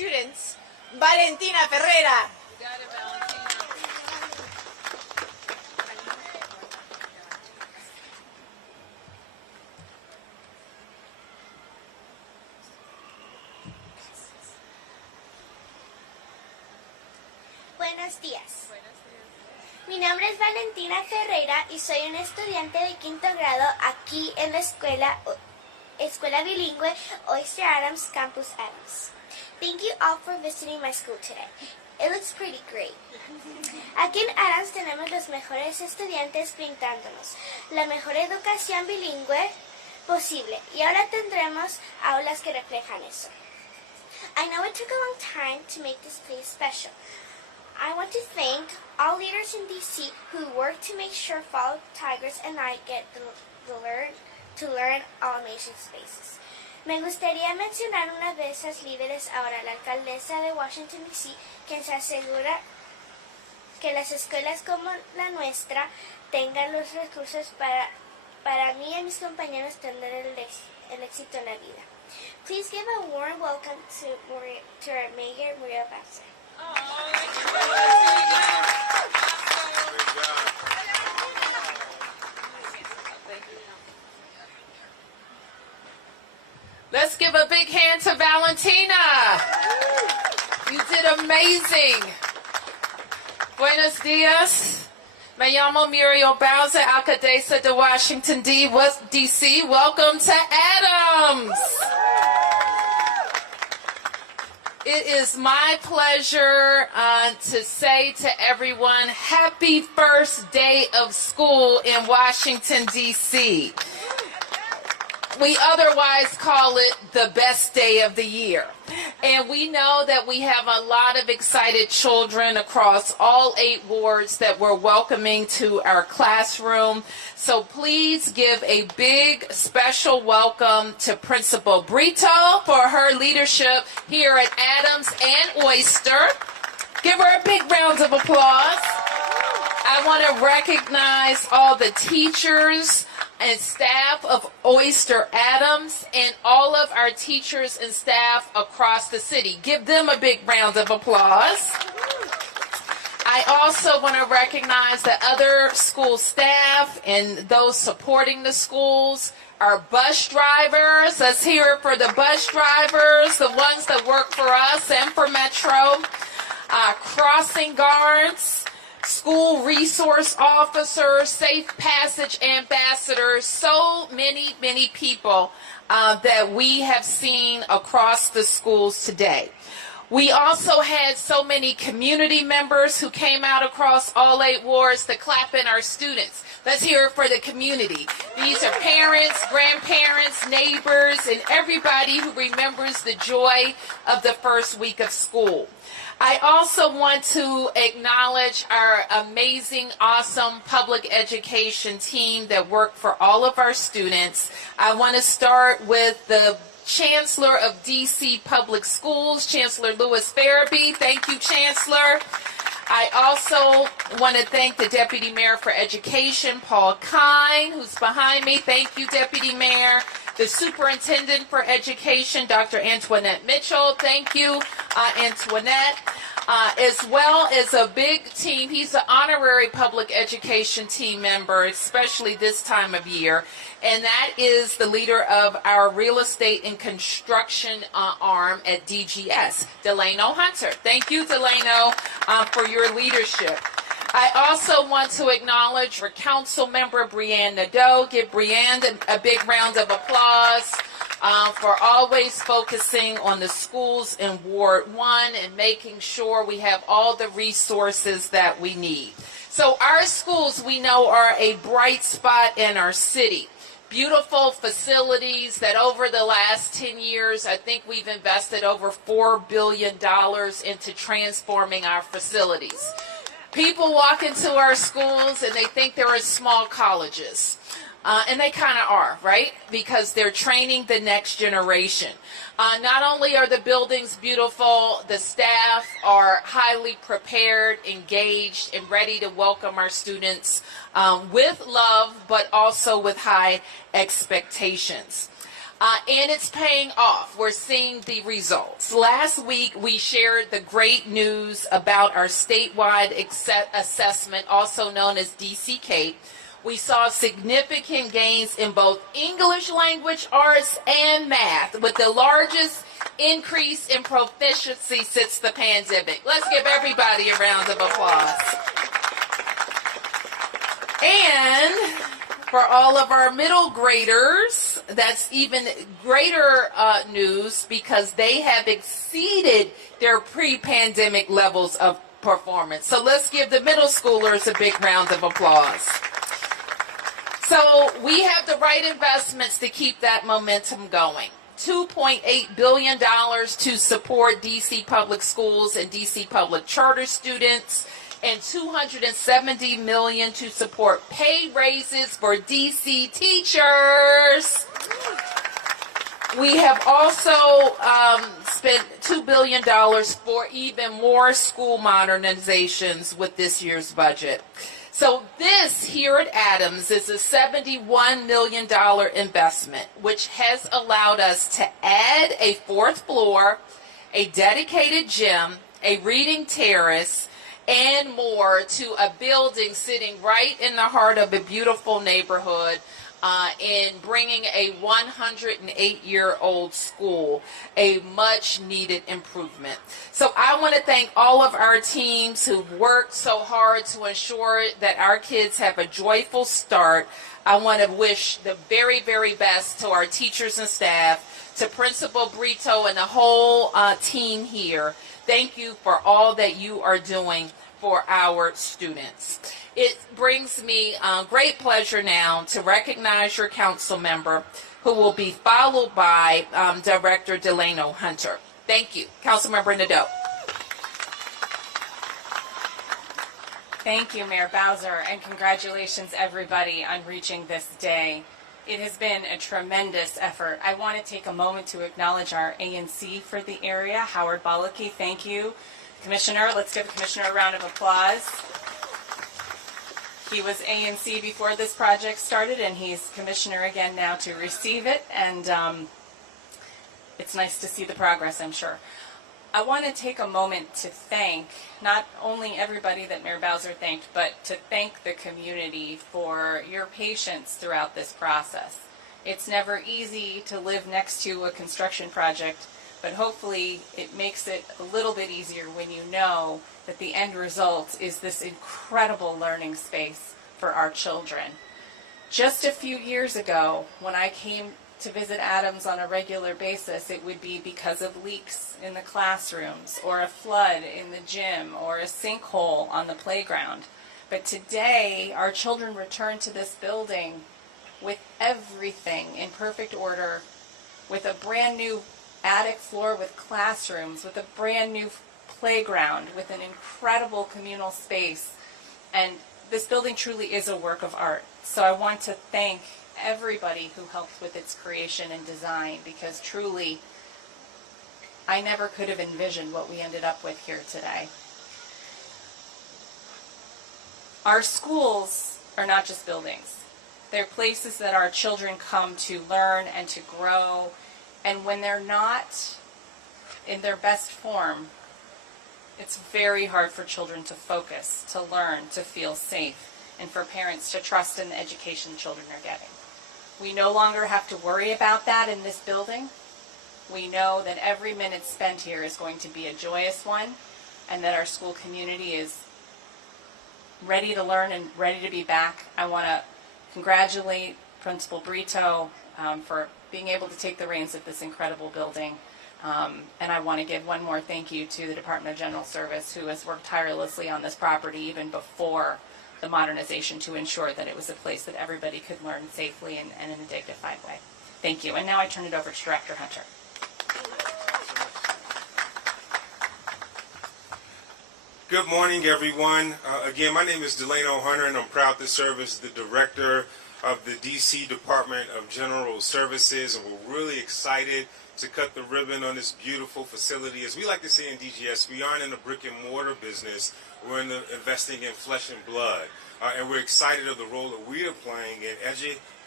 students, Valentina Ferreira. Buenos días. Mi nombre es Valentina Ferreira y soy una estudiante de quinto grado aquí en la escuela bilingüe Oyster Adams Campus Adams. Thank you all for visiting my school today. It looks pretty great. Aquí en Adams tenemos los mejores estudiantes brindándonos la mejor educación bilingüe posible y ahora tendremos aulas que reflejan eso. I know it took a long time to make this place special. I want to thank all leaders in DC who work to make sure fellow Tigers and I get to learn all amazing spaces. Me gustaría mencionar una de esas líderes ahora, la alcaldesa de Washington DC, quien se asegura que las escuelas como la nuestra tengan los recursos para mí y mis compañeros tener el éxito en la vida. Please give a warm welcome to our Mayor, Muriel Bowser. Let's give a big hand to Valentina. You did amazing. Buenos dias. Me llamo Muriel Bowser, alcaldesa de Washington, D.C. Welcome to Adams. It is my pleasure to say to everyone, happy first day of school in Washington, D.C. We otherwise call it the best day of the year. And we know that we have a lot of excited children across all 8 wards that we're welcoming to our classroom. So please give a big special welcome to Principal Brito for her leadership here at Adams and Oyster. Give her a big round of applause. I want to recognize all the teachers and staff of Oyster Adams and all of our teachers and staff across the city. Give them a big round of applause. I also want to recognize the other school staff and those supporting the schools, our bus drivers. Let's hear it for the bus drivers, the ones that work for us and for Metro, crossing guards, school resource officers, safe passage ambassadors, so many people that we have seen across the schools today. We also had so many community members who came out across all 8 wards to clap in our students. Let's hear it for the community. These are parents, grandparents, neighbors, and everybody who remembers the joy of the first week of school. I also want to acknowledge our amazing, awesome public education team that worked for all of our students. I want to start with the Chancellor of DC Public Schools, Chancellor Louis Farabee. Thank you, Chancellor. I also want to thank the Deputy Mayor for Education, Paul Kine, who's behind me. Thank you, Deputy Mayor. The Superintendent for Education, Dr. Antoinette Mitchell. Thank you, Antoinette. As well as a big team. He's an honorary public education team member, especially this time of year. And that is the leader of our real estate and construction arm at DGS, Delano Hunter. Thank you, Delano, for your leadership. I also want to acknowledge our council member, Brianne Nadeau. Give Brianne a big round of applause for always focusing on the schools in Ward 1 and making sure we have all the resources that we need. So our schools, we know, are a bright spot in our city. Beautiful facilities that over the last 10 years, I think we've invested over $4 billion into transforming our facilities. People walk into our schools and they think they're in small colleges. And they kind of are, right? Because they're training the next generation. Not only are the buildings beautiful, the staff are highly prepared, engaged, and ready to welcome our students with love, but also with high expectations. And it's paying off. We're seeing the results. Last week, we shared the great news about our statewide assessment, also known as DCK. We saw significant gains in both English language arts and math, with the largest increase in proficiency since the pandemic. Let's give everybody a round of applause. And for all of our middle graders, that's even greater news, because they have exceeded their pre-pandemic levels of performance. So let's give the middle schoolers a big round of applause. So we have the right investments to keep that momentum going. $2.8 billion to support DC public schools and DC public charter students, and $270 million to support pay raises for DC teachers. We have also spent $2 billion for even more school modernizations with this year's budget. So this here at Adams is a $71 million investment, which has allowed us to add a fourth floor, a dedicated gym, a reading terrace, and more to a building sitting right in the heart of a beautiful neighborhood, in bringing a 108-year-old school, a much-needed improvement. So I want to thank all of our teams who've worked so hard to ensure that our kids have a joyful start. I want to wish the very, very best to our teachers and staff, to Principal Brito and the whole team here. Thank you for all that you are doing for our students. It brings me great pleasure now to recognize your council member, who will be followed by Director Delano Hunter. Thank you. Councilmember Nadeau. Thank you, Mayor Bowser, and congratulations everybody on reaching this day. It has been a tremendous effort. I want to take a moment to acknowledge our ANC for the area, Howard Ballistic. Thank you. Commissioner, let's give the Commissioner a round of applause. He was ANC before this project started, and he's Commissioner again now to receive it, and it's nice to see the progress, I'm sure. I want to take a moment to thank not only everybody that Mayor Bowser thanked, but to thank the community for your patience throughout this process. It's never easy to live next to a construction project, but hopefully it makes it a little bit easier when you know that the end result is this incredible learning space for our children. Just a few years ago, when I came to visit Adams on a regular basis, it would be because of leaks in the classrooms, or a flood in the gym, or a sinkhole on the playground. But today, our children return to this building with everything in perfect order, with a brand new attic floor with classrooms, with a brand new playground, with an incredible communal space. And this building truly is a work of art. So I want to thank everybody who helped with its creation and design, because truly I never could have envisioned what we ended up with here today. Our schools are not just buildings. They're places that our children come to learn and to grow, and when they're not in their best form, it's very hard for children to focus, to learn, to feel safe, and for parents to trust in the education children are getting. We no longer have to worry about that in this building. We know that every minute spent here is going to be a joyous one, and that our school community is ready to learn and ready to be back. I want to congratulate Principal Brito for being able to take the reins of this incredible building. And I want to give one more thank you to the Department of General Service, who has worked tirelessly on this property even before the modernization, to ensure that it was a place that everybody could learn safely and in a dignified way. Thank you. And now I turn it over to Director Hunter. Good morning, everyone. Again, my name is Delano Hunter, and I'm proud to serve as the Director of the DC Department of General Services, and we're really excited to cut the ribbon on this beautiful facility. As we like to say in DGS, we aren't in the brick and mortar business, we're investing in flesh and blood. And we're excited of the role that we are playing in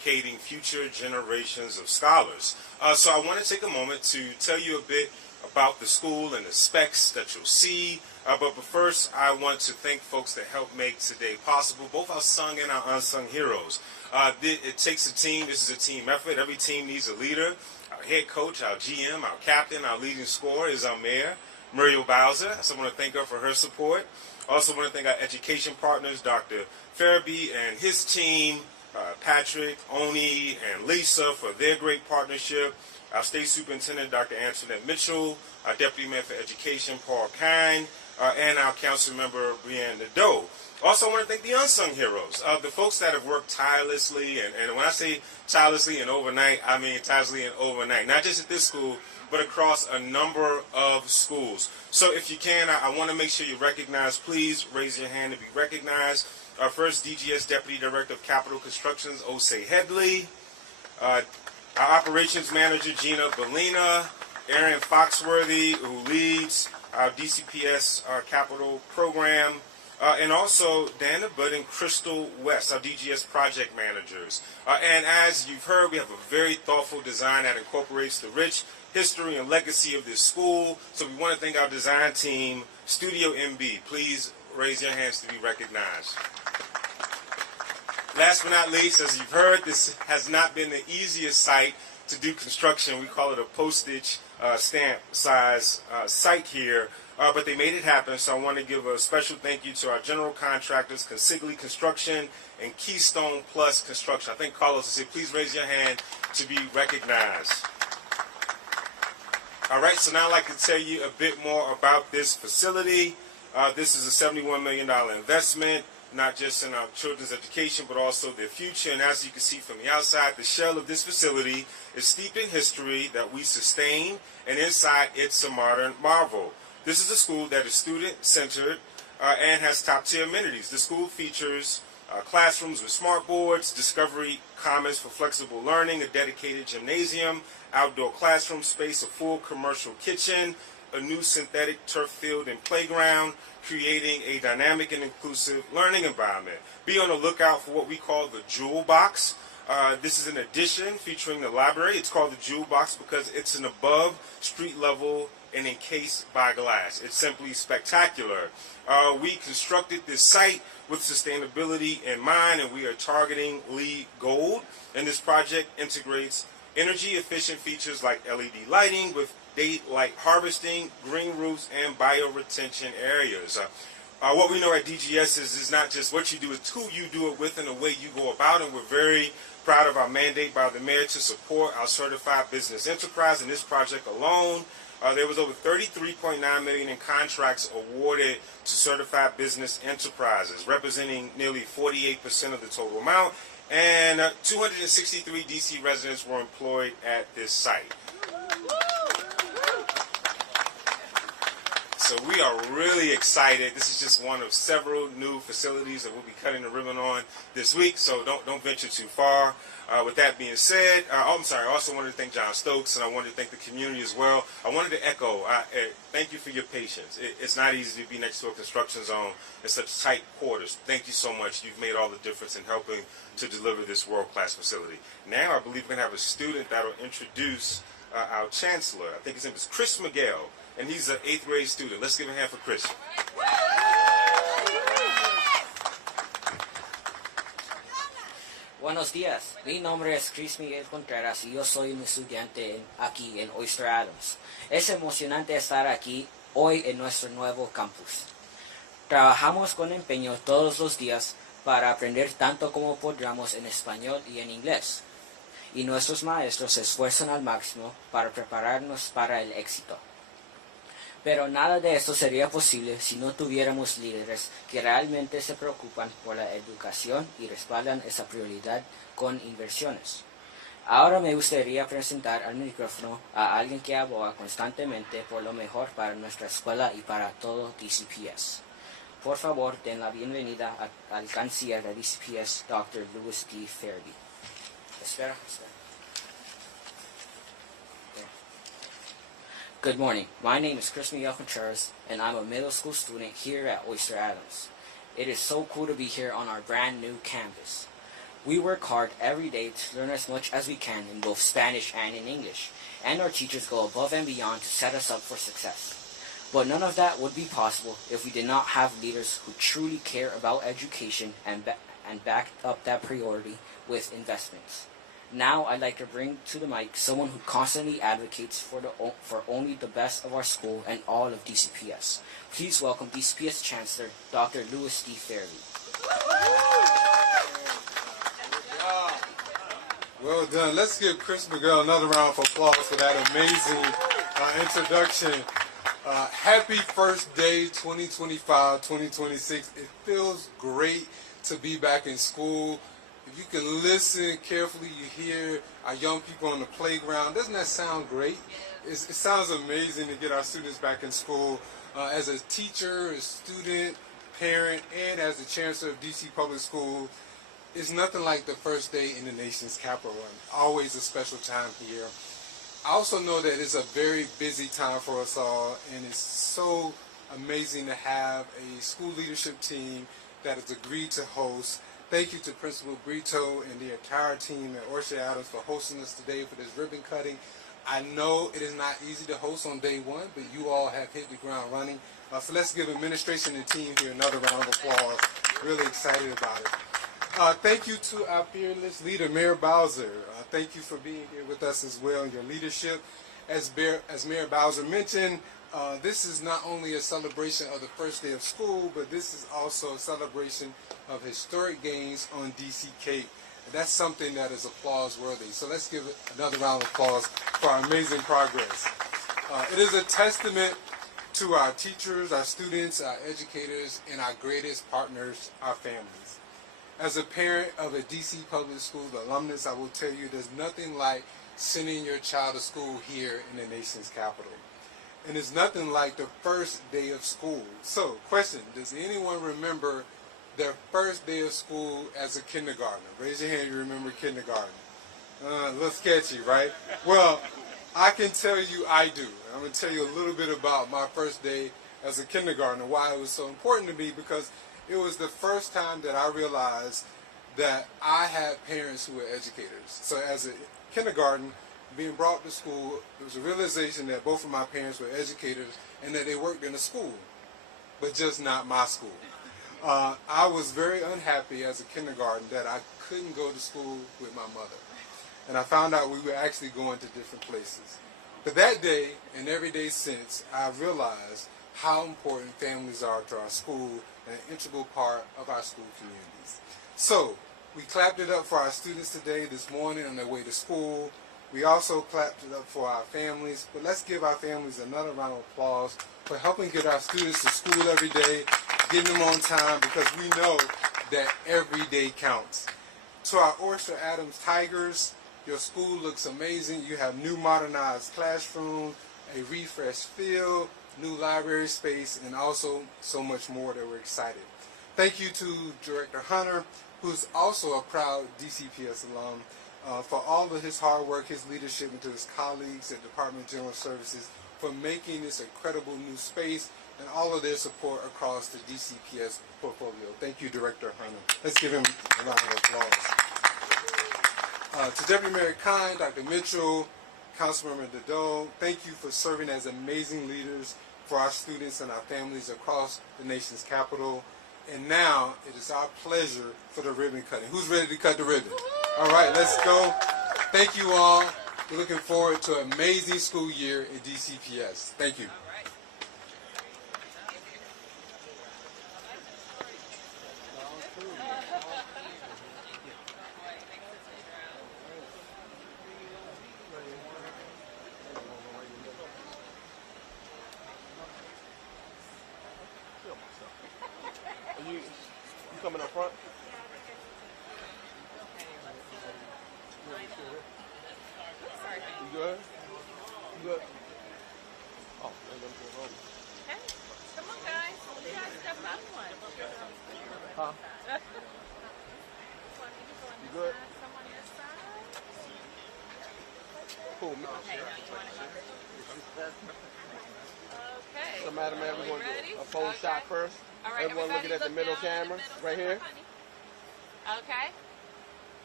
educating future generations of scholars. So I want to take a moment to tell you a bit about the school and the specs that you'll see. But first, I want to thank folks that helped make today possible, both our sung and our unsung heroes. It takes a team. This is a team effort. Every team needs a leader. Our head coach, our GM, our captain, our leading scorer is our mayor, Muriel Bowser. So I want to thank her for her support. Also want to thank our education partners, Dr. Farabee and his team, Patrick, Oni, and Lisa for their great partnership. Our state superintendent, Dr. Antoinette Mitchell, our deputy mayor for education, Paul Kine, and our council member, Brianne Nadeau. Also, I want to thank the unsung heroes, the folks that have worked tirelessly, and when I say tirelessly and overnight, I mean tirelessly and overnight, not just at this school, but across a number of schools. So if you can, I want to make sure you recognize, please raise your hand to be recognized. Our first DGS Deputy Director of Capital Constructions, Osei Headley. Our Operations Manager, Gina Bellina. Aaron Foxworthy, who leads our DCPS Capital Program. And also Dana Budd and Crystal West, our DGS Project Managers. And as you've heard, we have a very thoughtful design that incorporates the rich history and legacy of this school. So we want to thank our design team, Studio MB. Please raise your hands to be recognized. Last but not least, as you've heard, this has not been the easiest site to do construction. We call it a postage stamp size site here, but they made it happen. So I want to give a special thank you to our general contractors, Consigli Construction and Keystone Plus Construction. I think Carlos will say, please raise your hand to be recognized. All right, so now I'd like to tell you a bit more about this facility. This is a $71 million investment, not just in our children's education, but also their future. And as you can see from the outside, the shell of this facility is steeped in history that we sustain, and inside it's a modern marvel. This is a school that is student-centered and has top-tier amenities. The school features classrooms with smart boards, Discovery Commons for flexible learning, a dedicated gymnasium, outdoor classroom space, a full commercial kitchen, a new synthetic turf field and playground, creating a dynamic and inclusive learning environment. Be on the lookout for what we call the Jewel Box. This is an addition featuring the library. It's called the Jewel Box because it's an above street level and encased by glass. It's simply spectacular. We constructed this site with sustainability in mind, and we are targeting LEED Gold. And this project integrates energy efficient features like LED lighting with daylight harvesting, green roofs, and bioretention areas. What we know at DGS is not just what you do, it's who you do it with and the way you go about it. We're very proud of our mandate by the mayor to support our certified business enterprise. In this project alone, there was over $33.9 million in contracts awarded to certified business enterprises, representing nearly 48% of the total amount, and 263 DC residents were employed at this site. So we are really excited. This is just one of several new facilities that we'll be cutting the ribbon on this week, so don't venture too far. With that being said, I also wanted to thank John Stokes, and I wanted to thank the community as well. I wanted to echo, thank you for your patience. It's not easy to be next to a construction zone in such tight quarters. Thank you so much. You've made all the difference in helping to deliver this world-class facility. Now I believe we're going to have a student that will introduce our chancellor. I think his name is Chris Miguel, and he's an 8th grade student. Let's give a hand for Chris. Buenos días, mi nombre es Chris Miguel Contreras y yo soy un estudiante aquí en Oyster Adams. Es emocionante estar aquí hoy en nuestro nuevo campus. Trabajamos con empeño todos los días para aprender tanto como podamos en español y en inglés. Y nuestros maestros se esfuerzan al máximo para prepararnos para el éxito. Pero nada de esto sería posible si no tuviéramos líderes que realmente se preocupan por la educación y respaldan esa prioridad con inversiones. Ahora me gustaría presentar al micrófono a alguien que aboga constantemente por lo mejor para nuestra escuela y para todo DCPS. Por favor, den la bienvenida al canciller de DCPS, Dr. Louis D. Farabee. Espera. Good morning. My name is Chris Miguel Contreras, and I'm a middle school student here at Oyster Adams. It is so cool to be here on our brand new campus. We work hard every day to learn as much as we can in both Spanish and in English, and our teachers go above and beyond to set us up for success. But none of that would be possible if we did not have leaders who truly care about education and back up that priority with investments. Now I'd like to bring to the mic someone who constantly advocates for only the best of our school and all of DCPS. Please welcome DCPS Chancellor Dr. Louis D. Fairley. Well done. Let's give Chris McGill another round of applause for that amazing introduction. Happy first day 2025-2026. It feels great to be back in school. If you can listen carefully, you hear our young people on the playground. Doesn't that sound great? It sounds amazing to get our students back in school. As a teacher, a student, parent, and as the chancellor of DC Public Schools, it's nothing like the first day in the nation's capital. Always a special time here. I also know that it's a very busy time for us all, and it's so amazing to have a school leadership team that has agreed to host. Thank you to Principal Brito and the entire team at Orchard Adams for hosting us today for this ribbon cutting. I know it is not easy to host on day one, but you all have hit the ground running. So let's give administration and team here another round of applause. Really excited about it. Thank you to our fearless leader, Muriel Bowser. Thank you for being here with us as well in your leadership. As Muriel Bowser mentioned, this is not only a celebration of the first day of school, but this is also a celebration of historic gains on DC Cape. And that's something that is applause worthy. So let's give it another round of applause for our amazing progress. It is a testament to our teachers, our students, our educators, and our greatest partners, our families. As a parent of a DC public school alumnus, I will tell you there's nothing like sending your child to school here in the nation's capital. And it's nothing like the first day of school. So, question, does anyone remember their first day of school as a kindergartner? Raise your hand if you remember kindergarten. A little sketchy, right? Well, I can tell you I do. I'm going to tell you a little bit about my first day as a kindergartner, why it was so important to me, because it was the first time that I realized that I had parents who were educators. So as a kindergarten, being brought to school, there was a realization that both of my parents were educators and that they worked in a school, but just not my school. I was very unhappy as a kindergarten that I couldn't go to school with my mother. And I found out we were actually going to different places. But that day and every day since, I realized how important families are to our school and an integral part of our school communities. So, we clapped it up for our students today, this morning on their way to school. We also clapped it up for our families, but let's give our families another round of applause for helping get our students to school every day, getting them on time, because we know that every day counts. To our Orchard Adams Tigers, your school looks amazing. You have new modernized classrooms, a refreshed field, new library space, and also so much more that we're excited. Thank you to Director Hunter, who's also a proud DCPS alum, for all of his hard work, his leadership, and to his colleagues at Department of General Services for making this incredible new space and all of their support across the DCPS portfolio. Thank you, Director Hunter. Let's give him a round of applause. To Deputy Mayor Kine, Dr. Mitchell, Councilmember Dado, thank you for serving as amazing leaders for our students and our families across the nation's capital. And now it is our pleasure for the ribbon cutting. Who's ready to cut the ribbon? All right, let's go. Thank you all. We're looking forward to an amazing school year at DCPS. Thank you. You coming up front? You good? You good? Oh, let them go home. Hey, come on, guys. You guys step up one. Huh? You good? Someone your side. Cool, man. Okay. So, Madam Mayor, we're going to Ready? do a pose shot first. All right, Everyone looking at the look middle down at camera, the middle right here. camera, honey. Okay.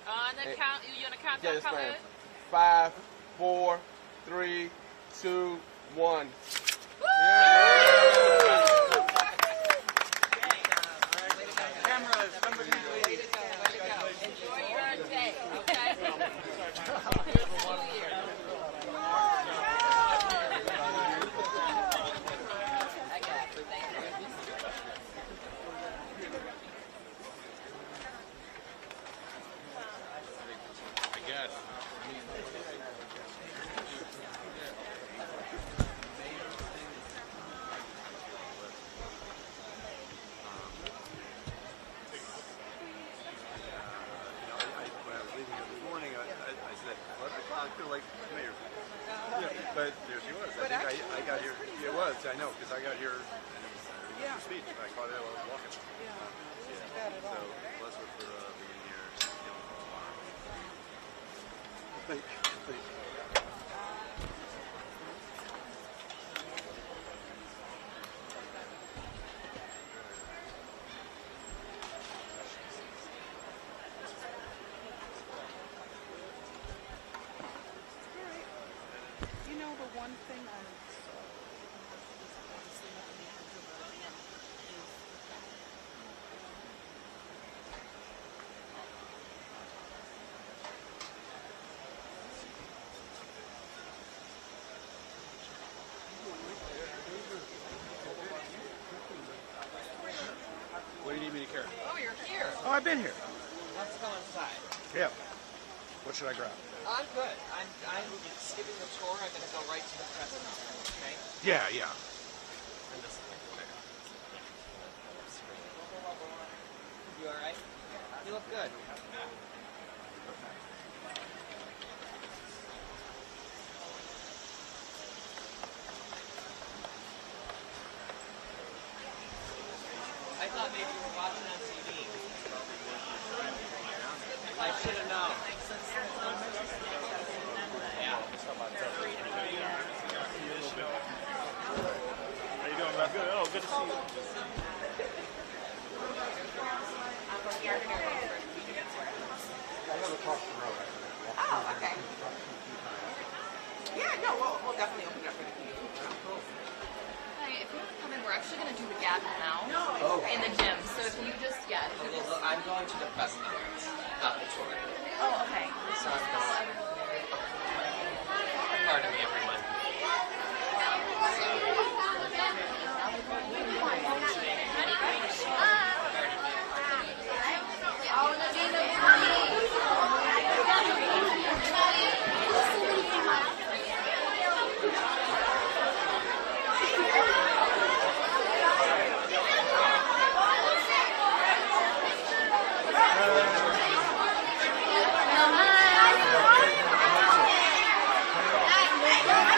On the count, you want to count Yeah, down yes, ma'am. color? 5, 4, 3, 2, 1. Enjoy your day, okay? But there she was. I think I got here. It was. I know because I got here and it was her speech. I caught it while I was walking. So bless her for being here. Thank you. You know, the one thing I What do you need me to carry? Oh, you're here. Oh, I've been here. Let's go inside. Yeah. What should I grab? I'm good. I'm skipping the tour. I'm going to go right to the press conference, okay? Yeah, yeah. You all right? You look good. I thought maybe you were watching on TV. I should have known. Yeah. How you doing, man? Good. Oh, good to see you. Oh, okay. Yeah, no, we'll definitely open it up for the community. Hi, if you want to come in, we're actually going to do the gap now in the gym. So if you just, if you just... I'm going to the press conference, not the tour. Oh, okay. So I'm going. Pardon me, everyone. Hi.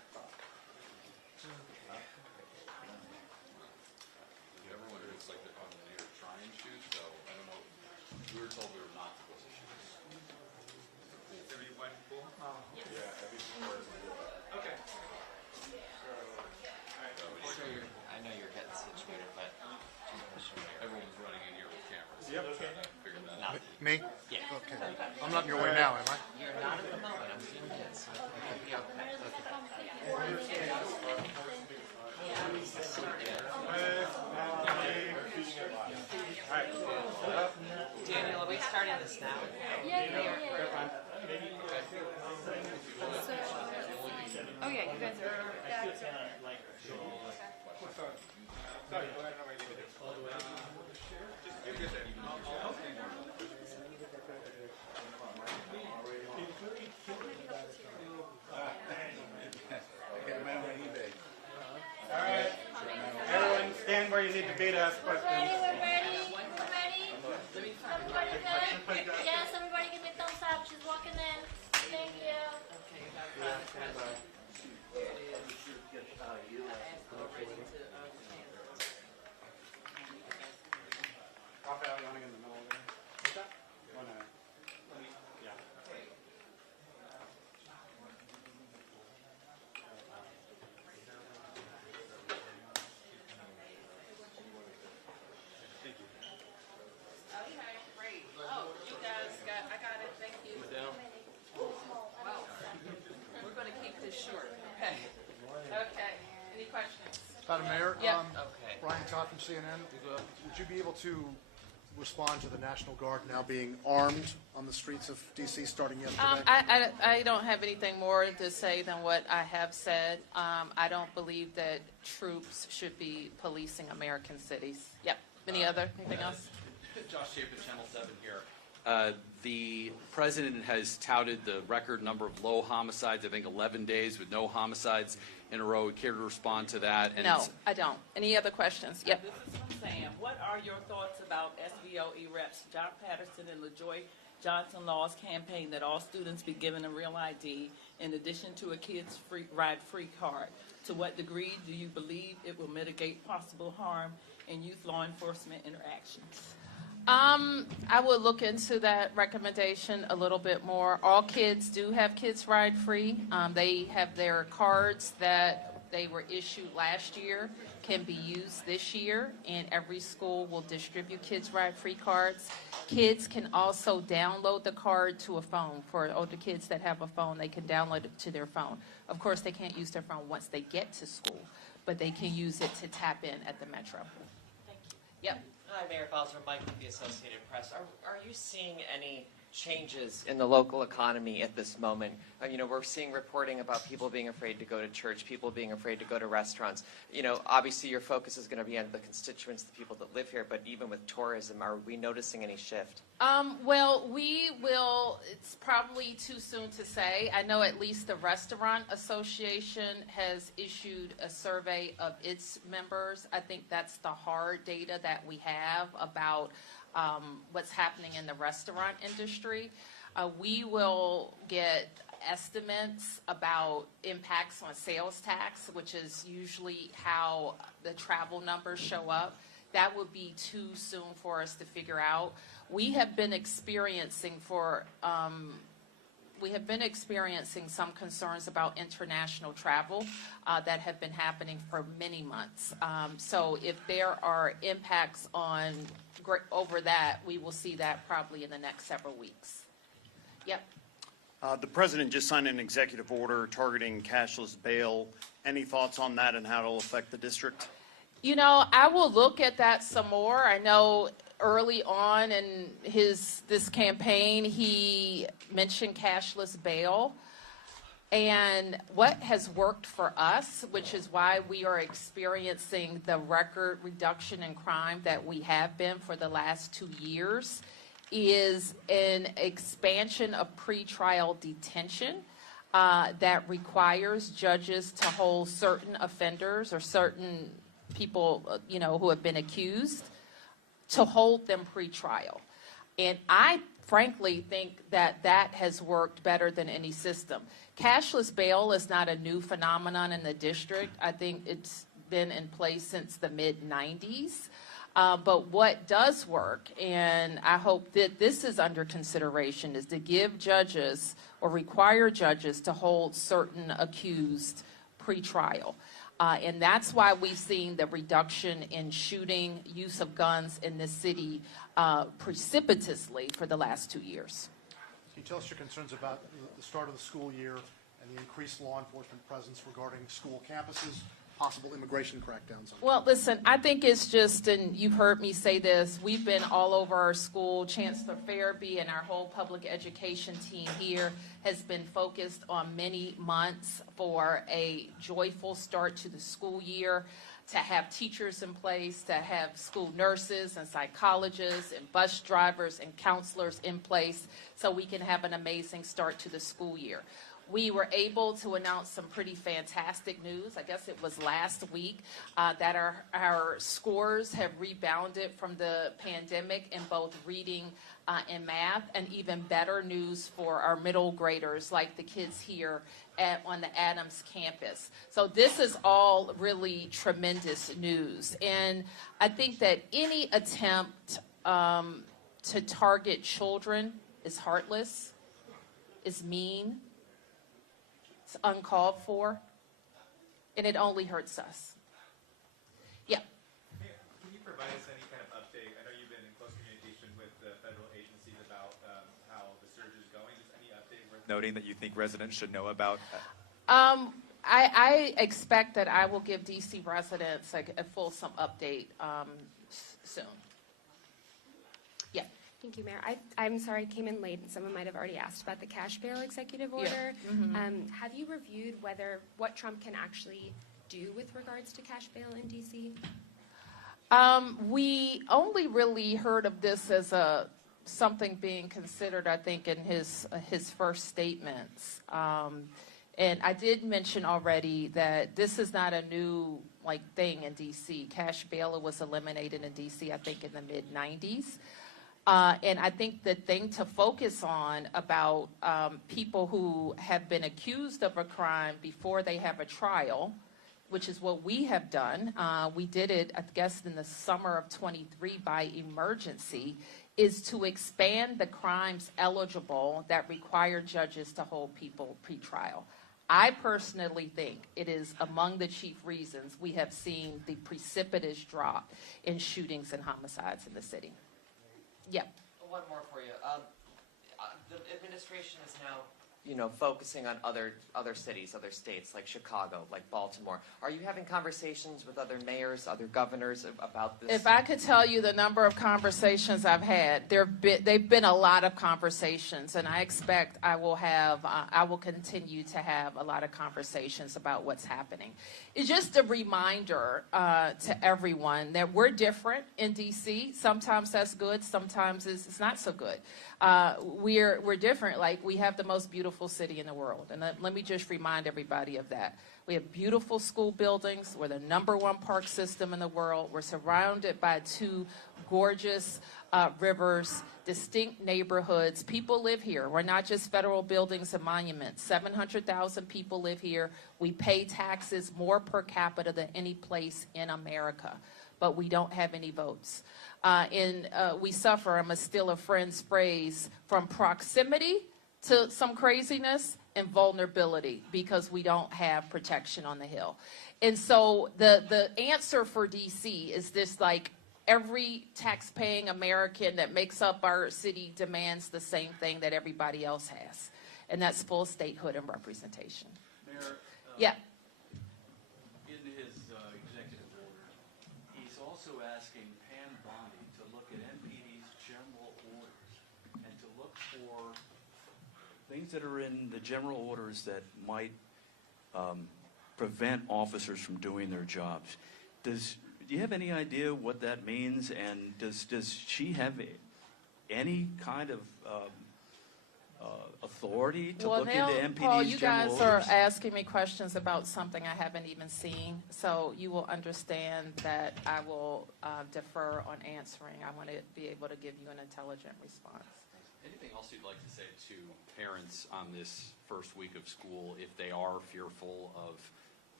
Me? Yeah. Okay. I'm not in your way now, am I? You're not at the moment. I'm seeing kids. You'll be okay. Daniel, are we starting this now? Yeah. So, oh yeah, you guys are. Everyone stand where you need to be to ask questions. We're ready. Everybody good? Yes, everybody give me a thumbs up. She's walking in. Thank you. Rafael, you want to get in the middle of there? What's that? You want to? Yeah. Okay, great. Oh, you guys I got it. Thank you. Wow. We're going to keep this short. Okay. Okay. Any questions? Madam Mayor? Yep. Okay. Brian Todd from CNN. Would you be able to respond to the National Guard now being armed on the streets of D.C. starting yesterday? I don't have anything more to say than what I have said. I don't believe that troops should be policing American cities. Yep. Anything else? Josh Chapin, Channel 7 here. The president has touted the record number of low homicides, I think 11 days with no homicides in a row. Care to respond to that? And No, I don't. Any other questions? Yep. This is from Sam. What are your thoughts about SBOE reps John Patterson and LaJoy Johnson Law's campaign that all students be given a real ID in addition to a kids ride-free card? To what degree do you believe it will mitigate possible harm in youth law enforcement interactions? I would look into that recommendation a little bit more. All kids do have kids ride free. They have their cards that they were issued last year can be used this year, and every school will distribute kids ride free cards. Kids can also download the card to a phone. For older kids that have a phone, they can download it to their phone. Of course, they can't use their phone once they get to school, but they can use it to tap in at the Metro. Thank you. Yep. Hi, Mayor Bowser, Mike with the Associated Press. Are you seeing any changes in the local economy at this moment? We're seeing reporting about people being afraid to go to church, people being afraid to go to restaurants. Obviously your focus is going to be on the constituents, the people that live here, but even with tourism, are we noticing any shift? Well, we will, it's probably too soon to say. I know at least the Restaurant Association has issued a survey of its members. I think that's the hard data that we have about what's happening in the restaurant industry. We will get estimates about impacts on sales tax, which is usually how the travel numbers show up. That would be too soon for us to figure out. We have been experiencing some concerns about international travel that have been happening for many months. So if there are impacts over that, we will see that probably in the next several weeks. Yep. The president just signed an executive order targeting cashless bail. Any thoughts on that and how it'll affect the district? I will look at that some more. I know early on in this campaign, he mentioned cashless bail. And what has worked for us, which is why we are experiencing the record reduction in crime that we have been for the last 2 years, is an expansion of pretrial detention that requires judges to hold certain offenders or certain people, who have been accused, to hold them pretrial. And I frankly think that has worked better than any system. Cashless bail is not a new phenomenon in the district. I think it's been in place since the mid-90s. But what does work, and I hope that this is under consideration, is to give judges or require judges to hold certain accused pretrial. And that's why we've seen the reduction in shooting, use of guns in this city precipitously for the last 2 years. Can you tell us your concerns about the start of the school year and the increased law enforcement presence regarding school campuses, possible immigration crackdowns? Well, listen, I think it's just, and you've heard me say this, we've been all over our school. Chancellor Farabee and our whole public education team here has been focused on many months for a joyful start to the school year, to have teachers in place, to have school nurses and psychologists and bus drivers and counselors in place so we can have an amazing start to the school year. We were able to announce some pretty fantastic news, I guess it was last week, that our scores have rebounded from the pandemic in both reading and math, and even better news for our middle graders, like the kids here on the Adams campus. So this is all really tremendous news. And I think that any attempt to target children is heartless, is mean, it's uncalled for, and it only hurts us. Yeah. Can you provide us any kind of update? I know you've been in close communication with the federal agencies about how the surge is going. Just any update worth noting that you think residents should know about? I expect that I will give DC residents a fulsome update soon. Yeah. Thank you, Mayor. I'm sorry I came in late, and someone might have already asked about the cash bail executive order. Yeah. Mm-hmm. Have you reviewed what Trump can actually do with regards to cash bail in D.C.? We only really heard of this as something being considered, I think, in his first statements. And I did mention already that this is not a new thing in D.C. Cash bail was eliminated in D.C., I think, in the mid-'90s. And I think the thing to focus on about people who have been accused of a crime before they have a trial, which is what we have done, we did it, I guess, in the summer of '23 by emergency, is to expand the crimes eligible that require judges to hold people pretrial. I personally think it is among the chief reasons we have seen the precipitous drop in shootings and homicides in the city. Yeah. One more for you. The administration is now, focusing on other cities, other states like Chicago, like Baltimore. Are you having conversations with other mayors, other governors about this? If I could tell you the number of conversations I've had, they've been a lot of conversations, and I expect I will continue to have a lot of conversations about what's happening. It's just a reminder to everyone that we're different in D.C. Sometimes that's good, sometimes it's not so good. We're different. We have the most beautiful city in the world, and let me just remind everybody of that. We have beautiful school buildings. We're the #1 park system in the world. We're surrounded by 2 gorgeous rivers, distinct neighborhoods. People live here. We're not just federal buildings and monuments. 700,000 people live here. We pay taxes more per capita than any place in America, but we don't have any votes. We suffer, I'm going to steal a friend's phrase, from proximity to some craziness and vulnerability because we don't have protection on the Hill. And so the answer for D.C. is this, every tax-paying American that makes up our city demands the same thing that everybody else has, and that's full statehood and representation. Mayor, yeah. In his executive order, he's also asking Pam Bondi to look at MPD's general orders and to look for things that are in the general orders that might prevent officers from doing their jobs. Do you have any idea what that means? And does she have any kind of authority to look into MPD's Paul, you general guys orders? are asking me questions about something I haven't even seen, so you will understand that I will defer on answering. I want to be able to give you an intelligent response. Anything else you'd like to say to parents on this first week of school if they are fearful of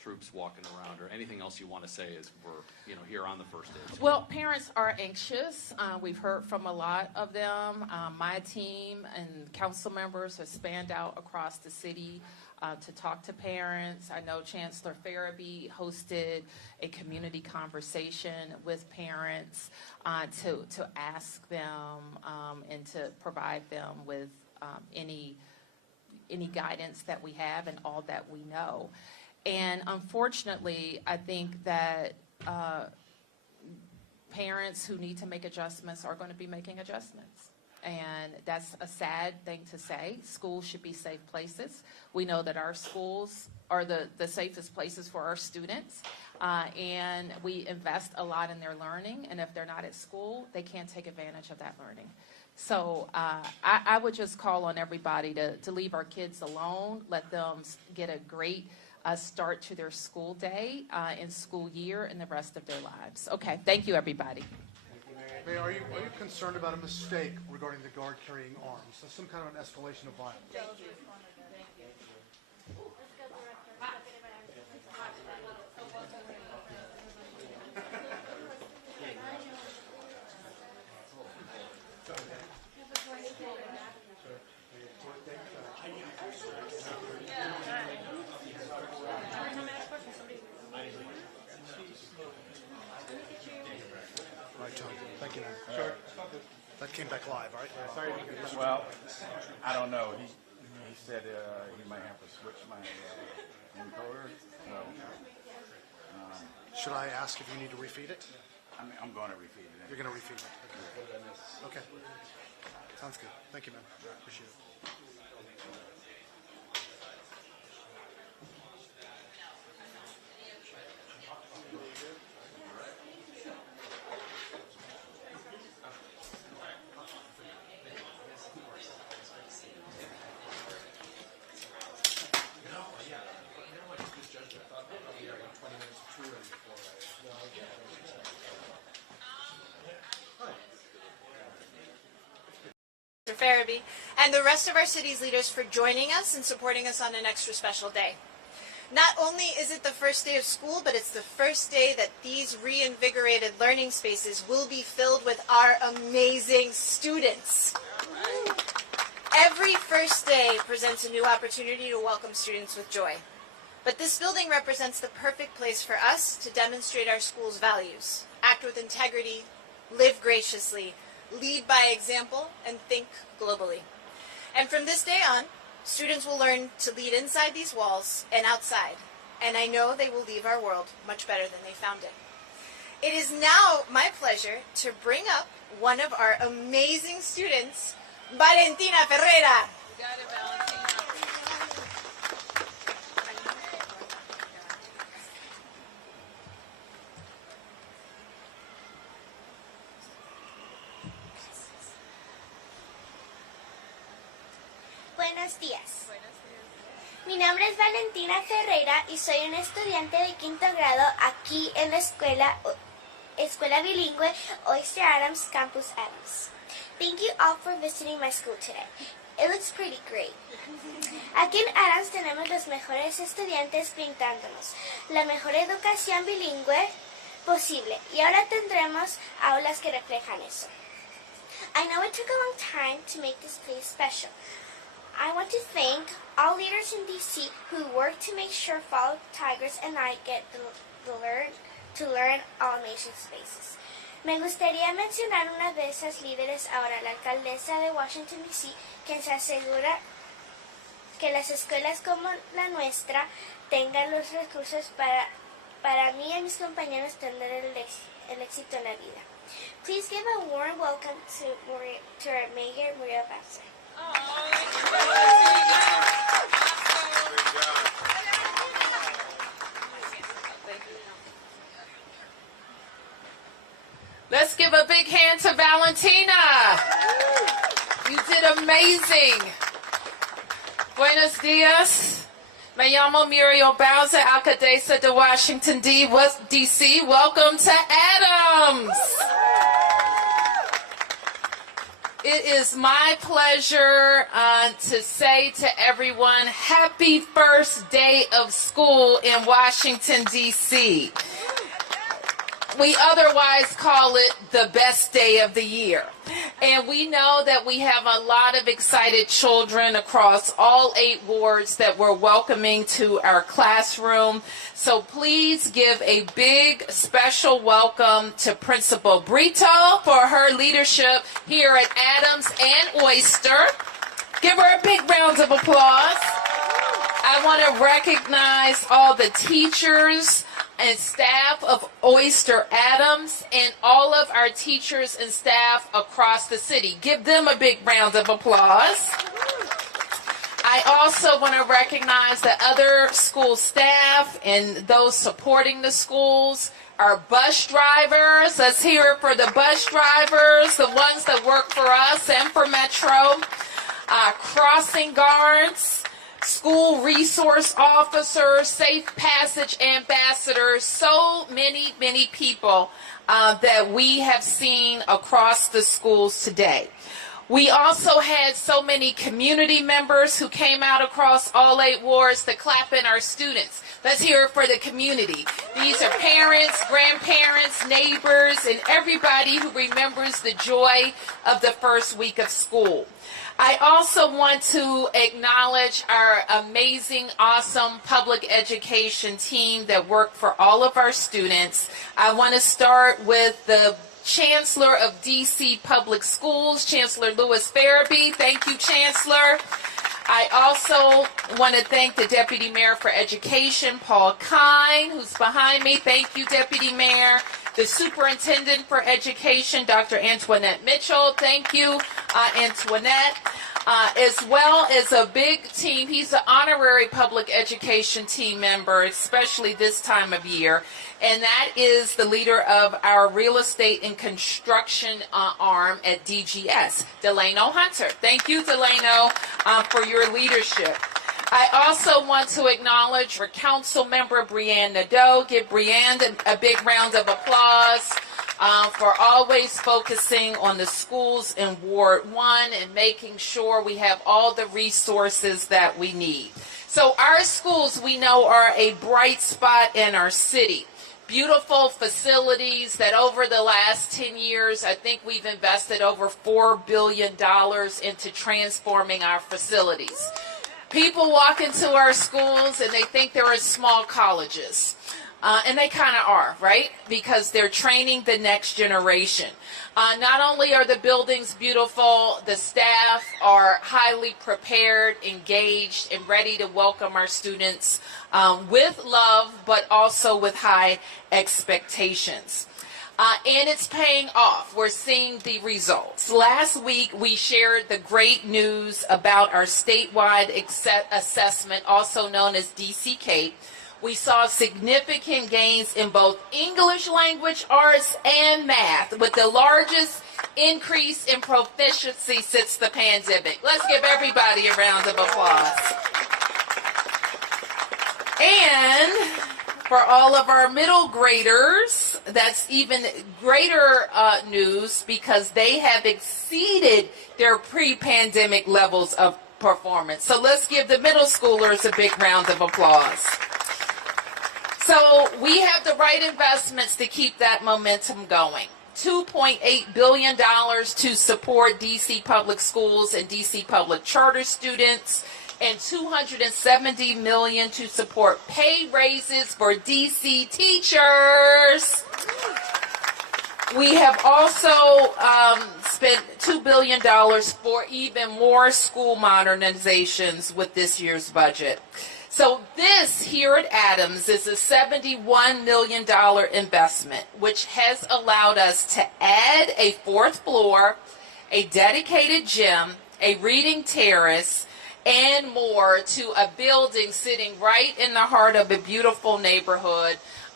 troops walking around, or anything else you want to say as we're here on the first day of school? Well, parents are anxious. We've heard from a lot of them. My team and council members have spanned out across the city to talk to parents. I know Chancellor Farabee hosted a community conversation with parents to ask them and to provide them with any guidance that we have and all that we know. And unfortunately, I think that parents who need to make adjustments are going to be making adjustments. And that's a sad thing to say. Schools should be safe places. We know that our schools are the safest places for our students. And we invest a lot in their learning. And if they're not at school, they can't take advantage of that learning. So I would just call on everybody to leave our kids alone, let them get a great start to their school day and school year and the rest of their lives. Okay, thank you, everybody. Mayor, are you concerned about a mistake regarding the guard carrying arms? So some kind of an escalation of violence? Thank you, man. Sure. That came back live, right? Well, I don't know. He said he might have to switch my encoder. So, should I ask if you need to refeed it? I'm going to refeed it. You're going to refeed it. Okay. Sounds good. Thank you, man. Appreciate it. Farabee, and the rest of our city's leaders for joining us and supporting us on an extra special day. Not only is it the first day of school, but it's the first day that these reinvigorated learning spaces will be filled with our amazing students. Every first day presents a new opportunity to welcome students with joy. But this building represents the perfect place for us to demonstrate our school's values, act with integrity, live graciously, lead by example, and think globally. And from this day on, students will learn to lead inside these walls and outside, and I know they will leave our world much better than they found it. It is now my pleasure to bring up one of our amazing students, Valentina Ferreira. You got it, Valentina. Buenos días. Mi nombre es Valentina Ferreira y soy una estudiante de quinto grado aquí en la escuela bilingüe Oyster Adams Campus Adams. Thank you all for visiting my school today. It looks pretty great. Aquí en Adams tenemos los mejores estudiantes brindándonos la mejor educación bilingüe posible y ahora tendremos aulas que reflejan eso. I know it took a long time to make this place special. I want to thank all leaders in DC who work to make sure fellow Tigers and I get to learn all amazing spaces. Me gustaría mencionar una de esas líderes ahora, la alcaldesa de Washington DC, quien se asegura que las escuelas como la nuestra tengan los recursos para mí y mis compañeros tener el éxito en la vida. Please give a warm welcome to our Mayor, Muriel Bowser. Let's give a big hand to Valentina. You did amazing. Buenos días. Me llamo Muriel Bowser, alcaldesa de Washington, D.C. Welcome to Adams. It It is my pleasure to say to everyone, happy first day of school in Washington, D.C. We otherwise call it the best day of the year. And we know that we have a lot of excited children across all 8 wards that we're welcoming to our classroom. So please give a big special welcome to Principal Brito for her leadership here at Adams and Oyster. Give her a big round of applause. I want to recognize all the teachers and staff of Oyster Adams and all of our teachers and staff across the city. Give them a big round of applause. I also want to recognize the other school staff and those supporting the schools, our bus drivers. Let's hear it for the bus drivers, the ones that work for us and for Metro, crossing guards, school resource officers, safe passage ambassadors, so many, many people that we have seen across the schools today. We also had so many community members who came out across all 8 wards to clap in our students. Let's hear it for the community. These are parents, grandparents, neighbors, and everybody who remembers the joy of the first week of school. I also want to acknowledge our amazing, awesome public education team that work for all of our students. I want to start with the Chancellor of D.C. Public Schools, Chancellor Louis Farabee. Thank you, Chancellor. I also want to thank the Deputy Mayor for Education, Paul Kine, who's behind me. Thank you, Deputy Mayor. The Superintendent for Education, Dr. Antoinette Mitchell. Thank you, Antoinette. As well as a big team. He's an honorary public education team member, especially this time of year. And that is the leader of our real estate and construction arm at DGS, Delano Hunter. Thank you, Delano, for your leadership. I also want to acknowledge our council member, Brianne Nadeau. Give Brianne a big round of applause for always focusing on the schools in Ward 1 and making sure we have all the resources that we need. So our schools, we know, are a bright spot in our city. Beautiful facilities that over the last 10 years, I think we've invested over $4 billion into transforming our facilities. People walk into our schools and they think they're small colleges. And they kind of are, right? Because they're training the next generation. Not only are the buildings beautiful, the staff are highly prepared, engaged, and ready to welcome our students with love, but also with high expectations. And it's paying off. We're seeing the results. Last week, we shared the great news about our statewide assessment, also known as DCK. We saw significant gains in both English language arts and math, with the largest increase in proficiency since the pandemic. Let's give everybody a round of applause. And for all of our middle graders, that's even greater news because they have exceeded their pre-pandemic levels of performance. So let's give the middle schoolers a big round of applause. So we have the right investments to keep that momentum going. $2.8 billion to support D.C. public schools and D.C. public charter students, and $270 million to support pay raises for D.C. teachers. We have also spent $2 billion for even more school modernizations with this year's budget. So this here at Adams is a $71 million investment, which has allowed us to add a 4th floor, a dedicated gym, a reading terrace, and more to a building sitting right in the heart of a beautiful neighborhood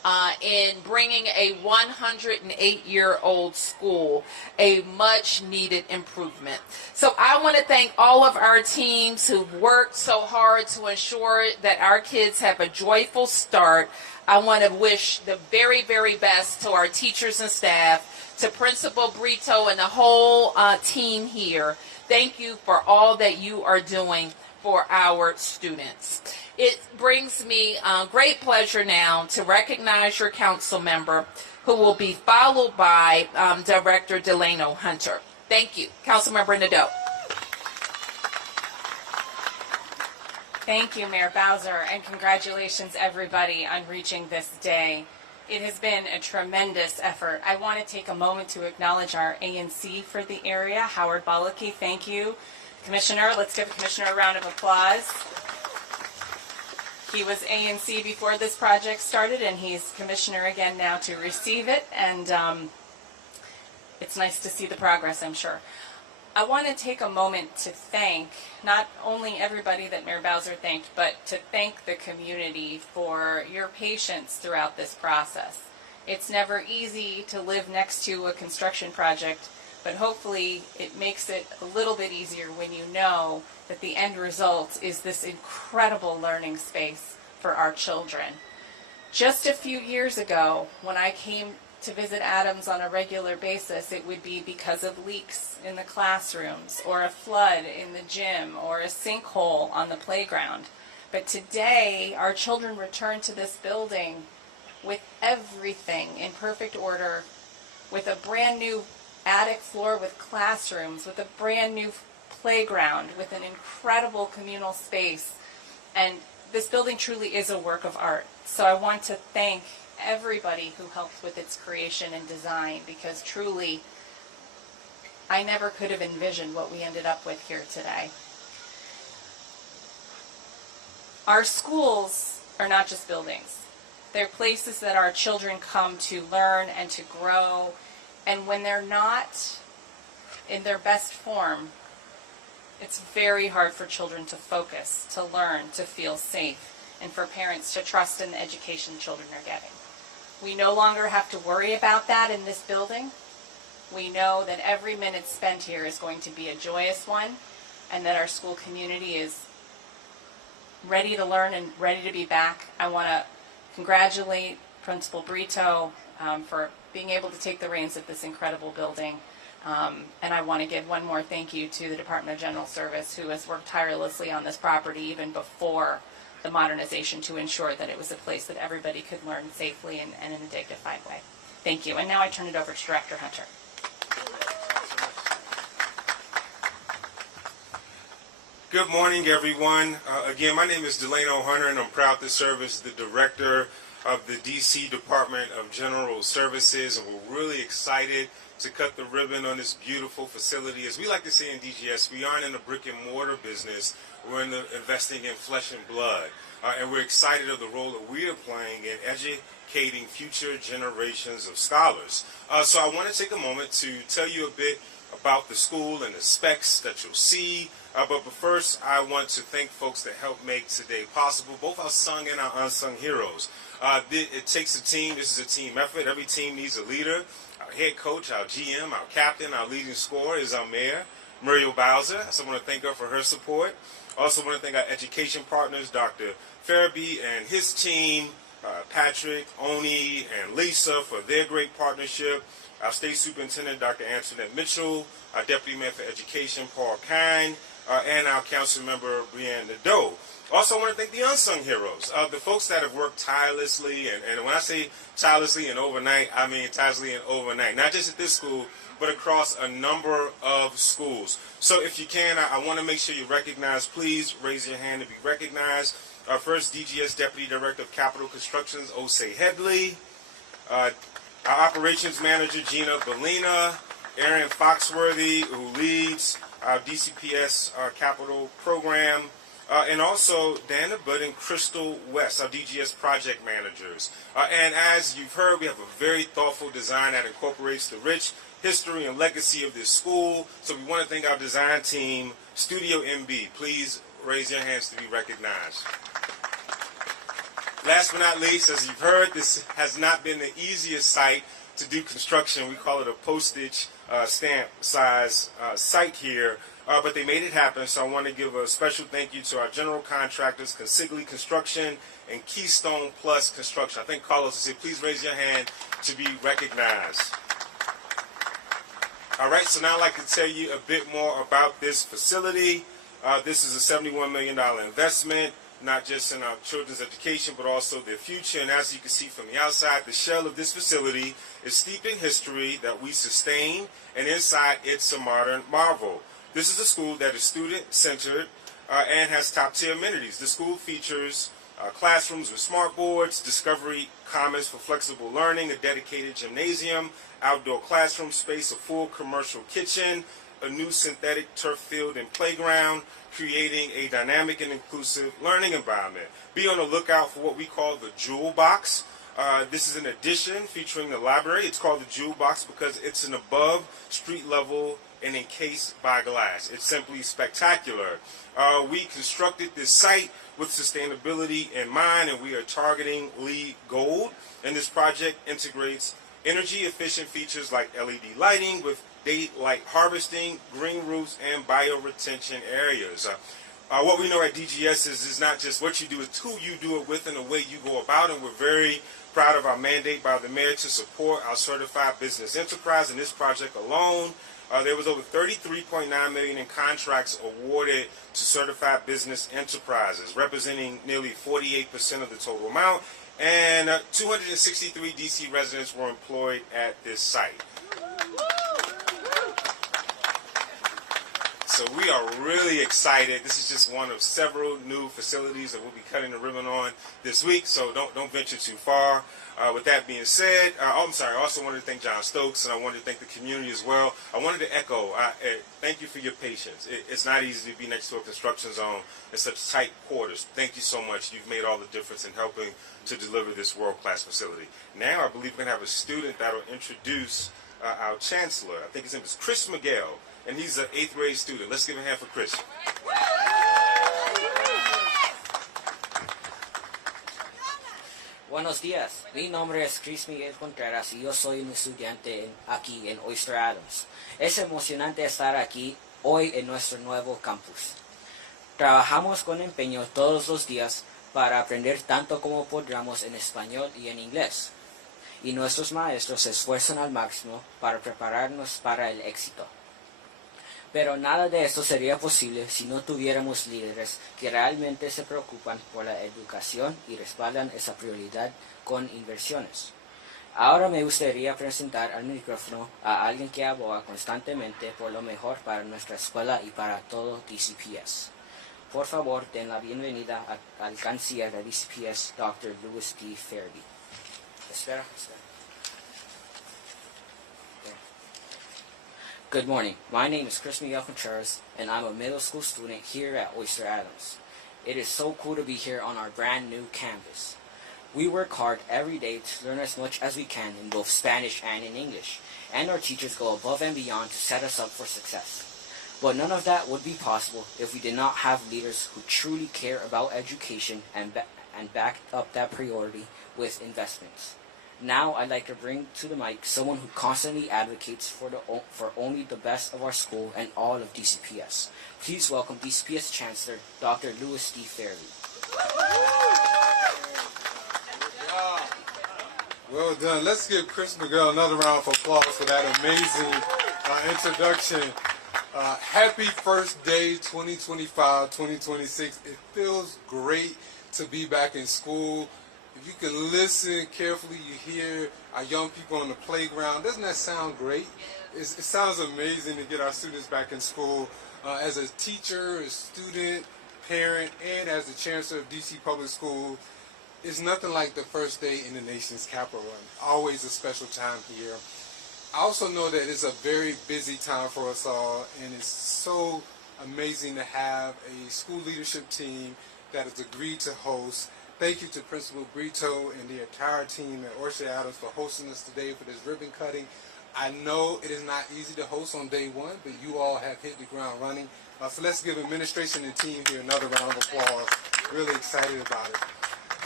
in bringing a 108-year-old school a much-needed improvement. So I want to thank all of our teams who've worked so hard to ensure that our kids have a joyful start. I want to wish the very, very best to our teachers and staff, to Principal Brito and the whole team here. Thank you for all that you are doing for our students. It brings me great pleasure now to recognize your council member, who will be followed by Director Delano Hunter. Thank you. Councilmember Nadeau. Thank you, Mayor Bowser, and congratulations, everybody, on reaching this day. It has been a tremendous effort. I want to take a moment to acknowledge our ANC for the area, Howard Ballistic. Thank you. Commissioner, let's give the Commissioner a round of applause. He was ANC before this project started, and he's Commissioner again now to receive it, and it's nice to see the progress, I'm sure. I want to take a moment to thank not only everybody that Mayor Bowser thanked, but to thank the community for your patience throughout this process. It's never easy to live next to a construction project, but hopefully it makes it a little bit easier when you know that the end result is this incredible learning space for our children. Just a few years ago, when I came to visit Adams on a regular basis, it would be because of leaks in the classrooms, or a flood in the gym, or a sinkhole on the playground. But today, our children return to this building with everything in perfect order, with a brand new attic floor with classrooms, with a brand new playground, with an incredible communal space. And this building truly is a work of art. So I want to thank everybody who helped with its creation and design, because truly I never could have envisioned what we ended up with here today. Our schools are not just buildings. They're places that our children come to learn and to grow, and when they're not in their best form, it's very hard for children to focus, to learn, to feel safe, and for parents to trust in the education children are getting. We no longer have to worry about that in this building. We know that every minute spent here is going to be a joyous one, and that our school community is ready to learn and ready to be back. I want to congratulate Principal Brito for being able to take the reins of this incredible building. And I want to give one more thank you to the Department of General Service, who has worked tirelessly on this property even before the modernization, to ensure that it was a place that everybody could learn safely and in a dignified way. Thank you. And now I turn it over to Director Hunter. Good morning, everyone. Again, my name is Delano Hunter, and I'm proud to serve as the Director of the D.C. Department of General Services, and we're really excited to cut the ribbon on this beautiful facility. As we like to say in DGS, we aren't in the brick and mortar business. We're investing in flesh and blood, and we're excited of the role that we are playing in educating future generations of scholars. So I want to take a moment to tell you a bit about the school and the specs that you'll see. But first, I want to thank folks that helped make today possible, both our sung and our unsung heroes. It takes a team. This is a team effort. Every team needs a leader. Our head coach, our GM, our captain, our leading scorer is our mayor, Muriel Bowser. So I want to thank her for her support. Also want to thank our education partners, Dr. Farabee and his team, Patrick, Oni, and Lisa for their great partnership. Our state superintendent, Dr. Antoinette Mitchell, our deputy mayor for education, Paul Kine, and our council member, Brianne Nadeau. Also, I want to thank the unsung heroes, the folks that have worked tirelessly, and when I say tirelessly and overnight, I mean tirelessly and overnight, not just at this school, but across a number of schools. So if you can, I want to make sure you recognize, please raise your hand to be recognized. Our first DGS Deputy Director of Capital Constructions, Osei Headley. Our Operations Manager, Gina Bellina. Aaron Foxworthy, who leads our DCPS Capital Program. And also Dana Budd and Crystal West, our DGS project managers. And as you've heard, we have a very thoughtful design that incorporates the rich history and legacy of this school. So we want to thank our design team, Studio MB. Please raise your hands to be recognized. last but not least, as you've heard, this has not been the easiest site to do construction. We call it a postage stamp size site here, but they made it happen. So I want to give a special thank you to our general contractors, Consigli Construction and Keystone Plus Construction. I think Carlos said, please raise your hand to be recognized. All right, so now I'd like to tell you a bit more about this facility. This is a $71 million investment, not just in our children's education, but also their future. And as you can see from the outside, the shell of this facility is steeped in history that we sustain, and inside it's a modern marvel. This is a school that is student-centered and has top-tier amenities. The school features classrooms with smart boards, Discovery Commons for flexible learning, a dedicated gymnasium, outdoor classroom space, a full commercial kitchen, a new synthetic turf field and playground, creating a dynamic and inclusive learning environment. Be on the lookout for what we call the Jewel Box. This is an addition featuring the library. It's called the Jewel Box because it's an above street level and encased by glass. It's simply spectacular. We constructed this site with sustainability in mind, and we are targeting LEED Gold. And this project integrates energy efficient features like LED lighting with daylight harvesting, green roofs, and bioretention areas. What we know at DGS is not just what you do, it's who you do it with and the way you go about it. And we're very proud of our mandate by the mayor to support our certified business enterprise. In this project alone, there was over $33.9 million in contracts awarded to certified business enterprises, representing nearly 48% of the total amount, and 263 DC residents were employed at this site. So we are really excited. This is just one of several new facilities that we'll be cutting the ribbon on this week, so don't venture too far. With that being said, I also wanted to thank John Stokes, and I wanted to thank the community as well. I wanted to echo, thank you for your patience. It's not easy to be next to a construction zone in such tight quarters. Thank you so much. You've made all the difference in helping to deliver this world-class facility. Now I believe we're going to have a student that will introduce our chancellor. I think his name is Chris Miguel, and he's an 8th grade student. Let's give a hand for Chris. Buenos días, mi nombre es Chris Miguel Contreras y yo soy un estudiante aquí en Oyster Adams. Es emocionante estar aquí hoy en nuestro nuevo campus. Trabajamos con empeño todos los días para aprender tanto como podamos en español y en inglés. Y nuestros maestros se esfuerzan al máximo para prepararnos para el éxito. Pero nada de esto sería posible si no tuviéramos líderes que realmente se preocupan por la educación y respaldan esa prioridad con inversiones. Ahora me gustaría presentar al micrófono a alguien que aboga constantemente por lo mejor para nuestra escuela y para todo DCPS. Por favor, den la bienvenida al canciller de DCPS, Dr. Louis D. Fairby. Espera. Good morning. My name is Chris Miguel Contreras, and I'm a middle school student here at Oyster Adams. It is so cool to be here on our brand new campus. We work hard every day to learn as much as we can in both Spanish and in English, and our teachers go above and beyond to set us up for success. But none of that would be possible if we did not have leaders who truly care about education and back up that priority with investments. Now I'd like to bring to the mic someone who constantly advocates for only the best of our school and all of DCPS. Please welcome DCPS Chancellor, Dr. Louis D. Fairby. Well done. Let's give Chris Miguel another round of applause for that amazing introduction. Happy first day 2025-2026. It feels great to be back in school. If you can listen carefully, you hear our young people on the playground. Doesn't that sound great? It sounds amazing to get our students back in school. As a teacher, a student, parent, and as the chancellor of DC Public Schools, it's nothing like the first day in the nation's capital. Always a special time here. I also know that it's a very busy time for us all, and it's so amazing to have a school leadership team that has agreed to host. Thank you to Principal Brito and the entire team at Oyster Adams for hosting us today for this ribbon cutting. I know it is not easy to host on day one, but you all have hit the ground running. So let's give administration and team here another round of applause. Really excited about it.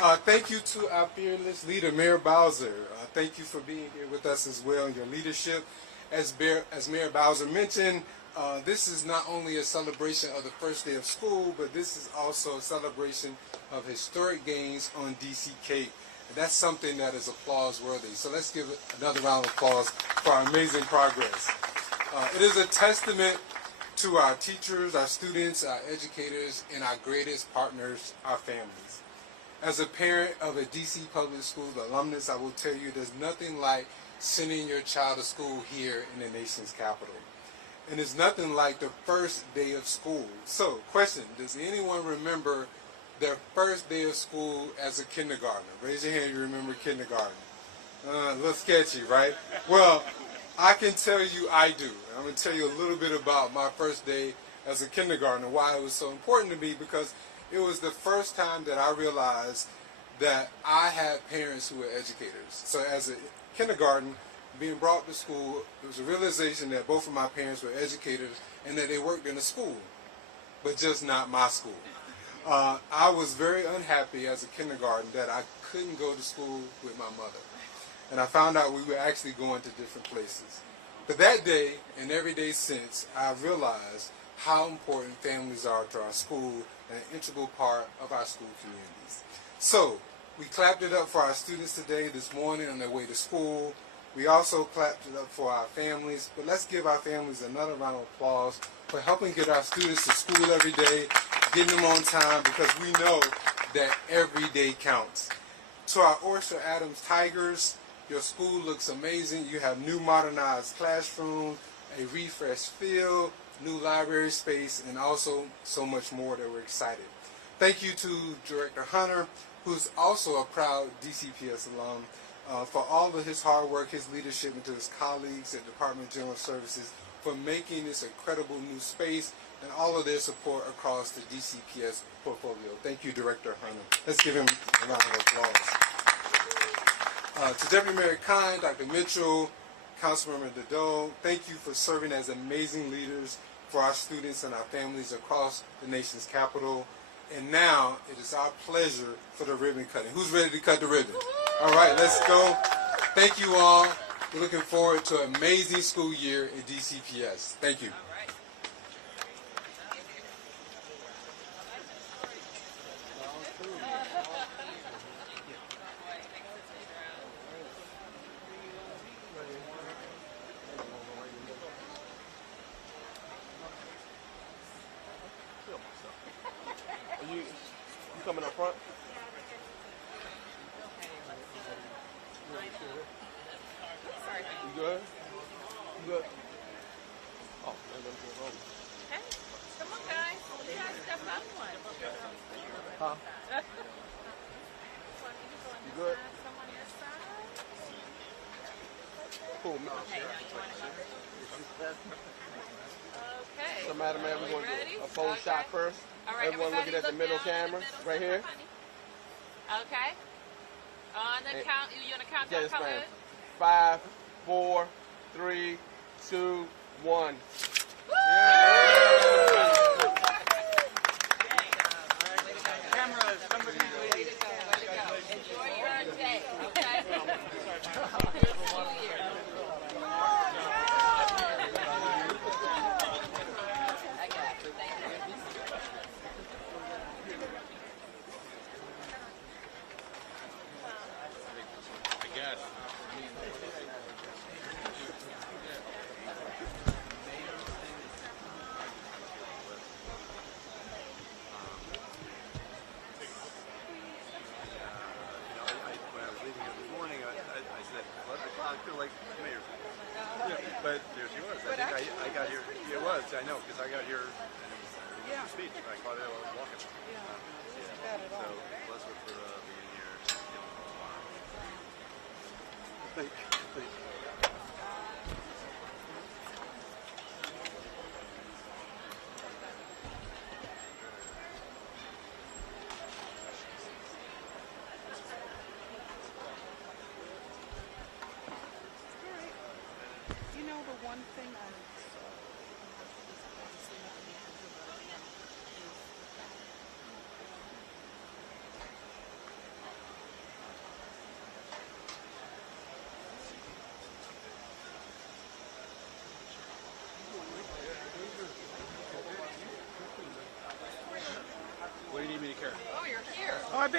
Thank you to our fearless leader, Muriel Bowser. Thank you for being here with us as well in your leadership. As Mayor Bowser mentioned, this is not only a celebration of the first day of school, but this is also a celebration of historic gains on DC Cape. And that's something that is applause worthy. So let's give another round of applause for our amazing progress. It is a testament to our teachers, our students, our educators, and our greatest partners, our families. As a parent of a DC public school alumnus, I will tell you there's nothing like sending your child to school here in the nation's capital. And it's nothing like the first day of school. So, question, does anyone remember their first day of school as a kindergartner? Raise your hand if you remember kindergarten. A little sketchy, right? Well, I can tell you I do. I'm going to tell you a little bit about my first day as a kindergartner, why it was so important to me, because it was the first time that I realized that I had parents who were educators. So as a kindergarten, being brought to school, it was a realization that both of my parents were educators and that they worked in a school, but just not my school. I was very unhappy as a kindergarten that I couldn't go to school with my mother. And I found out we were actually going to different places. But that day, and every day since, I realized how important families are to our school and an integral part of our school communities. So, we clapped it up for our students today, this morning, on their way to school. We also clapped it up for our families, but let's give our families another round of applause for helping get our students to school every day, getting them on time, because we know that every day counts. To our Oyster Adams Tigers, your school looks amazing. You have new modernized classrooms, a refreshed field, new library space, and also so much more that we're excited. Thank you to Director Hunter, who's also a proud DCPS alum, for all of his hard work, his leadership, and to his colleagues at Department of General Services for making this incredible new space and all of their support across the DCPS portfolio. Thank you, Director Hunter. Let's give him a round of applause. To Deputy Mayor Kine, Dr. Mitchell, Councilmember Nadeau, thank you for serving as amazing leaders for our students and our families across the nation's capital. And now it is our pleasure for the ribbon cutting. Who's ready to cut the ribbon? All right, let's go. Thank you all. We're looking forward to an amazing school year at DCPS. Thank you. You coming up front? You good? You good? Oh, Hey, come on, guys. You guys step up one. huh? You good? Cool. Okay. So, Madam Mayor, we're going to Ready? do a photo shot first. All right, Everyone looking at the middle camera, right here. Okay. On the Hey. count, you want to count down Yes, ma'am. colors? 5, 4, 3, 2, 1. Cameras, somebody way to go. Enjoy your day, okay? When I was leaving here this morning, I said, 11 o'clock, I feel like Mayor's. Yeah, but there she was. I think I got here. Yeah, it was, I know, because I got here and it was your speech. I caught it while I was walking. So, bless her for being here. Thank you. Thank you. You know, the one thing I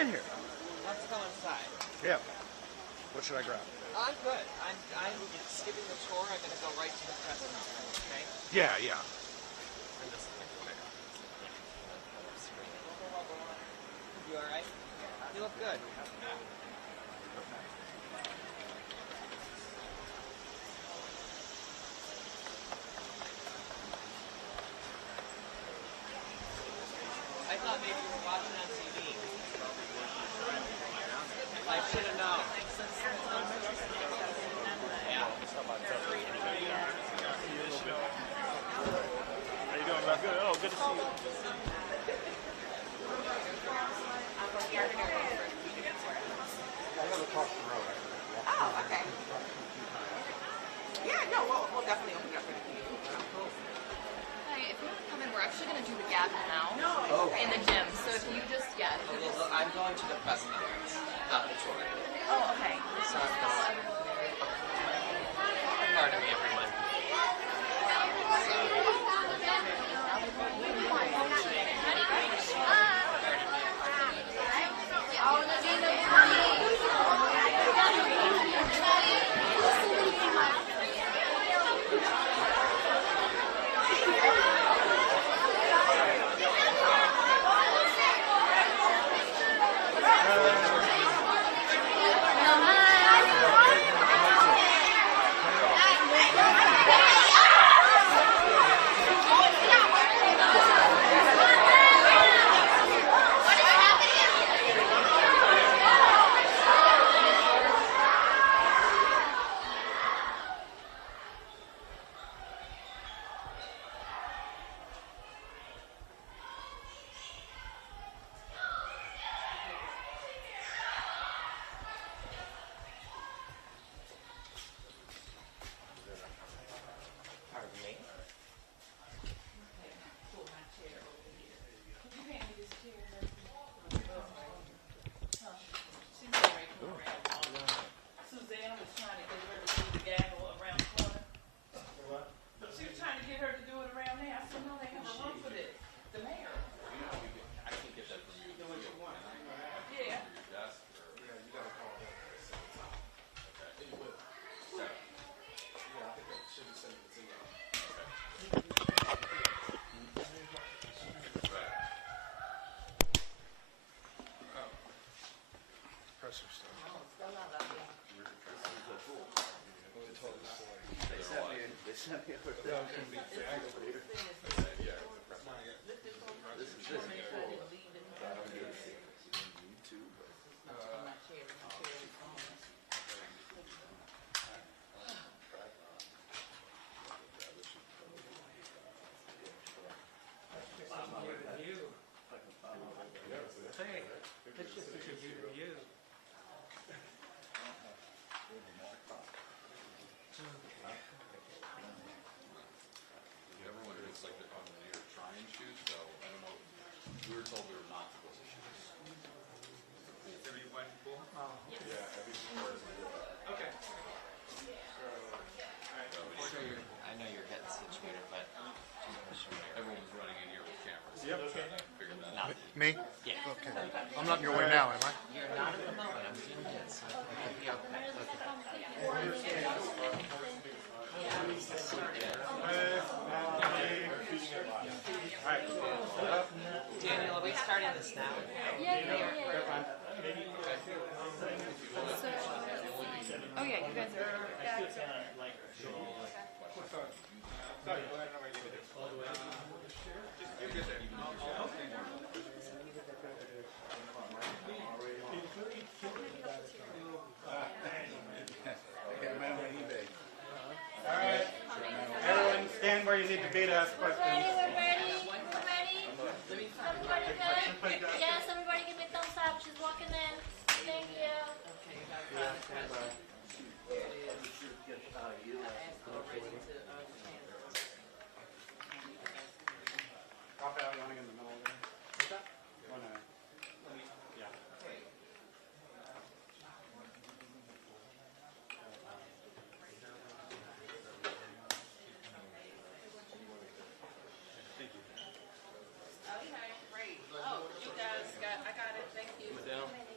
in here. Let's go inside. Yeah. What should I grab? I'm good. I'm skipping the tour. I'm going to go right to the president. Okay? Yeah, yeah. You all right? You look good. I thought maybe you were watching on TV. I should have known. Yeah. How you doing, Beth? Good. Oh, good to see you. Oh, okay. Yeah, no, we'll definitely open it up for the community. Hi, if you want to come in, we're actually going to do the gap now in the gym. So if you just, I'm going to the president, not the tour. Oh, okay. Pardon me, everyone. We were told we were not supposed to shoot. Is everyone cool? Yes. Yeah, everyone. Okay. I know you're getting situated, but everyone's running in here with cameras. Yep. Trying to figure that Not out. Me? Yeah. Okay. I'm not in your way now, am I? You're not at the moment. I'm zoomed in, so it'll be Daniel, are we starting this now? Yeah. Oh yeah, you guys are. Alright. Everyone stand where you need to be to ask questions. We're ready. Everybody good? Yes, everybody give me a thumbs up. She's walking in. Thank you. Raphael, you want to get in the middle there? What's that? Yeah. Okay, great. Oh, you guys I got it. Thank you. Madame.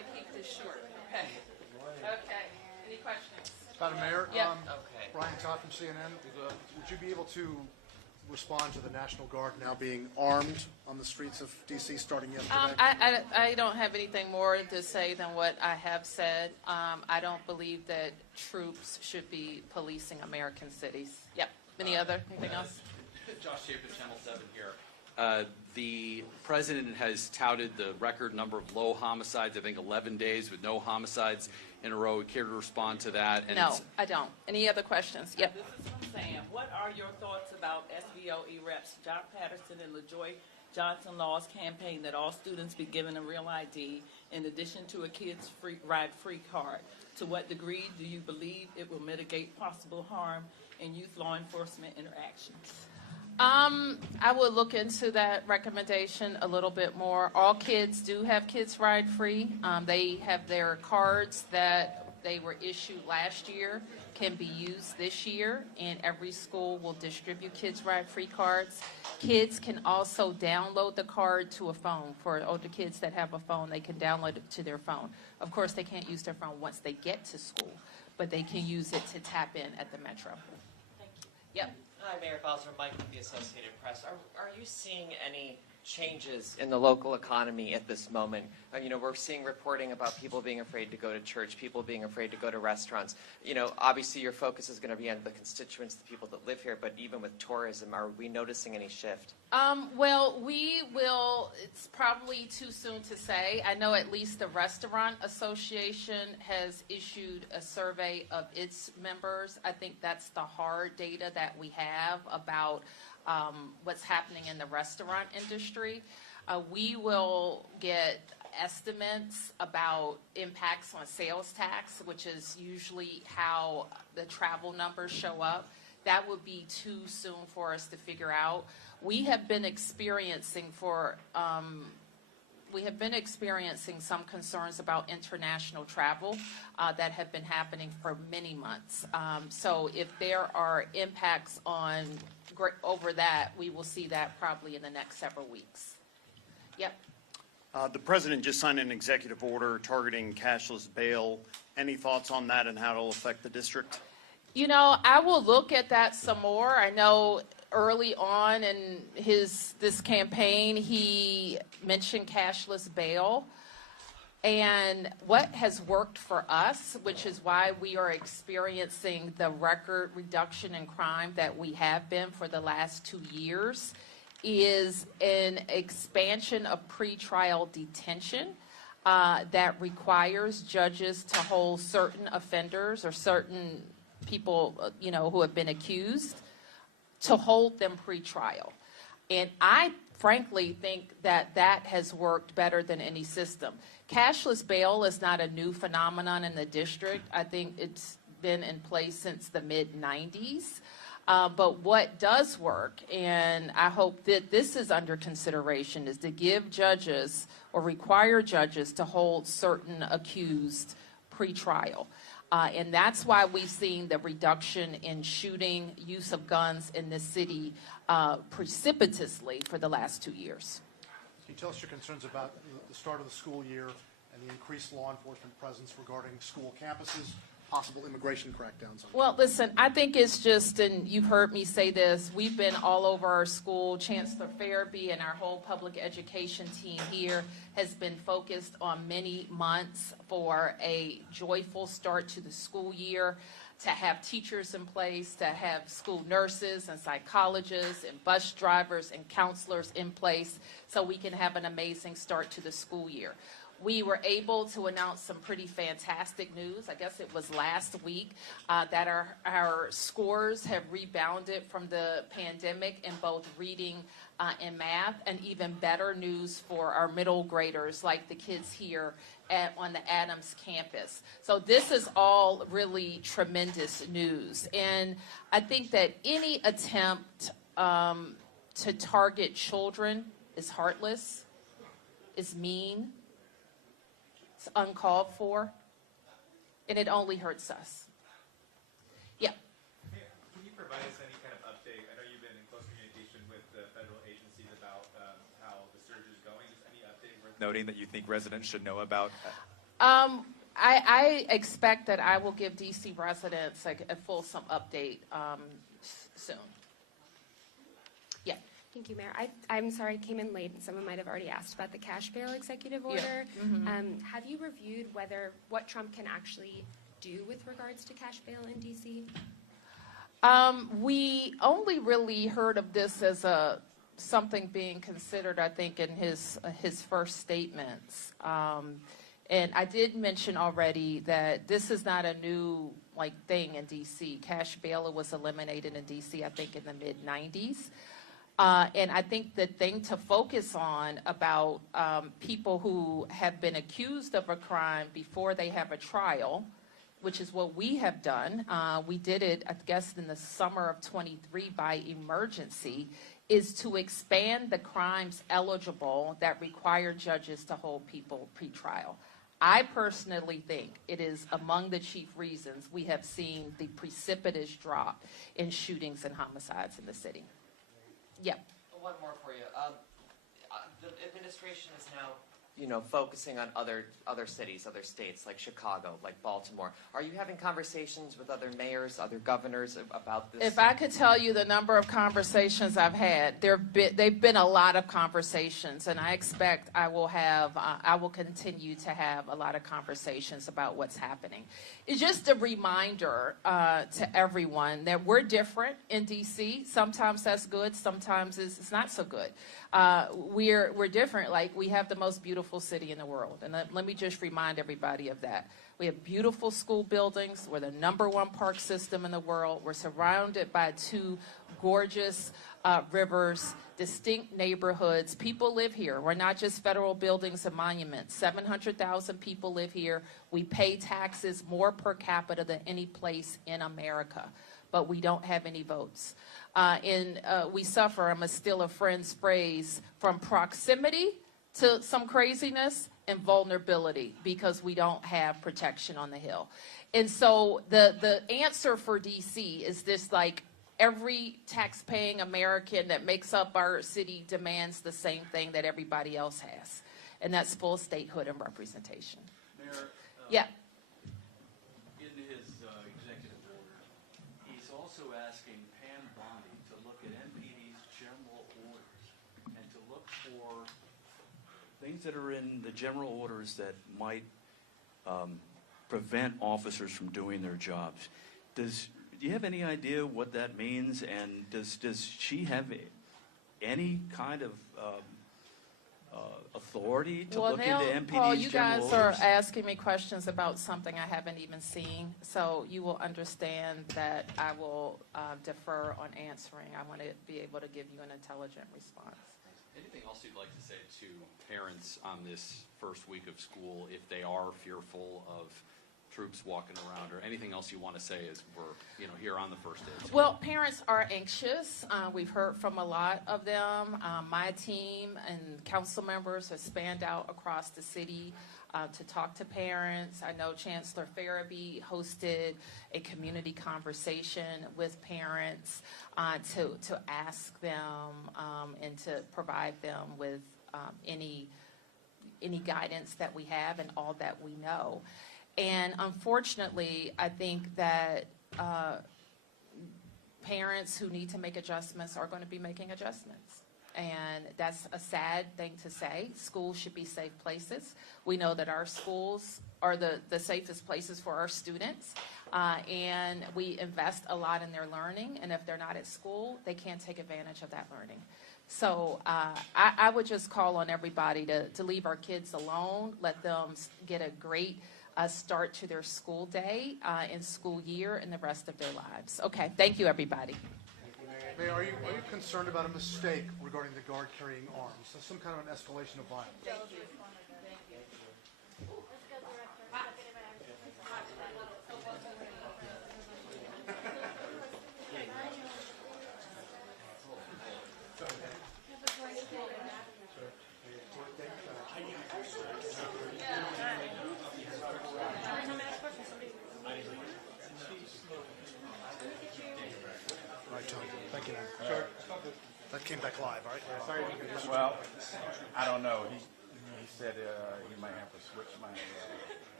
CNN. Would you be able to respond to the National Guard now being armed on the streets of D.C. starting yesterday? I don't have anything more to say than what I have said. I don't believe that troops should be policing American cities. Yep. Anything else? Josh Chapin, Channel 7 here. The president has touted the record number of low homicides, I think 11 days with no homicides in a row. We care to respond to that? And No, I don't. Any other questions? Yep. This is from Sam. What are your thoughts about SBOE reps John Patterson and LaJoy Johnson Law's campaign that all students be given a real ID in addition to a kids ride free card? To what degree do you believe it will mitigate possible harm in youth law enforcement interactions? I would look into that recommendation a little bit more. All kids do have Kids Ride Free. They have their cards that they were issued last year can be used this year, and every school will distribute Kids Ride Free cards. Kids can also download the card to a phone. For older kids that have a phone, they can download it to their phone. Of course, they can't use their phone once they get to school, but they can use it to tap in at the Metro. Thank you. Yep. Hi, Mayor Bowser, Mike with the Associated Press. Are you seeing any changes in the local economy at this moment? We're seeing reporting about people being afraid to go to church, people being afraid to go to restaurants. Obviously your focus is going to be on the constituents, the people that live here, but even with tourism, are we noticing any shift? Well, we will, it's probably too soon to say. I know at least the Restaurant Association has issued a survey of its members. I think that's the hard data that we have about what's happening in the restaurant industry. We will get estimates about impacts on sales tax, which is usually how the travel numbers show up. That would be too soon for us to figure out. We have been experiencing some concerns about international travel that have been happening for many months. So if there are impacts over that, we will see that probably in the next several weeks. Yep. The president just signed an executive order targeting cashless bail. Any thoughts on that and how it'll affect the district? I will look at that some more. I know early on in this campaign, he mentioned cashless bail. And what has worked for us, which is why we are experiencing the record reduction in crime that we have been for the last 2 years, is an expansion of pretrial detention that requires judges to hold certain offenders or certain people, who have been accused, to hold them pretrial. And I frankly think that has worked better than any system. Cashless bail is not a new phenomenon in the district. I think it's been in place since the mid-90s. But what does work, and I hope that this is under consideration, is to give judges or require judges to hold certain accused pretrial. And that's why we've seen the reduction in shooting, use of guns in this city precipitously for the last 2 years. Can you tell us your concerns about the start of the school year and the increased law enforcement presence regarding school campuses, possible immigration crackdowns? Well, listen, I think it's just, and you've heard me say this, we've been all over our school. Chancellor Farabee and our whole public education team here has been focused on many months for a joyful start to the school year, to have teachers in place, to have school nurses and psychologists and bus drivers and counselors in place so we can have an amazing start to the school year. We were able to announce some pretty fantastic news. I guess it was last week that our scores have rebounded from the pandemic in both reading and math, and even better news for our middle graders, like the kids here on the Adams campus. So this is all really tremendous news. And I think that any attempt to target children is heartless, is mean, it's uncalled for, and it only hurts us. Yeah. Can you provide us any kind of update? I know you've been in close communication with the federal agencies about how the surge is going. Just any update worth noting that you think residents should know about? I expect that I will give DC residents a fulsome update soon. Yeah. Thank you, Mayor. I'm sorry I came in late, and someone might have already asked about the cash bail executive order. Yeah. Mm-hmm. Have you reviewed what Trump can actually do with regards to cash bail in D.C.? We only really heard of this as something being considered, I think, in his first statements. And I did mention already that this is not a new thing in D.C. Cash bail was eliminated in D.C. I think in the mid-'90s. And I think the thing to focus on about people who have been accused of a crime before they have a trial, which is what we have done. We did it, I guess, in the summer of '23 by emergency, is to expand the crimes eligible that require judges to hold people pretrial. I personally think it is among the chief reasons we have seen the precipitous drop in shootings and homicides in the city. Yep. One more for you. The administration is now, focusing on other cities, other states like Chicago, like Baltimore. Are you having conversations with other mayors, other governors about this? If I could tell you the number of conversations I've had, they've been a lot of conversations, and I expect I will continue to have a lot of conversations about what's happening. It's just a reminder to everyone that we're different in D.C. Sometimes that's good, sometimes it's not so good. We're different. Like, we have the most beautiful city in the world, and let me just remind everybody of that. We have beautiful school buildings. We're the #1 park system in the world. We're surrounded by 2 gorgeous rivers, distinct neighborhoods. People live here. We're not just federal buildings and monuments. 700,000 people live here. We pay taxes more per capita than any place in America, but we don't have any votes. We suffer, I'm going to steal a friend's phrase, from proximity to some craziness and vulnerability because we don't have protection on the Hill. And so the answer for D.C. is this, every tax-paying American that makes up our city demands the same thing that everybody else has, and that's full statehood and representation. Mayor, yeah. In his executive order, he's also asking Pam Bondi to look at MPD's general orders and to look for things that are in the general orders that might prevent officers from doing their jobs. Do you have any idea what that means? And does she have any kind of authority to look into MPD's Paul, you general guys orders? are asking me questions about something I haven't even seen, so you will understand that I will defer on answering. I want to be able to give you an intelligent response. Anything else you'd like to say to parents on this first week of school if they are fearful of troops walking around, or anything else you want to say as we're here on the first day of school? Well, parents are anxious. We've heard from a lot of them. My team and council members have spanned out across the city to talk to parents. I know Chancellor Farabee hosted a community conversation with parents to ask them and to provide them with any guidance that we have and all that we know. And unfortunately, I think that parents who need to make adjustments are going to be making adjustments. And that's a sad thing to say. Schools should be safe places. We know that our schools are the safest places for our students. And we invest a lot in their learning. And if they're not at school, they can't take advantage of that learning. So I would just call on everybody to leave our kids alone, let them get a great start to their school day and school year and the rest of their lives. Okay, thank you, everybody. Mayor, are you concerned about a mistake regarding the guard carrying arms? So some kind of an escalation of violence? Thank you. Thank you, Mayor. That came back live, all right? Well, I don't know. He said he might have to switch my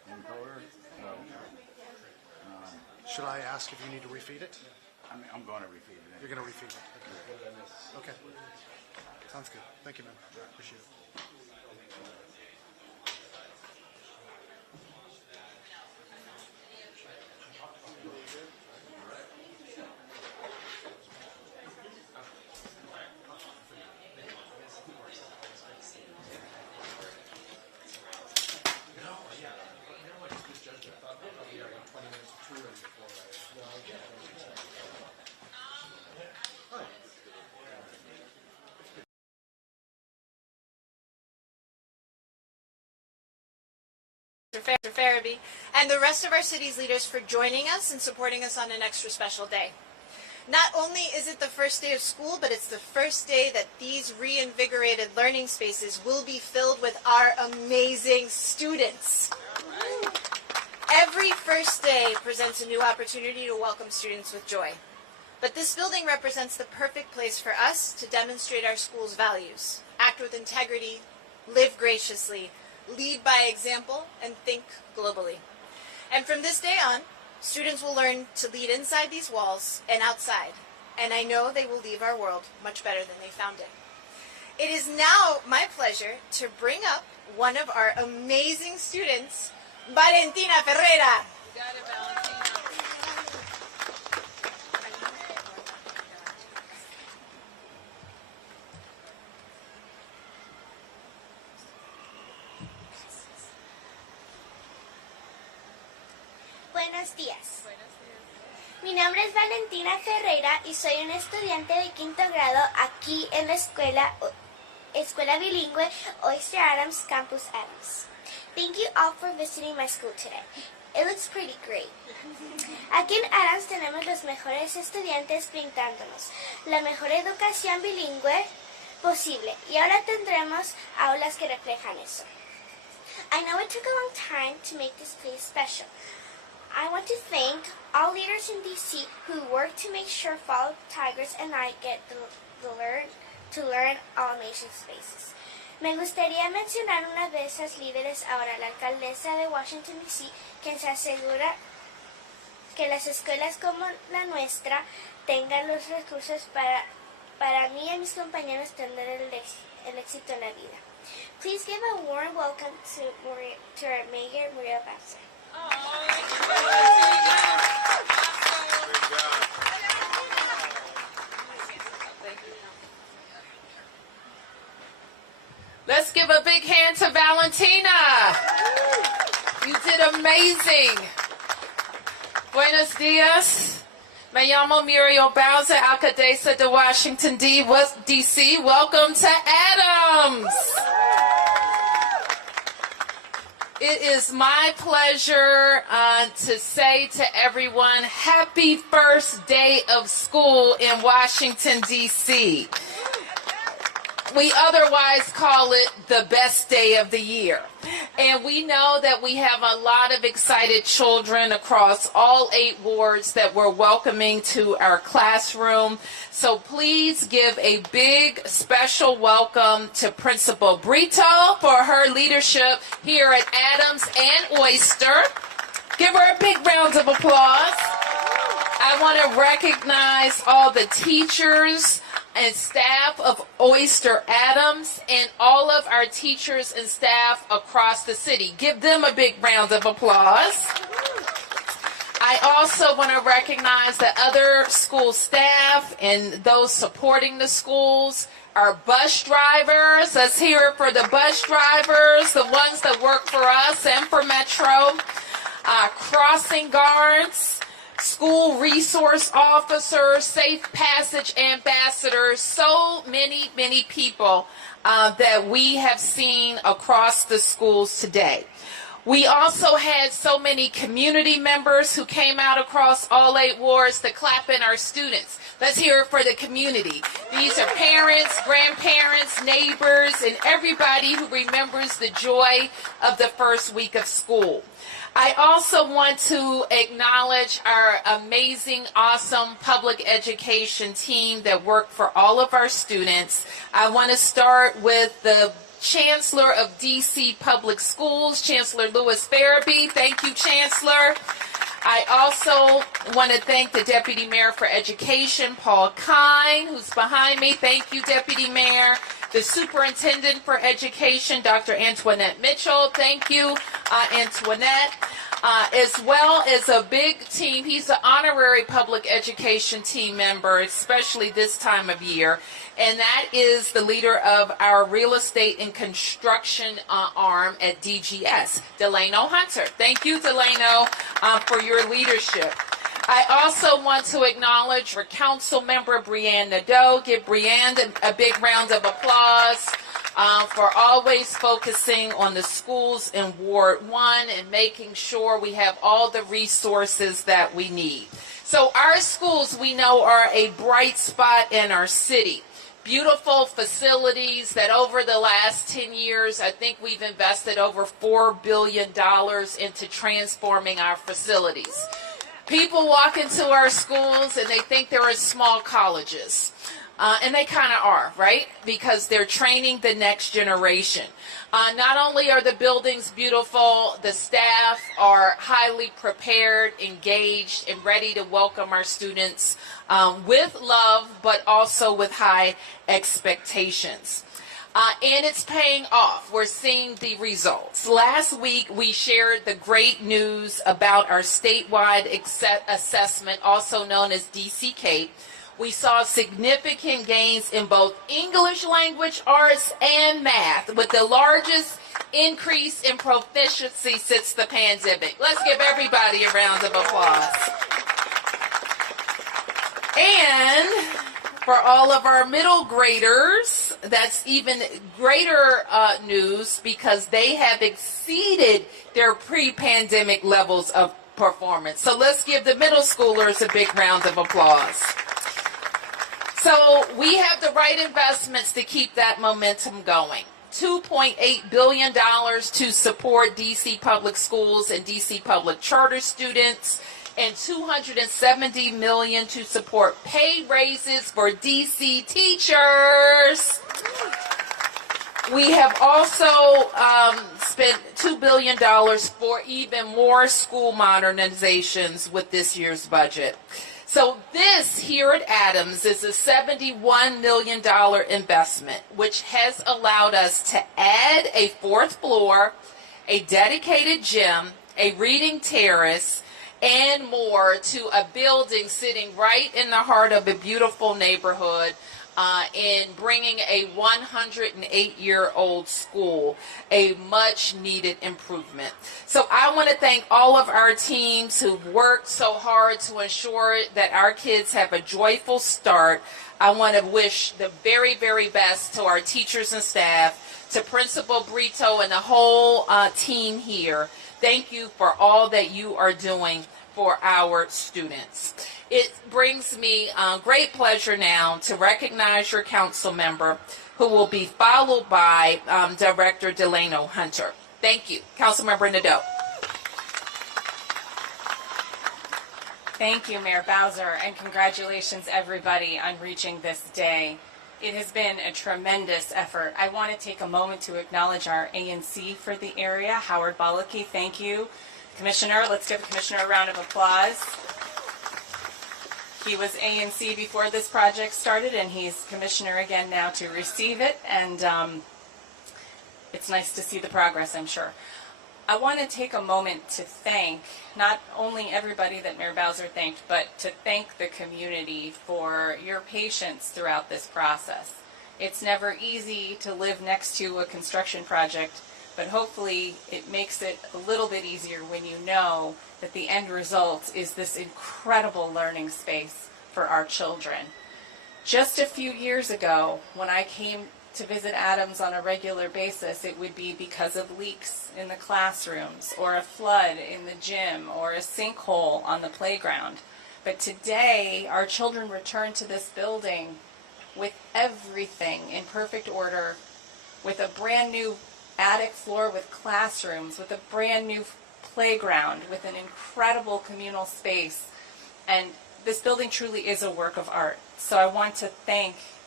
encoder. So, Should I ask if you need to refeed it? I'm going to refeed it. You're going to refeed it. Okay. Sounds good. Thank you, man. Appreciate it. Mr. Farabee, and the rest of our city's leaders for joining us and supporting us on an extra special day. Not only is it the first day of school, but it's the first day that these reinvigorated learning spaces will be filled with our amazing students. Every first day presents a new opportunity to welcome students with joy. But this building represents the perfect place for us to demonstrate our school's values, act with integrity, live graciously, lead by example, and think globally. And from this day on, students will learn to lead inside these walls and outside, and I know they will leave our world much better than they found it. It is now my pleasure to bring up one of our amazing students, Valentina Ferreira. You got it, Valentina. Buenos días. Mi nombre es Valentina Ferreira y soy una estudiante de quinto grado aquí en la escuela bilingüe Oyster Adams Campus Adams. Thank you all for visiting my school today. It looks pretty great. Aquí en Adams tenemos los mejores estudiantes brindándonos la mejor educación bilingüe posible y ahora tendremos aulas que reflejan eso. I know it took a long time to make this place special. I want to thank all leaders in DC who work to make sure fellow Tigers and I get to learn all amazing spaces. Me gustaría mencionar una de esas líderes ahora, la alcaldesa de Washington DC, quien se asegura que las escuelas como la nuestra tengan los recursos para mí y mis compañeros tener el éxito en la vida. Please give a warm welcome to our Mayor, Muriel Bowser. Let's give a big hand to Valentina. You did amazing. Buenos días. Me llamo Muriel Bowser, alcaldesa de Washington, D.C. Welcome to Adams. It is my pleasure to say to everyone, happy first day of school in Washington, D.C. We otherwise call it the best day of the year. And we know that we have a lot of excited children across all 8 wards that we're welcoming to our classroom. So please give a big special welcome to Principal Brito for her leadership here at Adams and Oyster. Give her a big round of applause. I want to recognize all the teachers and staff of Oyster Adams and all of our teachers and staff across the city. Give them a big round of applause. I also want to recognize the other school staff and those supporting the schools, our bus drivers. Let's hear it for the bus drivers, the ones that work for us and for Metro, crossing guards, school resource officers, safe passage ambassadors, so many, many people that we have seen across the schools today. We also had so many community members who came out across all 8 wards to clap in our students. Let's hear it for the community. These are parents, grandparents, neighbors, and everybody who remembers the joy of the first week of school. I also want to acknowledge our amazing, awesome public education team that worked for all of our students. I want to start with the Chancellor of DC Public Schools, Chancellor Louis Farabee. Thank you, Chancellor. I also want to thank the Deputy Mayor for Education, Paul Kine, who's behind me. Thank you, Deputy Mayor. The Superintendent for Education, Dr. Antoinette Mitchell. Thank you, Antoinette. As well as a big team. He's an honorary public education team member, especially this time of year. And that is the leader of our real estate and construction arm at DGS, Delano Hunter. Thank you, Delano, for your leadership. I also want to acknowledge our council member, Brianne Nadeau. Give Brianne a big round of applause for always focusing on the schools in Ward 1 and making sure we have all the resources that we need. So our schools, we know, are a bright spot in our city. Beautiful facilities that over the last 10 years, I think we've invested over $4 billion into transforming our facilities. People walk into our schools and they think they're small colleges. And they kind of are, right? Because they're training the next generation. Not only are the buildings beautiful, the staff are highly prepared, engaged, and ready to welcome our students with love, but also with high expectations. And it's paying off. We're seeing the results. Last week, we shared the great news about our statewide assessment, also known as DCK. We saw significant gains in both English language arts and math, with the largest increase in proficiency since the pandemic. Let's give everybody a round of applause. And for all of our middle graders, that's even greater news because they have exceeded their pre-pandemic levels of performance. So let's give the middle schoolers a big round of applause. So we have the right investments to keep that momentum going. $2.8 billion to support DC public schools and DC public charter students, and $270 million to support pay raises for DC teachers. We have also spent $2 billion for even more school modernizations with this year's budget. So this here at Adams is a $71 million investment, which has allowed us to add a fourth floor, a dedicated gym, a reading terrace, and more to a building sitting right in the heart of a beautiful neighborhood, in bringing a 108-year-old school, a much-needed improvement. So I want to thank all of our teams who've worked so hard to ensure that our kids have a joyful start. I want to wish the very, very best to our teachers and staff, to Principal Brito and the whole team here. Thank you for all that you are doing for our students. It brings me great pleasure now to recognize your council member, who will be followed by Director Delano Hunter. Thank you. Councilmember Nadeau. Thank you, Mayor Bowser, and congratulations, everybody, on reaching this day. It has been a tremendous effort. I want to take a moment to acknowledge our ANC for the area, Howard Ballistic. Thank you. Commissioner, let's give the Commissioner a round of applause. He was ANC before this project started, and he's Commissioner again now to receive it, and it's nice to see the progress, I'm sure. I want to take a moment to thank not only everybody that Mayor Bowser thanked, but to thank the community for your patience throughout this process. It's never easy to live next to a construction project, but hopefully it makes it a little bit easier when you know that the end result is this incredible learning space for our children. Just a few years ago, when I came to visit Adams on a regular basis, it would be because of leaks in the classrooms, or a flood in the gym, or a sinkhole on the playground. But today, our children return to this building with everything in perfect order, with a brand new attic floor with classrooms, with a brand new playground, with an incredible communal space. And this building truly is a work of art. So I want to thank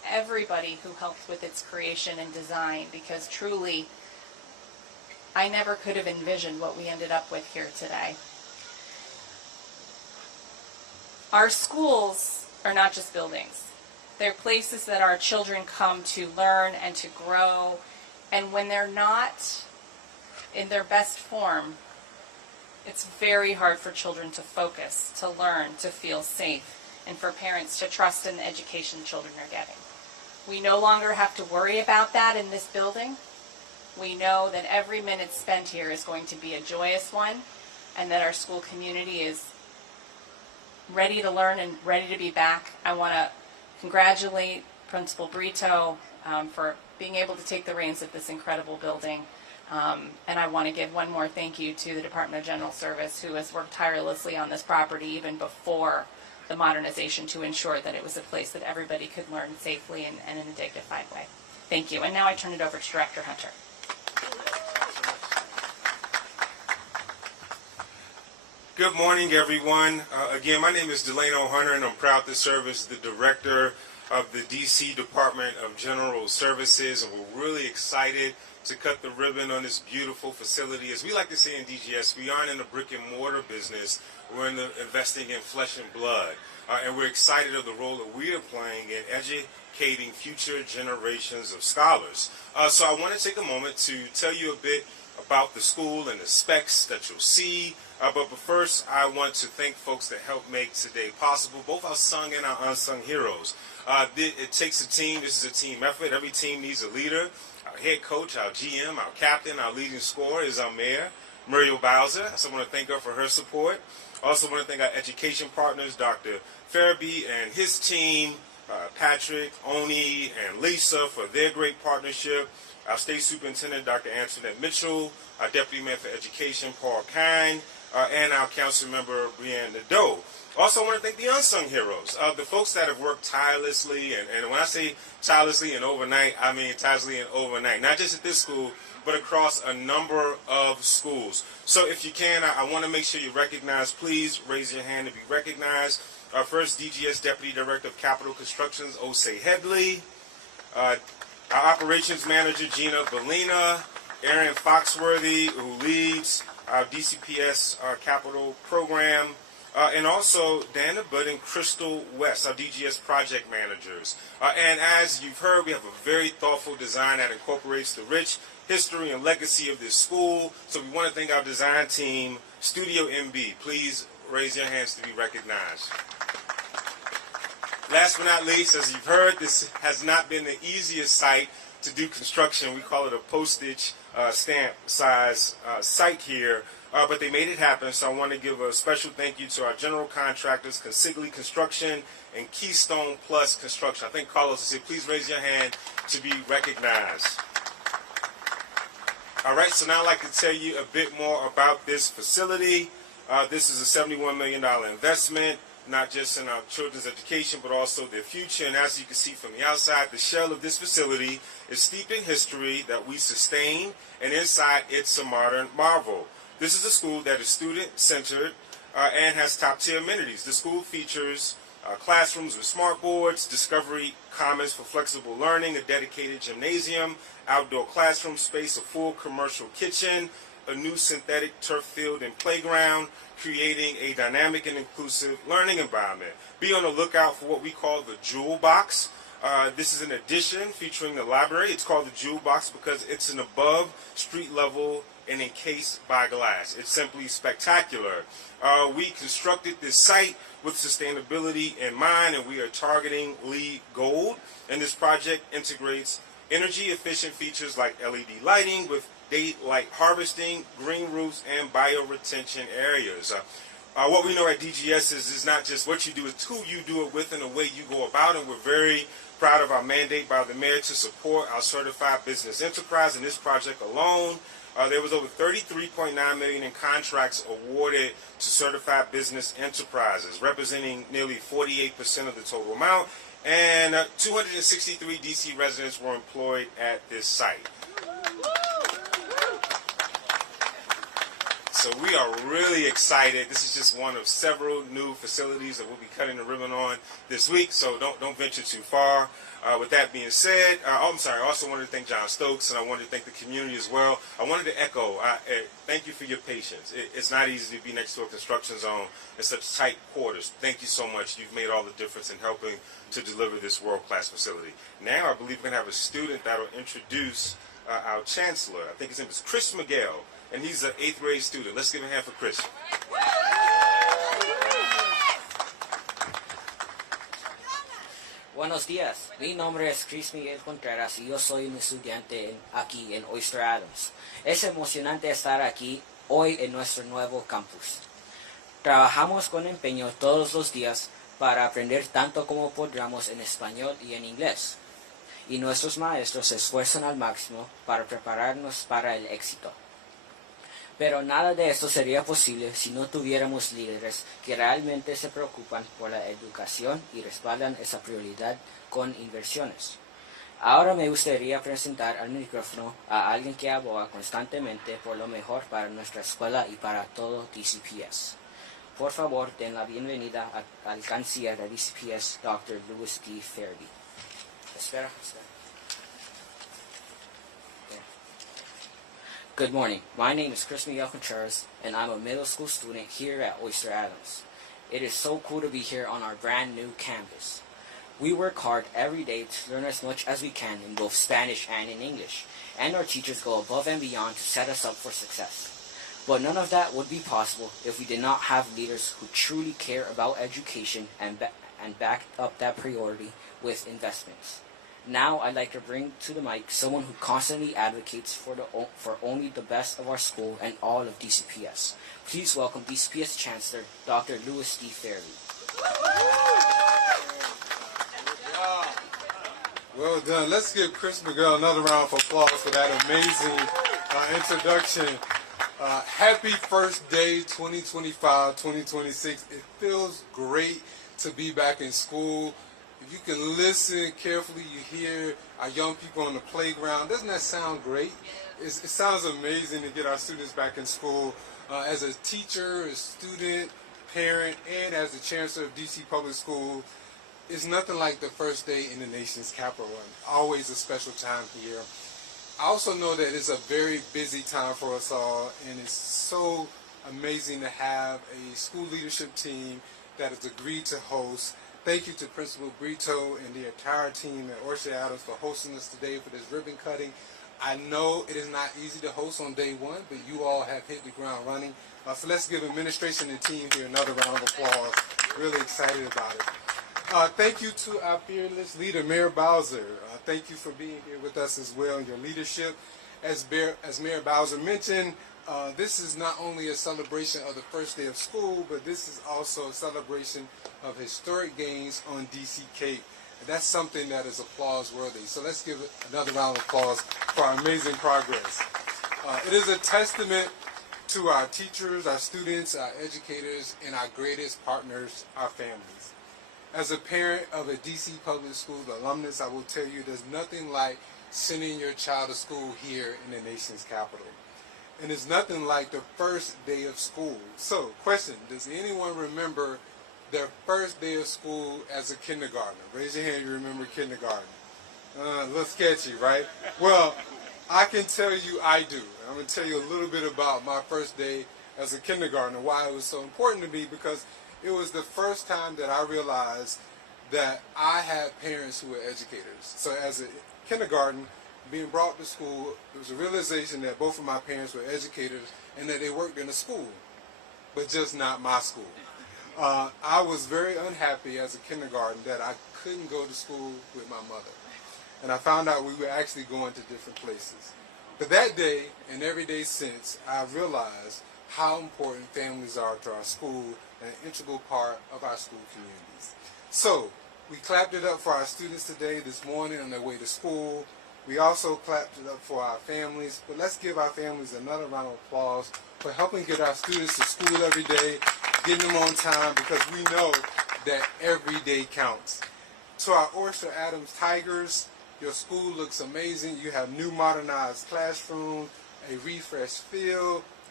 everybody who helped with its creation and design, because truly, I never could have envisioned what we ended up with here today. Our schools are not just buildings. They're places that our children come to learn and to grow, and when they're not in their best form, it's very hard for children to focus, to learn, to feel safe, and for parents to trust in the education children are getting. We no longer have to worry about that in this building. We know that every minute spent here is going to be a joyous one, and that our school community is ready to learn and ready to be back. I want to congratulate Principal Brito for being able to take the reins of this incredible building. And I want to give one more thank you to the Department of General Service, who has worked tirelessly on this property even before the modernization to ensure that it was a place that everybody could learn safely and in a dignified way. Thank you. And now I turn it over to Director Hunter. Good morning, everyone. Again, my name is Delano Hunter, and I'm proud to serve as the Director of the D.C. Department of General Services, and we're really excited to cut the ribbon on this beautiful facility. As we like to say in DGS, we aren't in the brick and mortar business, we're investing in flesh and blood. And we're excited of the role that we are playing in educating future generations of scholars. So I want to take a moment to tell you a bit about the school and the specs that you'll see. But first, I want to thank folks that helped make today possible, both our sung and our unsung heroes. It takes a team. This is a team effort. Every team needs a leader. Our head coach, our GM, our captain, our leading scorer is our mayor, Muriel Bowser. So I want to thank her for her support. Also want to thank our education partners, Dr. Farabee and his team, Patrick, Oni, and Lisa for their great partnership. Our state superintendent, Dr. Antoinette Mitchell, our deputy mayor for education, Paul Kine, and our council member, Brianne Nadeau. Also, I want to thank the unsung heroes, the folks that have worked tirelessly, and when I say tirelessly and overnight, I mean tirelessly and overnight, not just at this school, but across a number of schools. So if you can, I want to make sure you're recognized. Please raise your hand to be recognized. Our first DGS Deputy Director of Capital Constructions, Osei Headley. Our Operations Manager, Gina Bellina. Aaron Foxworthy, who leads our DCPS Capital Program. And also Dana Budd and Crystal West, our DGS project managers. And as you've heard, we have a very thoughtful design that incorporates the rich history and legacy of this school. So we want to thank our design team, Studio MB. Please raise your hands to be recognized. Last but not least, as you've heard, this has not been the easiest site to do construction. We call it a postage stamp size site here. But they made it happen, so I want to give a special thank you to our general contractors, Consigli Construction and Keystone Plus Construction. I think Carlos said, please raise your hand to be recognized. All right, so now I'd like to tell you a bit more about this facility. This is a $71 million investment, not just in our children's education, but also their future. And as you can see from the outside, the shell of this facility is steeped in history that we sustain, and inside it's a modern marvel. This is a school that is student-centered and has top-tier amenities. The school features classrooms with smart boards, Discovery Commons for flexible learning, a dedicated gymnasium, outdoor classroom space, a full commercial kitchen, a new synthetic turf field and playground, creating a dynamic and inclusive learning environment. Be on the lookout for what we call the Jewel Box. This is an addition featuring the library. It's called the Jewel Box because it's an above street level and encased by glass. It's simply spectacular. We constructed this site with sustainability in mind, and we are targeting LEED Gold. And this project integrates energy efficient features like LED lighting with daylight harvesting, green roofs, and bioretention areas. What we know at DGS is not just what you do, it's who you do it with and the way you go about it. We're very proud of our mandate by the mayor to support our certified business enterprise. In this project alone, there was over $33.9 million in contracts awarded to certified business enterprises, representing nearly 48% of the total amount, and 263 DC residents were employed at this site. So we are really excited. This is just one of several new facilities that we'll be cutting the ribbon on this week, so don't venture too far. With that being said, I'm sorry, I also wanted to thank John Stokes, and I wanted to thank the community as well. I wanted to echo, thank you for your patience. It's not easy to be next to a construction zone in such tight quarters. Thank you so much. You've made all the difference in helping to deliver this world-class facility. Now I believe we're going to have a student that will introduce our chancellor. I think his name is Chris Miguel, and he's an 8th grade student. Let's give a hand for Chris. Buenos días, mi nombre es Chris Miguel Contreras y yo soy un estudiante aquí en Oyster Adams. Es emocionante estar aquí hoy en nuestro nuevo campus. Trabajamos con empeño todos los días para aprender tanto como podamos en español y en inglés. Y nuestros maestros se esfuerzan al máximo para prepararnos para el éxito. Pero nada de esto sería posible si no tuviéramos líderes que realmente se preocupan por la educación y respaldan esa prioridad con inversiones. Ahora me gustaría presentar al micrófono a alguien que aboga constantemente por lo mejor para nuestra escuela y para todo DCPS. Por favor, den la bienvenida al canciller de DCPS, Dr. Louis D. Fairby. Espera. Good morning. My name is Chris Miguel Contreras, and I'm a middle school student here at Oyster Adams. It is so cool to be here on our brand new campus. We work hard every day to learn as much as we can in both Spanish and in English, and our teachers go above and beyond to set us up for success. But none of that would be possible if we did not have leaders who truly care about education and back up that priority with investments. Now I'd like to bring to the mic someone who constantly advocates for only the best of our school and all of DCPS. Please welcome DCPS Chancellor, Dr. Louis D. Fairby. Well done. Let's give Chris Miguel another round of applause for that amazing introduction. Happy first day 2025-2026. It feels great to be back in school. If you can listen carefully, you hear our young people on the playground. Doesn't that sound great? It sounds amazing to get our students back in school. As a teacher, a student, parent, and as the chancellor of DC Public School, it's nothing like the first day in the nation's capital. Always a special time here. I also know that it's a very busy time for us all, and it's so amazing to have a school leadership team that has agreed to host. Thank you to Principal Brito and the entire team at Oyster Adams for hosting us today for this ribbon cutting. I know it is not easy to host on day one, but you all have hit the ground running. So let's give administration and team here another round of applause. Really excited about it. Thank you to our fearless leader, Muriel Bowser. Thank you for being here with us as well in your leadership. As Muriel Bowser mentioned, this is not only a celebration of the first day of school, but this is also a celebration of historic gains on DC Cape. And that's something that is applause worthy. So let's give it another round of applause for our amazing progress. It is a testament to our teachers, our students, our educators, and our greatest partners, our families. As a parent of a DC Public Schools alumnus, I will tell you there's nothing like sending your child to school here in the nation's capital. And it's nothing like the first day of school. So, question, does anyone remember their first day of school as a kindergartner? Raise your hand if you remember kindergarten. A little sketchy, right? Well, I can tell you I do. I'm going to tell you a little bit about my first day as a kindergartner, why it was so important to me, because it was the first time that I realized that I had parents who were educators. So as a kindergarten, being brought to school, there was a realization that both of my parents were educators and that they worked in a school, but just not my school. I was very unhappy as a kindergarten that I couldn't go to school with my mother. And I found out we were actually going to different places. But that day, and every day since, I realized how important families are to our school and an integral part of our school communities. So, we clapped it up for our students today, this morning, on their way to school. We also clapped it up for our families, but let's give our families another round of applause for helping get our students to school every day, getting them on time, because we know that every day counts. To our Oyster Adams Tigers, your school looks amazing. You have new modernized classrooms, a refreshed field,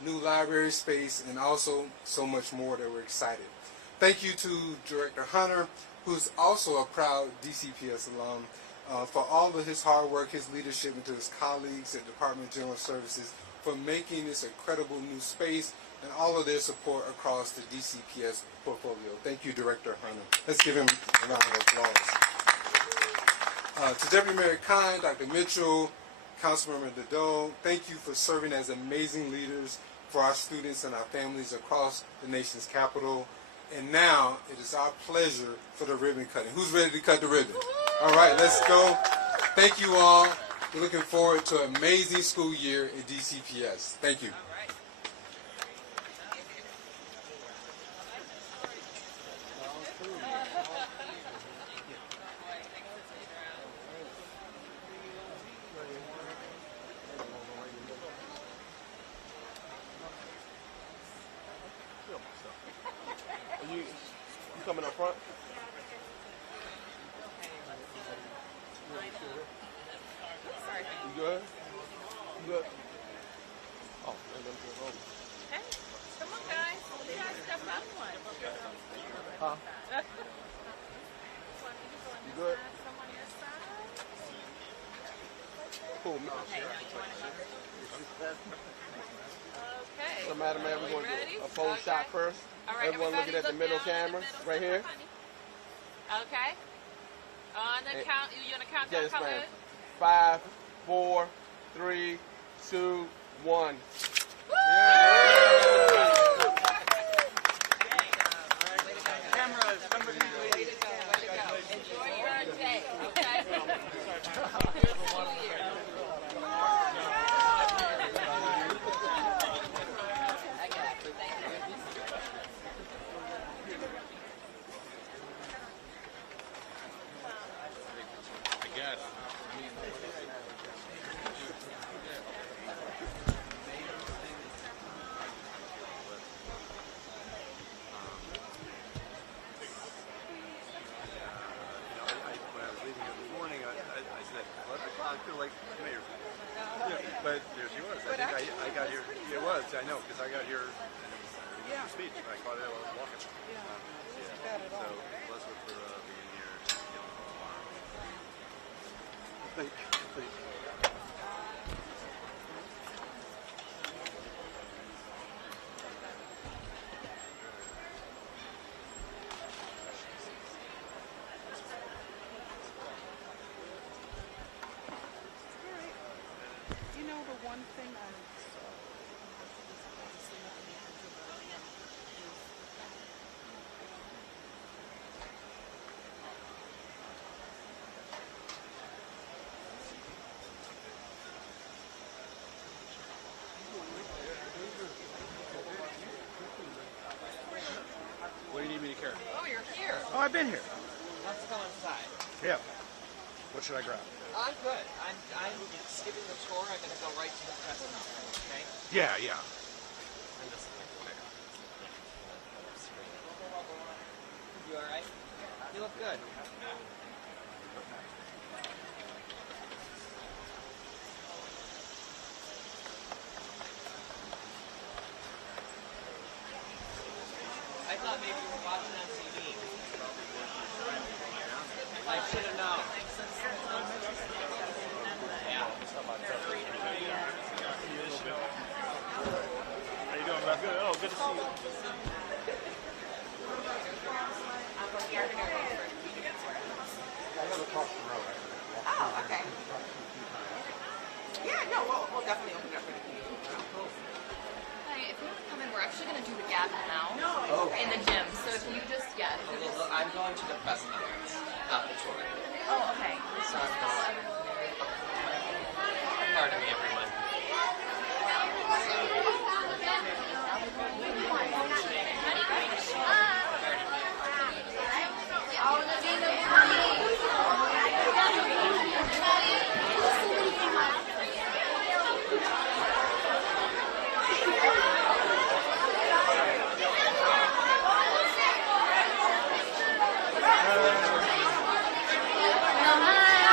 new library space, and also so much more that we're excited. Thank you to Director Hunter, who's also a proud DCPS alum, for all of his hard work, his leadership, and to his colleagues at Department of General Services for making this incredible new space and all of their support across the DCPS portfolio. Thank you, Director Hunter. Let's give him a round of applause. To Deputy Mayor Kine, Dr. Mitchell, Councilmember Nadeau, thank you for serving as amazing leaders for our students and our families across the nation's capital. And now it is our pleasure for the ribbon cutting. Who's ready to cut the ribbon? All right, let's go. Thank you all. We're looking forward to an amazing school year at DCPS. Thank you. You coming up front? You good? You good? Oh, man, let me go home. Hey, come on, guys. You guys step up one. Huh? You good? Cool. Okay. So, Madam Mayor, we're going to Ready? do a pose shot first. All right, Everyone looking at the middle camera, right here. Okay. On the count, you want to count down Yes, colors? ma'am. 5, 4, 3, 2, 1. Cameras, somebody way to go. Enjoy your day, okay? But there she was. I think I got here. It was. I know because I got here in your speech. I caught it while I was walking. So bless her for being here. Thank you. Thank you. You know, the one thing I What do you need me to carry? Oh, you're here. Oh, I've been here. Let's go inside. Yeah. What should I grab? I'm good. I'm skipping the tour. I'm going to go right to the president. Okay? Yeah, yeah. And this is quick. You all right? You look good. I thought maybe you were watching on TV. I should have known. Yeah. How you doing, man? Good. Oh, good to see you. Oh, okay. Yeah, no, we'll definitely open it up for the community. Hi, if you want to come in, we're actually going to do the gap now in the gym. So if you just, yeah. If you just, I'm going to the president, not the tour. oh, okay. Pardon me, everyone. No más.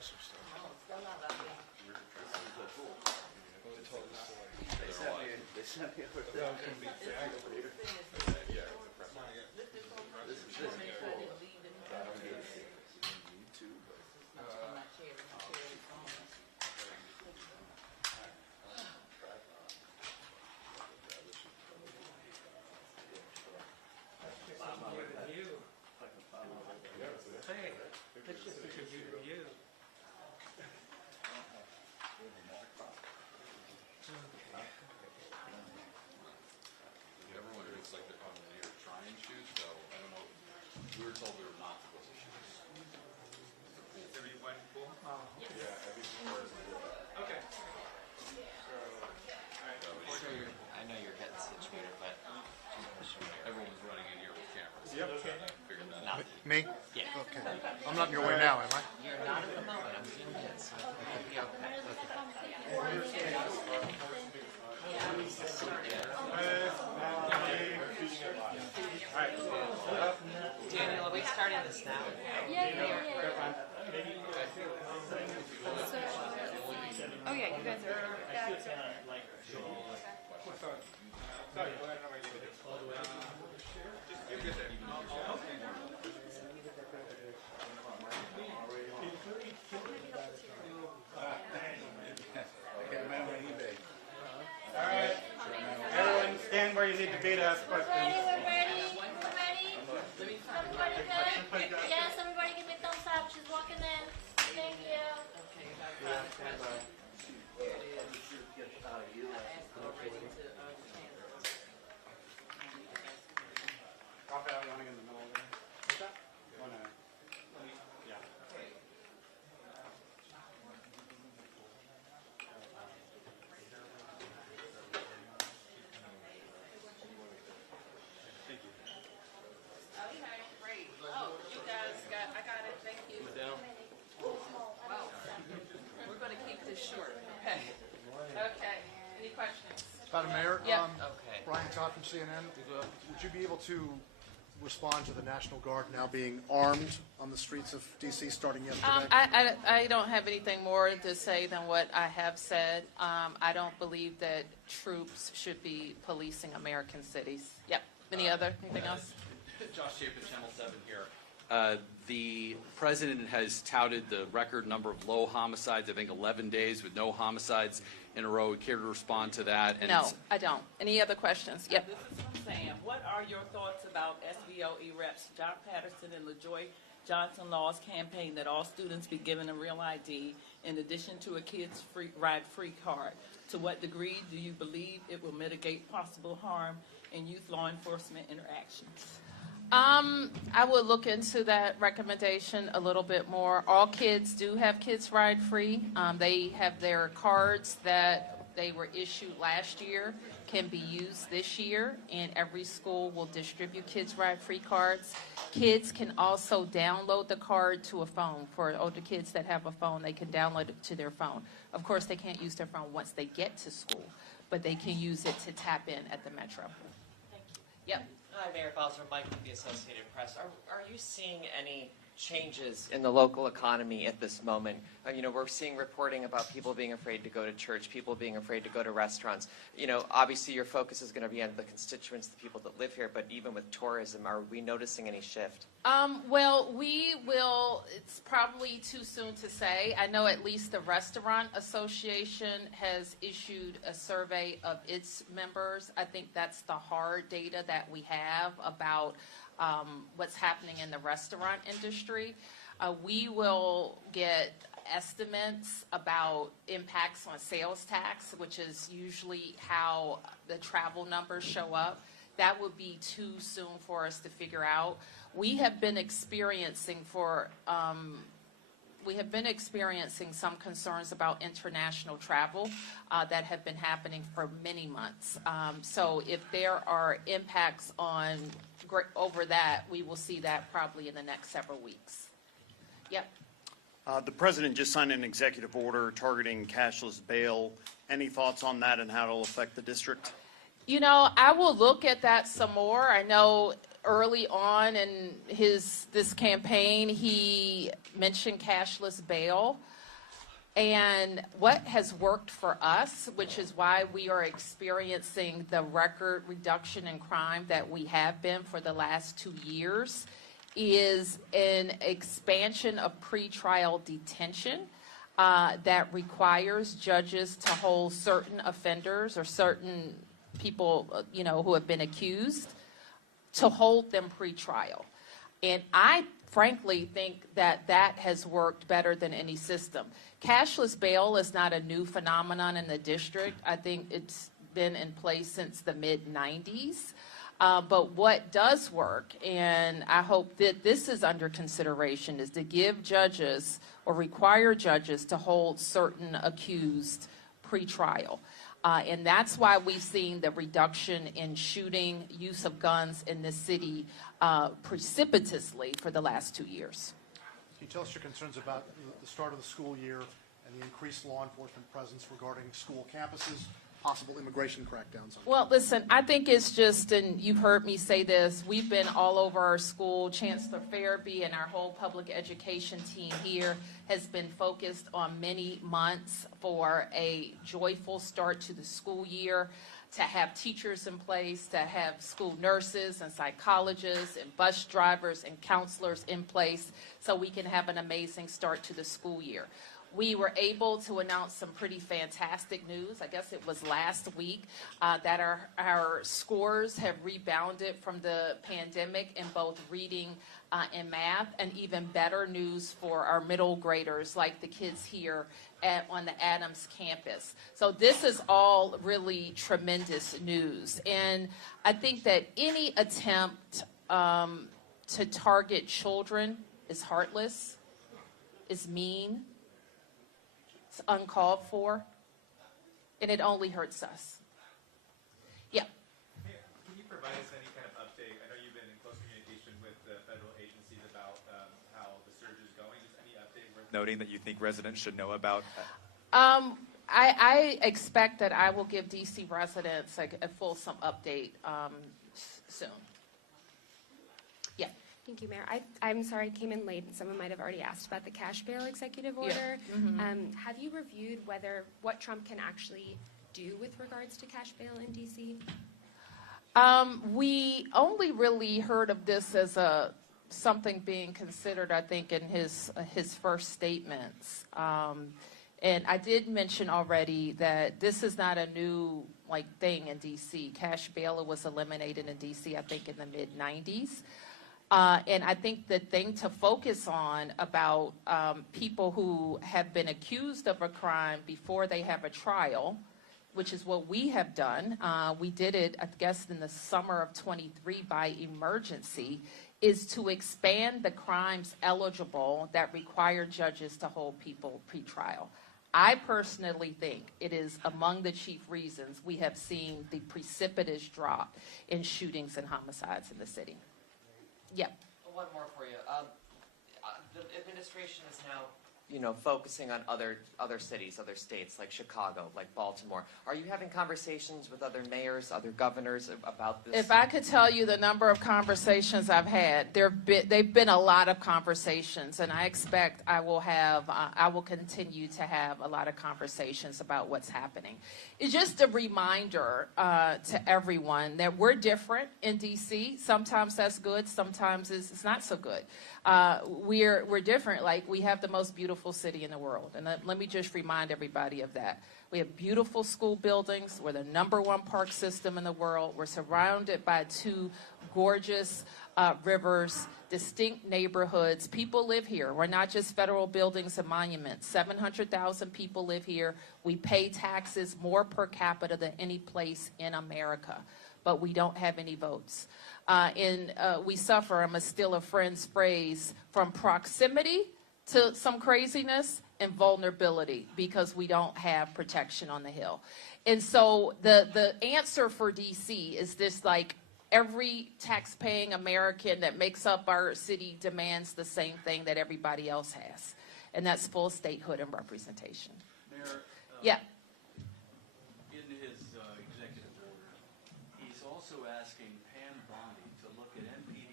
impressive stuff. They sent me over there. Everyone looks like they're coming in here to try and shoot, so I don't know. We were told we were not supposed to shoot. Is everyone full? Yeah, everyone. Okay. I know you're getting situated, but Everyone's running in here with cameras. Yep. So I figured that Not out. Me? Yeah. Okay. I'm not in your way now, am I? You're not at the moment. I'm zoomed in, so I think you'll be okay. Daniel, are we starting this now? Oh yeah, you guys are. All right. Everyone stand where you need to be to ask questions. We're ready. Everybody good? Yes, everybody give me a thumbs up. She's walking in. Thank you. Raphael, you want to get in the middle there? What's that? Yeah. Okay, great. Oh, you guys got. I got it. Thank you. Wow. We're going to keep this short. Okay. Okay. Any questions? Madam Mayor? Yep. Okay. Brian Todd from CNN. Would you be able to respond to the National Guard now being armed on the streets of D.C. starting yesterday? I don't have anything more to say than what I have said. I don't believe that troops should be policing American cities. Yep. Anything else? Josh Chapin, Channel 7 here. The president has touted the record number of low homicides, I think 11 days with no homicides in a row. Care to respond to that? And No, I don't. Any other questions? Yep. This is from Sam. What are your thoughts about SBOE reps John Patterson and LaJoy Johnson Law's campaign that all students be given a real ID in addition to a kids ride-free card? To what degree do you believe it will mitigate possible harm in youth law enforcement interactions? I would look into that recommendation a little bit more. All kids do have Kids Ride Free. They have their cards that they were issued last year can be used this year, and every school will distribute Kids Ride Free cards. Kids can also download the card to a phone. For older kids that have a phone, they can download it to their phone. Of course, they can't use their phone once they get to school, but they can use it to tap in at the Metro. Thank you. Yep. Hi, Mayor Bowser, Mike with the Associated Press. Are you seeing any changes in the local economy at this moment? We're seeing reporting about people being afraid to go to church, people being afraid to go to restaurants. Obviously your focus is going to be on the constituents, the people that live here, but even with tourism, are we noticing any shift? Well, we will, it's probably too soon to say. I know at least the Restaurant Association has issued a survey of its members. I think that's the hard data that we have about what's happening in the restaurant industry. We will get estimates about impacts on sales tax, which is usually how the travel numbers show up. That would be too soon for us to figure out. We have been experiencing some concerns about international travel that have been happening for many months. So if there are impacts over that, we will see that probably in the next several weeks. Yep. The president just signed an executive order targeting cashless bail. Any thoughts on that and how it'll affect the district? I will look at that some more. I know early on in this campaign, he mentioned cashless bail. And what has worked for us, which is why we are experiencing the record reduction in crime that we have been for the last 2 years, is an expansion of pretrial detention that requires judges to hold certain offenders or certain people, who have been accused, to hold them pretrial. And I frankly think that that has worked better than any system. Cashless bail is not a new phenomenon in the district. I think it's been in place since the mid-90s. But what does work, and I hope that this is under consideration, is to give judges or require judges to hold certain accused pretrial. And that's why we've seen the reduction in shooting, use of guns in this city precipitously for the last 2 years. Can you tell us your concerns about the start of the school year and the increased law enforcement presence regarding school campuses, possible immigration crackdowns? Well, listen, I think it's just, and you've heard me say this, we've been all over our school. Chancellor Farabee and our whole public education team here has been focused on many months for a joyful start to the school year, to have teachers in place, to have school nurses and psychologists and bus drivers and counselors in place so we can have an amazing start to the school year. We were able to announce some pretty fantastic news, I guess it was last week, that our scores have rebounded from the pandemic in both reading and math, and even better news for our middle graders, like the kids here on the Adams campus. So this is all really tremendous news. And I think that any attempt to target children is heartless, is mean, it's uncalled for, and it only hurts us. Yeah. Can you provide us any kind of update? I know you've been in close communication with the federal agencies about how the surge is going. Just any update worth noting that you think residents should know about? I expect that I will give DC residents a fulsome update soon. Yeah. Thank you, Mayor. I'm sorry I came in late, and someone might have already asked about the cash bail executive order. Yeah. Mm-hmm. Have you reviewed what Trump can actually do with regards to cash bail in D.C.? We only really heard of this as something being considered, I think, in his first statements. And I did mention already that this is not a new thing in D.C. Cash bail was eliminated in D.C., I think, in the mid-90s. And I think the thing to focus on about people who have been accused of a crime before they have a trial, which is what we have done, we did it, I guess, in the summer of 23 by emergency, is to expand the crimes eligible that require judges to hold people pretrial. I personally think it is among the chief reasons we have seen the precipitous drop in shootings and homicides in the city. Yep. One more for you. The administration is now, focusing on other cities, other states like Chicago, like Baltimore. Are you having conversations with other mayors, other governors about this? If I could tell you the number of conversations I've had, they've been a lot of conversations, and I expect I will continue to have a lot of conversations about what's happening. It's just a reminder to everyone that we're different in D.C. Sometimes that's good, sometimes it's not so good. We're different. Like, we have the most beautiful city in the world, and let me just remind everybody of that. We have beautiful school buildings. We're the #1 park system in the world. We're surrounded by 2 gorgeous rivers, distinct neighborhoods. People live here. We're not just federal buildings and monuments. 700,000 people live here. We pay taxes more per capita than any place in America, but we don't have any votes. We suffer, I'm going to steal a friend's phrase, from proximity to some craziness and vulnerability because we don't have protection on the Hill. And so the answer for D.C. is this, every tax-paying American that makes up our city demands the same thing that everybody else has, and that's full statehood and representation. Mayor, yeah. In his executive order, he's also asking Pam Bondi to look at MPD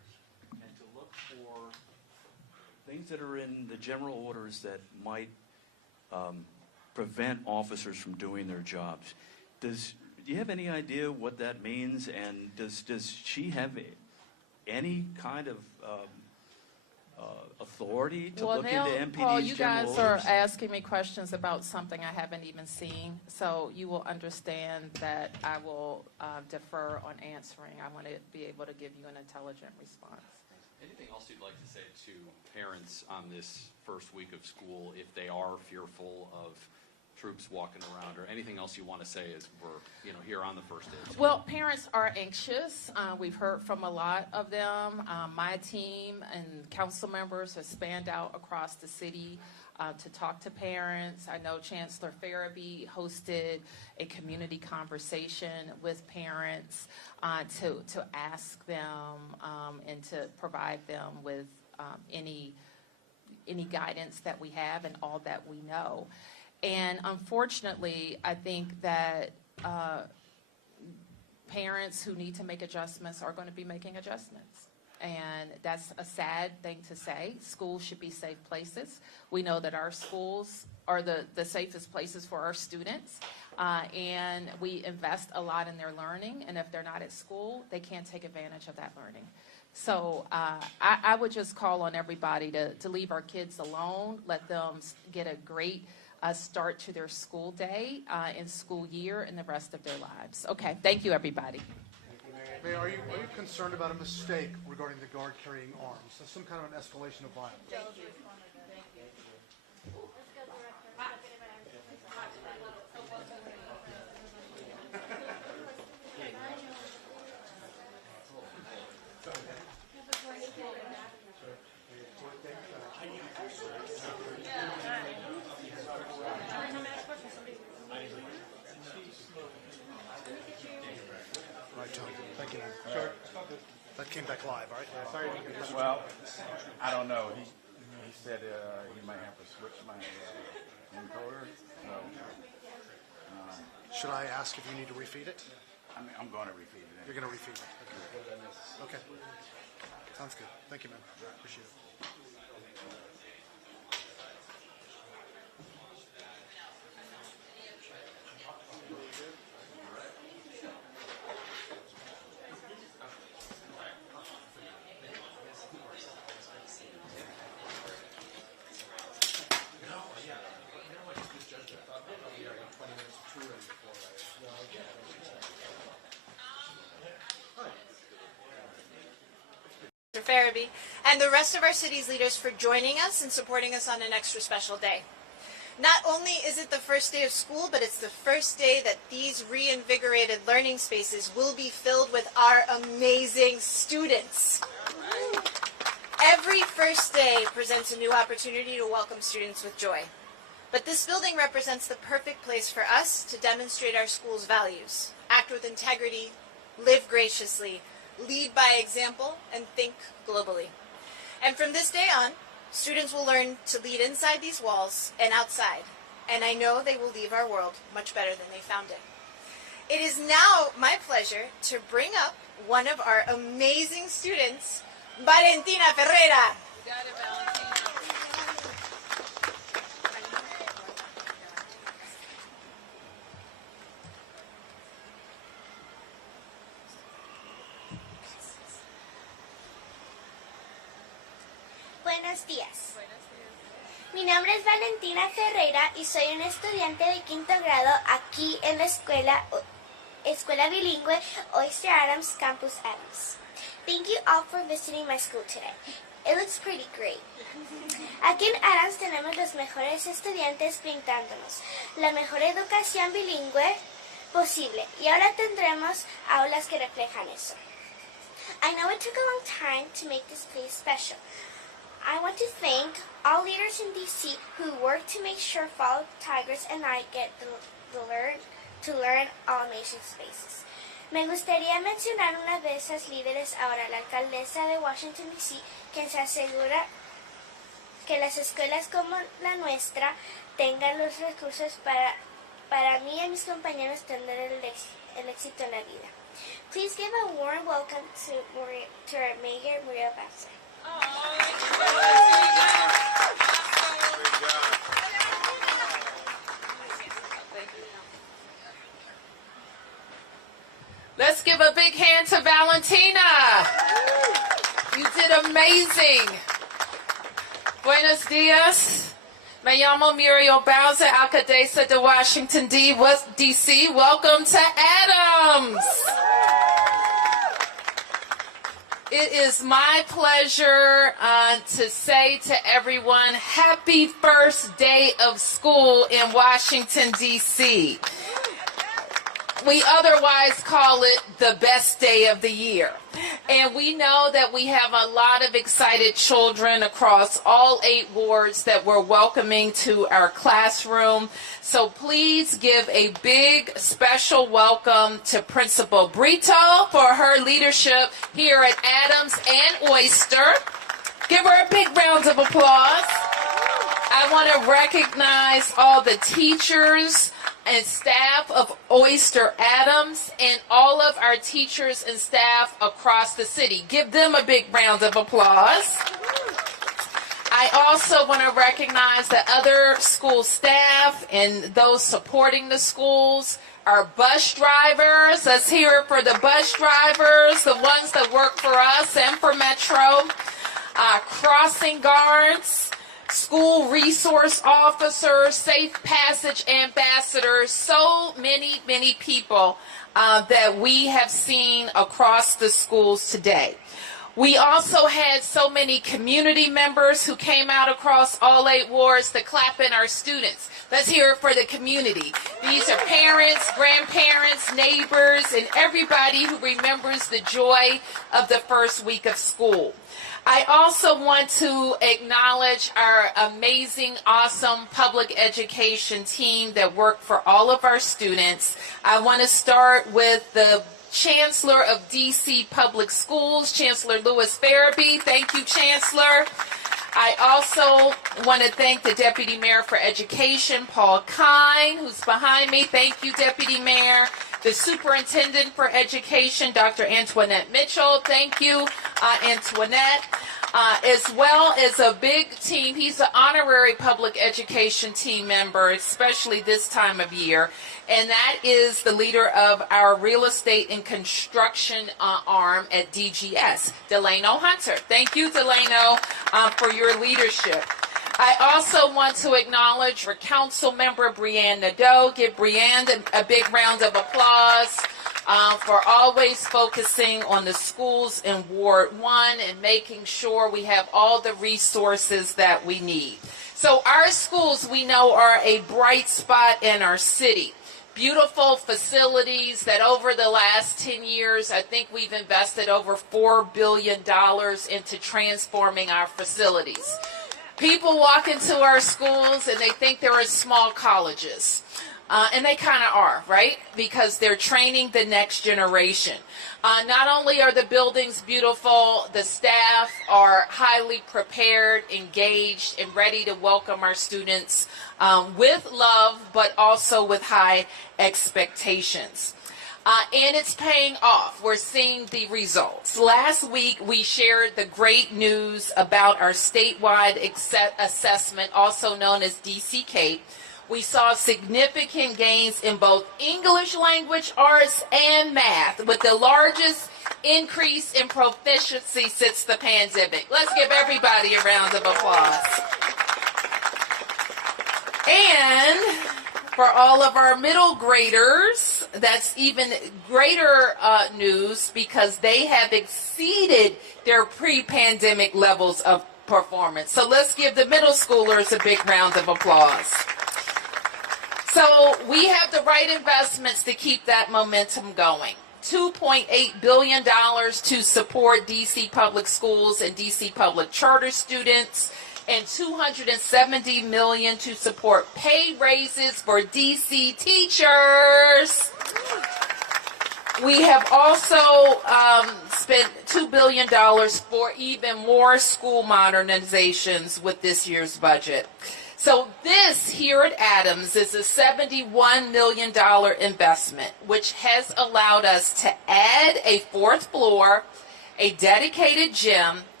for things that are in the general orders that might prevent officers from doing their jobs. Do you have any idea what that means? And does she have any kind of authority to look into MPD's Paul, you general guys orders? are asking me questions about something I haven't even seen, so you will understand that I will defer on answering. I want to be able to give you an intelligent response. Anything else you'd like to say to parents on this first week of school if they are fearful of troops walking around, or anything else you want to say as we're here on the first day of school? Well, parents are anxious. We've heard from a lot of them. My team and council members have spanned out across the city to talk to parents. I know Chancellor Farabee hosted a community conversation with parents to ask them and to provide them with any guidance that we have and all that we know. And unfortunately, I think that parents who need to make adjustments are going to be making adjustments. And that's a sad thing to say. Schools should be safe places. We know that our schools are the safest places for our students. And we invest a lot in their learning. And if they're not at school, they can't take advantage of that learning. So I would just call on everybody to leave our kids alone, let them get a great start to their school day and school year and the rest of their lives. Okay, thank you, everybody. Mayor, are you concerned about a mistake regarding the guard carrying arms? So some kind of an escalation of violence? Thank you, Sure. That came back live, right? Sorry. Well, I don't know. He said he might have to switch my encoder. So, should I ask if you need to refeed it? I'm going to refeed it. You're going to refeed it. Okay. Sounds good. Thank you, man. Appreciate it. Farabee, and the rest of our city's leaders for joining us and supporting us on an extra special day. Not only is it the first day of school, but it's the first day that these reinvigorated learning spaces will be filled with our amazing students. Every first day presents a new opportunity to welcome students with joy. But this building represents the perfect place for us to demonstrate our school's values, act with integrity, live graciously, lead by example, and think globally. And from this day on, students will learn to lead inside these walls and outside. And I know they will leave our world much better than they found it. It is now my pleasure to bring up one of our amazing students, Valentina Ferreira. Got it, Valentina. Buenos días. Mi nombre es Valentina Ferreira y soy una estudiante de quinto grado aquí en la escuela bilingüe Oyster Adams Campus Adams. Thank you all for visiting my school today. It looks pretty great. Aquí en Adams tenemos los mejores estudiantes brindándonos la mejor educación bilingüe posible y ahora tendremos aulas que reflejan eso. I know it took a long time to make this place special. I want to thank all leaders in DC who work to make sure Fall Tigers and I get to learn all amazing spaces. Me gustaría mencionar una de esas líderes ahora, la alcaldesa de Washington DC, quien se asegura que las escuelas como la nuestra tengan los recursos para mí y mis compañeros tener el éxito en la vida. Please give a warm welcome to our Mayor Muriel Bowser. Let's give a big hand to Valentina. You did amazing. Buenos dias. Me llamo Muriel Bowser, alcaldesa de Washington, D.C. Welcome to Adams. It is my pleasure to say to everyone, happy first day of school in Washington, D.C. We otherwise call it the best day of the year. And we know that we have a lot of excited children across all 8 wards that we're welcoming to our classroom. So please give a big special welcome to Principal Brito for her leadership here at Adams and Oyster. Give her a big round of applause. I want to recognize all the teachers and staff of Oyster Adams and all of our teachers and staff across the city. Give them a big round of applause. I also want to recognize the other school staff and those supporting the schools, our bus drivers. Let's hear it for the bus drivers, the ones that work for us and for Metro, crossing guards, school resource officers, safe passage ambassadors, so many, many people that we have seen across the schools today. We also had so many community members who came out across all 8 wards to clap in our students. Let's hear it for the community. These are parents, grandparents, neighbors, and everybody who remembers the joy of the first week of school. I also want to acknowledge our amazing, awesome public education team that worked for all of our students. I want to start with the Chancellor of D.C. Public Schools, Chancellor Louis Farabee. Thank you, Chancellor. I also want to thank the Deputy Mayor for Education, Paul Kine, who's behind me. Thank you, Deputy Mayor. The Superintendent for Education, Dr. Antoinette Mitchell. Thank you, Antoinette. As well as a big team. He's an honorary public education team member, especially this time of year. And that is the leader of our real estate and construction arm at DGS, Delano Hunter. Thank you, Delano, for your leadership. I also want to acknowledge our council member, Brianne Nadeau. Give Brianne a big round of applause for always focusing on the schools in Ward 1 and making sure we have all the resources that we need. So our schools, we know, are a bright spot in our city. Beautiful facilities that over the last 10 years, I think we've invested over $4 billion into transforming our facilities. People walk into our schools and they think they're in small colleges. And they kind of are, right? Because they're training the next generation. Not only are the buildings beautiful, the staff are highly prepared, engaged, and ready to welcome our students with love, but also with high expectations. And it's paying off. We're seeing the results. Last week, we shared the great news about our statewide assessment, also known as DCK. We saw significant gains in both English language arts and math, with the largest increase in proficiency since the pandemic. Let's give everybody a round of applause. And for all of our middle graders, that's even greater news because they have exceeded their pre-pandemic levels of performance. So let's give the middle schoolers a big round of applause. So we have the right investments to keep that momentum going. $2.8 billion to support D.C. public schools and D.C. public charter students, and $270 million to support pay raises for D.C. teachers. We have also spent $2 billion for even more school modernizations with this year's budget. So this here at Adams is a $71 million investment, which has allowed us to add a 4th floor, a dedicated gym,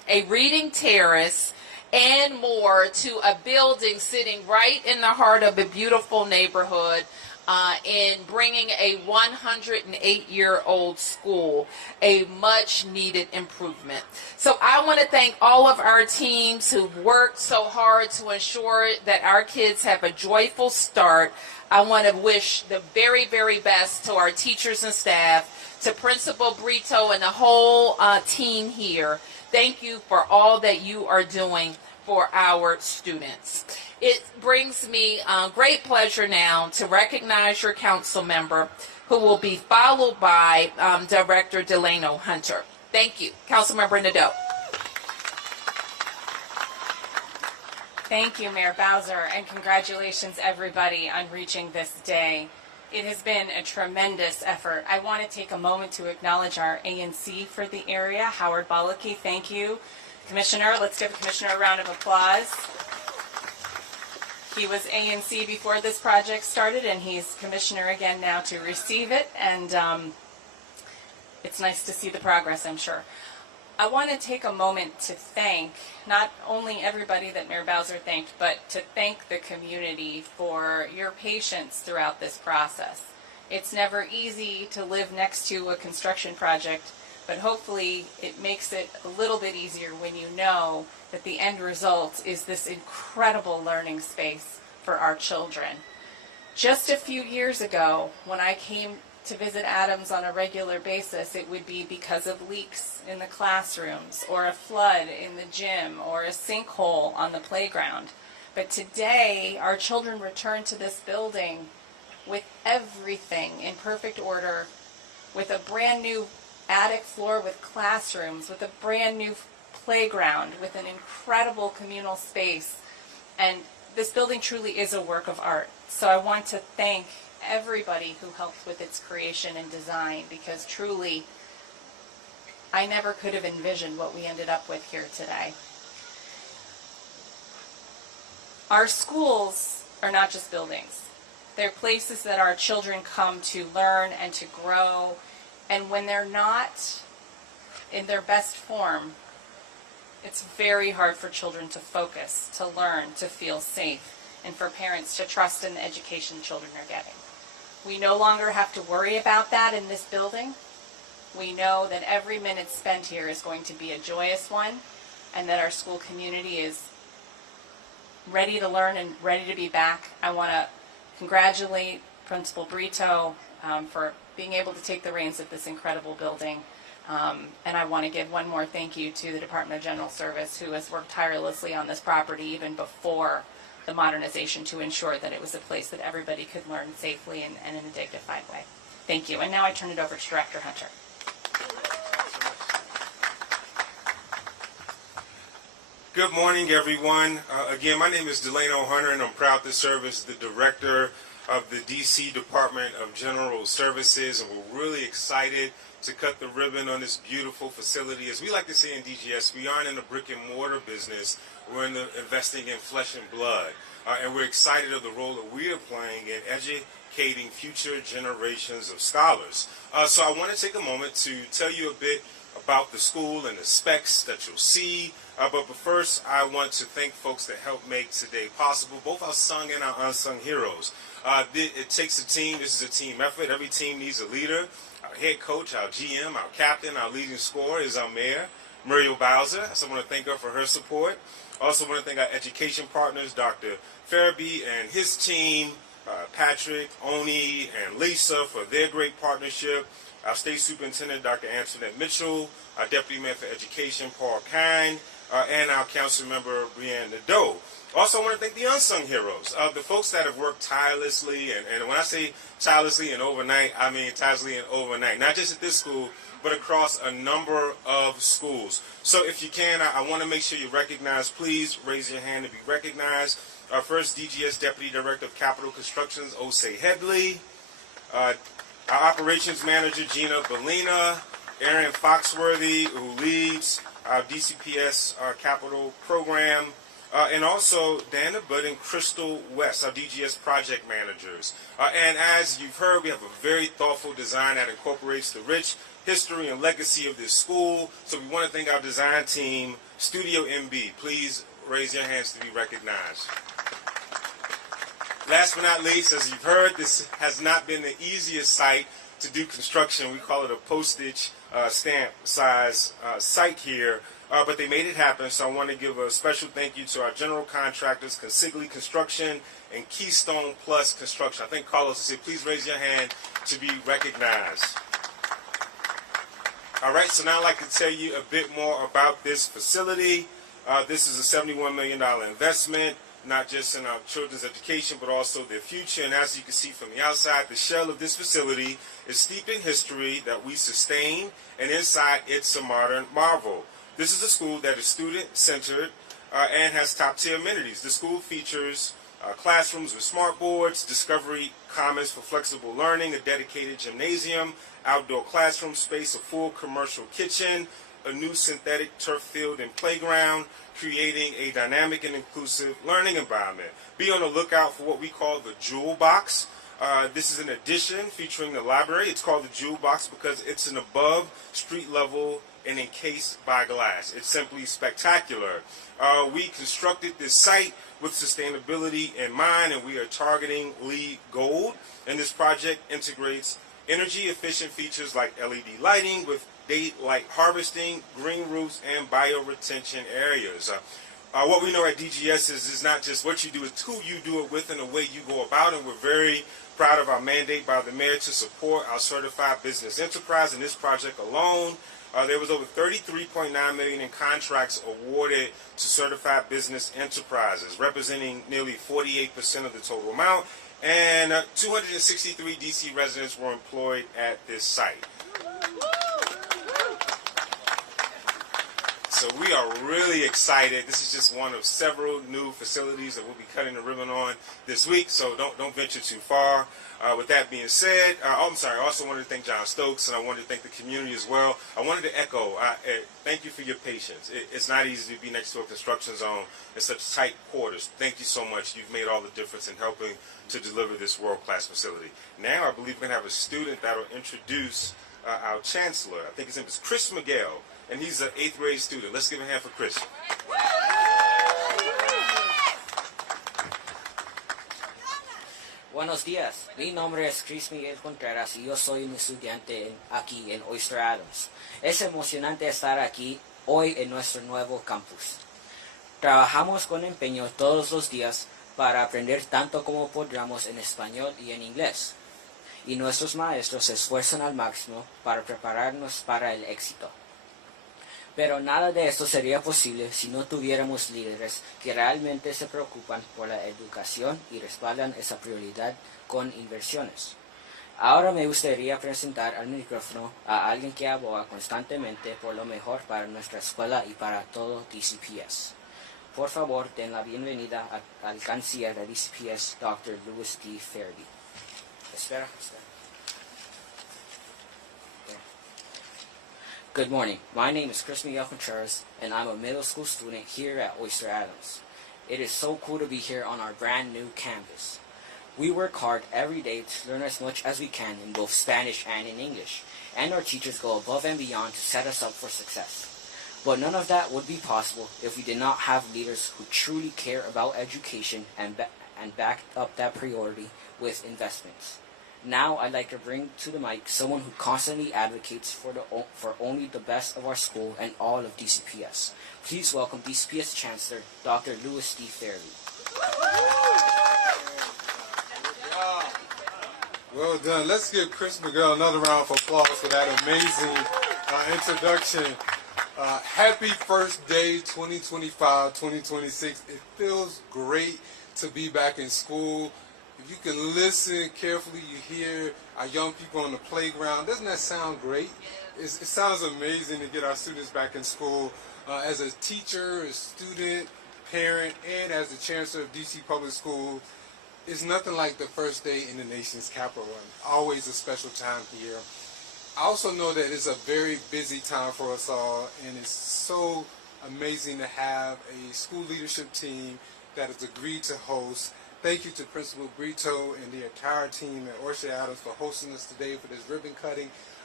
a reading terrace, and more to a building sitting right in the heart of a beautiful neighborhood, in bringing a 108-year-old school a much needed improvement. So I want to thank all of our teams who've worked so hard to ensure that our kids have a joyful start. I want to wish the very, very best to our teachers and staff, to Principal Brito and the whole team here. Thank you for all that you are doing for our students. It brings me great pleasure now to recognize your council member, who will be followed by Director Delano Hunter. Thank you. Councilmember Nadeau. Thank you, Mayor Bowser, and congratulations, everybody, on reaching this day. It has been a tremendous effort. I want to take a moment to acknowledge our ANC for the area, Howard Ballistic. Thank you. Commissioner, let's give the Commissioner a round of applause. He was ANC before this project started, and he's Commissioner again now to receive it, and it's nice to see the progress, I'm sure. I want to take a moment to thank not only everybody that Mayor Bowser thanked, but to thank the community for your patience throughout this process. It's never easy to live next to a construction project, but hopefully it makes it a little bit easier when you know that the end result is this incredible learning space for our children. Just a few years ago, when I came to visit Adams on a regular basis, it would be because of leaks in the classrooms, or a flood in the gym, or a sinkhole on the playground. But today, our children return to this building with everything in perfect order, with a brand new attic floor with classrooms, with a brand new playground, with an incredible communal space. And this building truly is a work of art. So I want to thank everybody who helped with its creation and design, because truly, I never could have envisioned what we ended up with here today. Our schools are not just buildings. They're places that our children come to learn and to grow, and when they're not in their best form, it's very hard for children to focus, to learn, to feel safe, and for parents to trust in the education children are getting. We no longer have to worry about that in this building. We know that every minute spent here is going to be a joyous one, and that our school community is ready to learn and ready to be back. I want to congratulate Principal Brito for being able to take the reins of this incredible building. And I want to give one more thank you to the Department of General Service, who has worked tirelessly on this property even before the modernization, to ensure that it was a place that everybody could learn safely and in a dignified way. Thank you. And now I turn it over to Director Hunter. Good morning, everyone. Again, my name is Delano Hunter, and I'm proud to serve as the Director of the D.C. Department of General Services, and we're really excited to cut the ribbon on this beautiful facility. As we like to say in DGS, we aren't in the brick and mortar business. We're investing in flesh and blood, and we're excited of the role that we are playing in educating future generations of scholars. So I want to take a moment to tell you a bit about the school and the specs that you'll see. But first, I want to thank folks that helped make today possible, both our sung and our unsung heroes. It takes a team. This is a team effort. Every team needs a leader. Our head coach, our GM, our captain, our leading scorer is our mayor, Muriel Bowser. So I want to thank her for her support. I also want to thank our education partners, Dr. Farabee and his team, Patrick, Oni, and Lisa for their great partnership. Our state superintendent, Dr. Antoinette Mitchell, our deputy mayor for education, Paul Kine, and our council member, Brianne Nadeau. Also, I want to thank the unsung heroes, the folks that have worked tirelessly, and when I say tirelessly and overnight, I mean tirelessly and overnight, not just at this school, but across a number of schools. So if you can, I want to make sure you recognize, please raise your hand to be recognized. Our first DGS Deputy Director of Capital Constructions, Osei Headley. Our Operations Manager, Gina Bellina. Aaron Foxworthy, who leads our DCPS Capital Program. And also Dana Budd and Crystal West, our DGS Project Managers. And as you've heard, we have a very thoughtful design that incorporates the rich history and legacy of this school. So we want to thank our design team, Studio MB, please raise your hands to be recognized. Last but not least, as you've heard, this has not been the easiest site to do construction. We call it a postage stamp size site here, but they made it happen. So I want to give a special thank you to our general contractors, Consigli Construction and Keystone Plus Construction. I think Carlos said, please raise your hand to be recognized. All right, so now I'd like to tell you a bit more about this facility. This is a $71 million investment, not just in our children's education, but also their future. And as you can see from the outside, the shell of this facility is steeped in history that we sustain, and inside it's a modern marvel. This is a school that is student-centered and has top-tier amenities. The school features classrooms with smart boards, Discovery Commons for flexible learning, a dedicated gymnasium, outdoor classroom space, a full commercial kitchen, a new synthetic turf field and playground, creating a dynamic and inclusive learning environment. Be on the lookout for what we call the Jewel Box. This is an addition featuring the library. It's called the Jewel Box because it's an above street level and encased by glass. It's simply spectacular. We constructed this site with sustainability in mind, and we are targeting LEED Gold. And this project integrates energy efficient features like LED lighting with daylight harvesting, green roofs, and bioretention areas. What we know at DGS is not just what you do, it's who you do it with and the way you go about it. We're very proud of our mandate by the mayor to support our certified business enterprise. In this project alone, there was over $33.9 million in contracts awarded to certified business enterprises, representing nearly 48% of the total amount, and 263 DC residents were employed at this site. So we are really excited. This is just one of several new facilities that we'll be cutting the ribbon on this week, so don't venture too far. With that being said, I also wanted to thank John Stokes, and I wanted to thank the community as well. I wanted to echo, thank you for your patience. It's not easy to be next to a construction zone in such tight quarters. Thank you so much. You've made all the difference in helping to deliver this world-class facility. Now I believe we're going to have a student that will introduce our chancellor. I think his name is Chris Miguel, and he's an 8th grade student. Let's give a hand for Chris. Buenos días, mi nombre es Chris Miguel Contreras y yo soy un estudiante aquí en Oyster Adams. Es emocionante estar aquí hoy en nuestro nuevo campus. Trabajamos con empeño todos los días para aprender tanto como podamos en español y en inglés. Y nuestros maestros se esfuerzan al máximo para prepararnos para el éxito. Pero nada de esto sería posible si no tuviéramos líderes que realmente se preocupan por la educación y respaldan esa prioridad con inversiones. Ahora me gustaría presentar al micrófono a alguien que aboga constantemente por lo mejor para nuestra escuela y para todo DCPS. Por favor, den la bienvenida al canciller de DCPS, Dr. Louis D. Fairby. Espera. Good morning. My name is Chris Miguel Contreras, and I'm a middle school student here at Oyster Adams. It is so cool to be here on our brand new campus. We work hard every day to learn as much as we can in both Spanish and in English, and our teachers go above and beyond to set us up for success. But none of that would be possible if we did not have leaders who truly care about education and back up that priority with investments. Now I'd like to bring to the mic someone who constantly advocates for only the best of our school and all of DCPS. Please welcome DCPS Chancellor, Dr. Louis D. Fairby. Well done. Let's give Chris Miguel another round of applause for that amazing introduction. Happy first day 2025-2026. It feels great to be back in school. If you can listen carefully, you hear our young people on the playground. Doesn't that sound great? It sounds amazing to get our students back in school. As a teacher, a student, parent, and as the chancellor of DC Public Schools, it's nothing like the first day in the nation's capital. Always a special time here. I also know that it's a very busy time for us all, and it's so amazing to have a school leadership team that has agreed to host. Thank you to Principal Brito and the entire team at Oyster Adams for hosting us today for this ribbon cutting.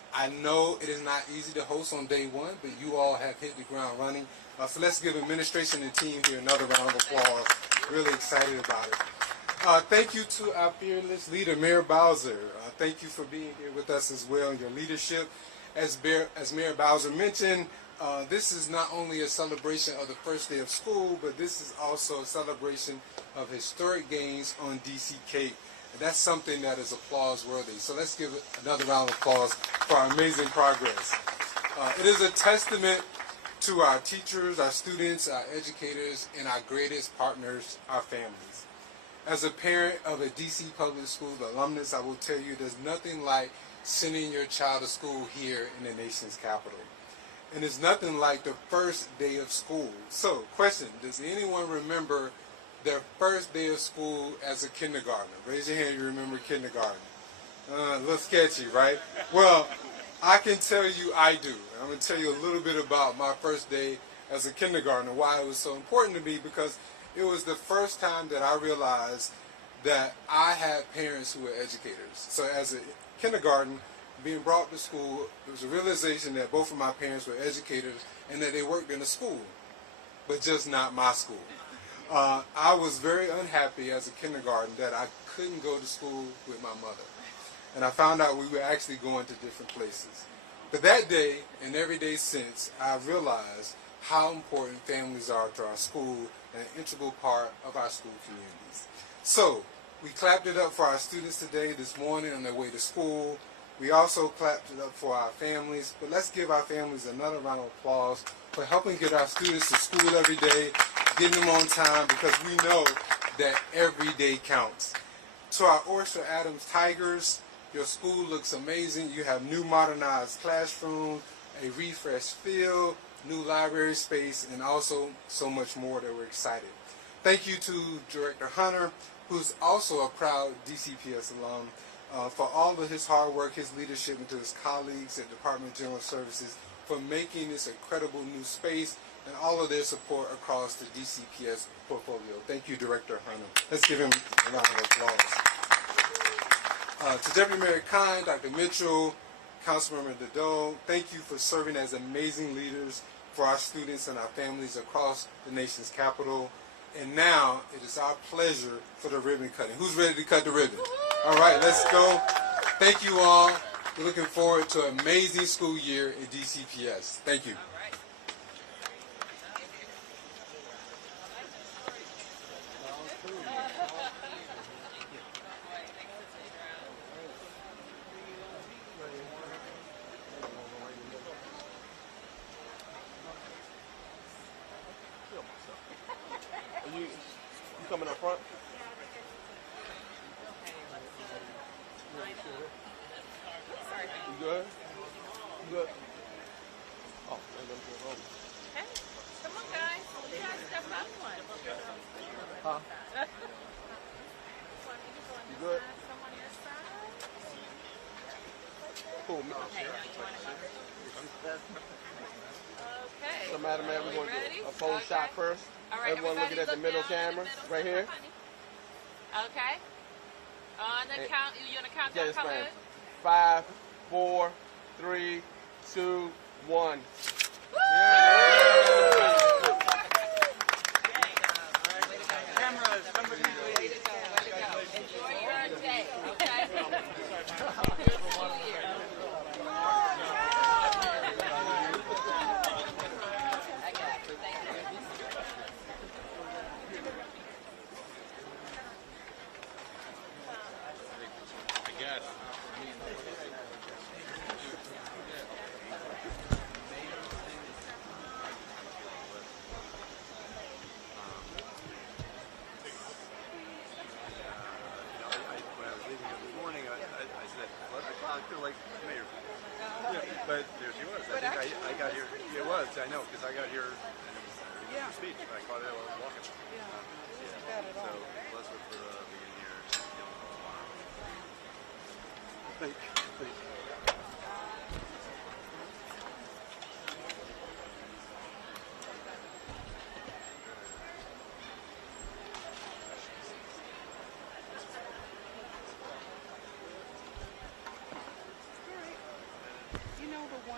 I know it is not easy to host on day one, but you all have hit the ground running. So let's give administration and team here another round of applause. Really excited about it. Thank you to our fearless leader, Muriel Bowser. Thank you for being here with us as well in your leadership. As Mayor Bowser mentioned, this is not only a celebration of the first day of school, but this is also a celebration of historic gains on DC Cape. And that's something that is applause worthy. So let's give another round of applause for our amazing progress. It is a testament to our teachers, our students, our educators, and our greatest partners, our families. As a parent of a DC public school alumnus, I will tell you there's nothing like sending your child to school here in the nation's capital. And it's nothing like the first day of school. So, question, does anyone remember their first day of school as a kindergartner? Raise your hand if you remember kindergarten. A little sketchy, right? Well, I can tell you I do. I'm going to tell you a little bit about my first day as a kindergartner, why it was so important to me, because it was the first time that I realized that I had parents who were educators. So as a kindergarten, being brought to school, there was a realization that both of my parents were educators and that they worked in a school, but just not my school. I was very unhappy as a kindergarten that I couldn't go to school with my mother. And I found out we were actually going to different places. But that day, and every day since, I realized how important families are to our school and an integral part of our school communities. So, we clapped it up for our students today, this morning, on their way to school. We also clapped it up for our families, but let's give our families another round of applause for helping get our students to school every day, getting them on time, because we know that every day counts. To our Oyster Adams Tigers, your school looks amazing. You have new modernized classrooms, a refreshed field, new library space, and also so much more that we're excited. Thank you to Director Hunter, who's also a proud DCPS alum, for all of his hard work, his leadership, and to his colleagues at Department of General Services for making this incredible new space and all of their support across the DCPS portfolio. Thank you, Director Hunter. Let's give him a round of applause. To Deputy Mayor Kine, Dr. Mitchell, Councilmember Nadeau, thank you for serving as amazing leaders for our students and our families across the nation's capital. And now it is our pleasure for the ribbon cutting. Who's ready to cut the ribbon? All right, let's go. Thank you all. We're looking forward to an amazing school year at DCPS. Thank you. You coming up front? You good? You good? Oh, Hey, come on, guys. You guys step up one. huh? You good? Cool. Okay. So, Madam Mayor, we're going to Ready? do a pose shot first. All right, Everyone looking at the middle camera, right here. Okay. On the count, you want to count down Yes, ma'am. colors? 5, 4, 3, 2, 1. Enjoy your day, okay? But there she was. I got here. It was. I know because I got here and it was your speech. I caught it while I was walking. So let's look for being here. Thank you.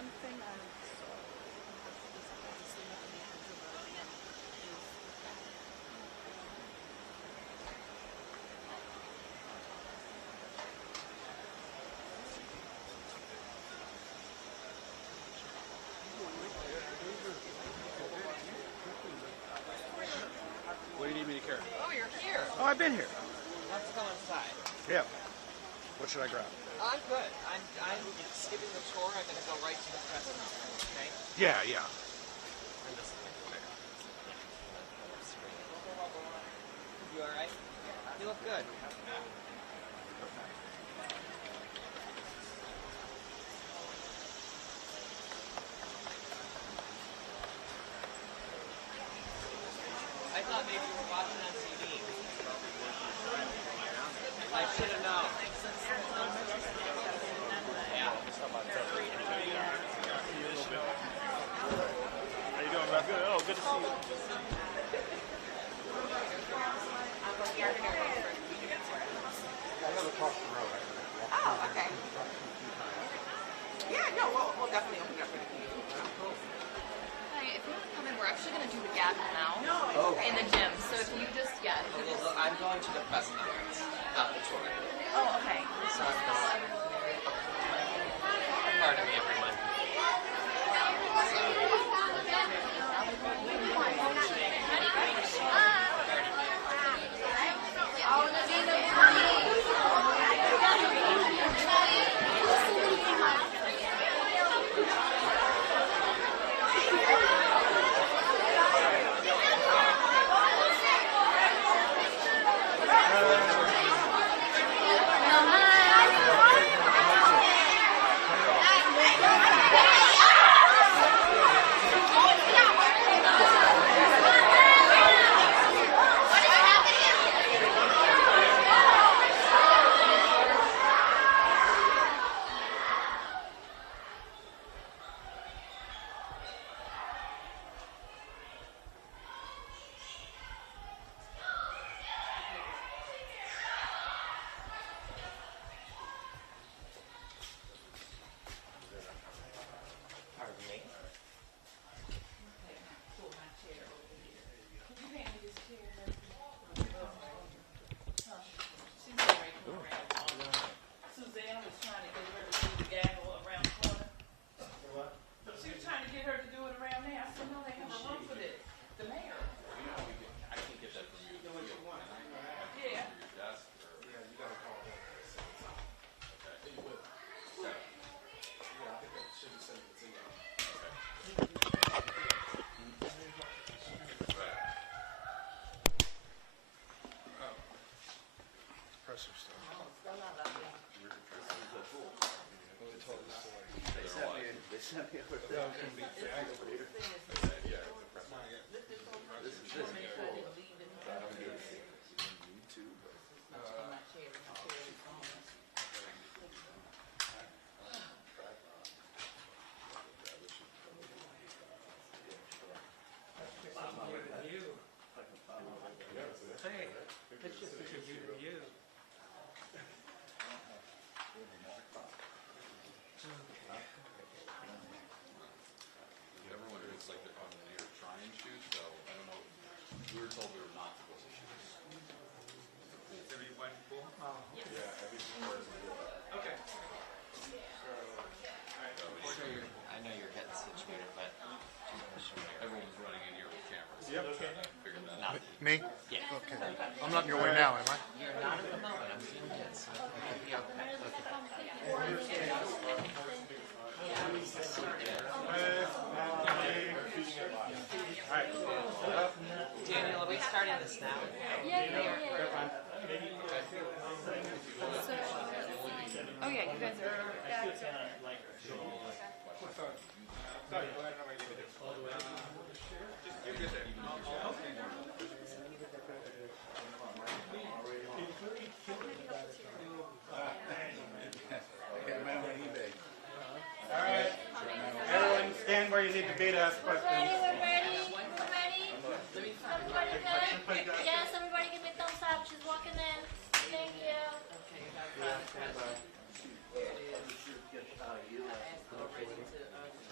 one thing I saw. What do you need me to carry? Oh, you're here. Oh, I've been here. Let's go inside. Yeah. What should I grab? I'm good. I'm skipping the tour. I'm going to go right to the president's room, okay? Yeah, yeah. And this is there. You all right? You look good. I thought maybe you were watching on TV. I should have known. Yeah. How you doing, Rob? Good. Oh, good to see you. I live across the road. Oh, okay. Yeah, no, we'll definitely open it up for you. Hi, if you want to come in, we're actually going to do the gap now in the gym. So if you just, yeah. If you just, I'm going to the president's, not the tour. oh, okay. So pardon me, everyone. Pardon me. Suzanne was trying to get her to do the gaggle around the corner. She was trying to get her to do it around there. I said, no, they have a room for this. The mayor. I can get that from you. Yeah. Your desk or... Yeah, you gotta call them. Okay. You will. Okay. Yeah, I think that should be sent to you. Oh. Pressure stuff. They sent me over That was gonna be aggravated. Yeah. This is Hey, it's just because you. Everyone looks like they're coming in here trying shoes, so I don't know. We were told we were not supposed to shoot. Everyone cool? Yeah, every floor is Okay. I know you're getting situated, but Everyone's running in here with cameras. Yep. Figured that out. Me? yeah. Okay. I'm not in your way now, am I? You're not at the moment. I'm doing it, so you'll be okay. Daniel, are we starting this now? Yeah. So, oh yeah, you guys are. All right. Everyone stand where you need to be to ask questions. We're ready. Everybody good? Yes, everybody give me a thumbs up. She's walking in. Thank you. Okay, you got it. Here it is.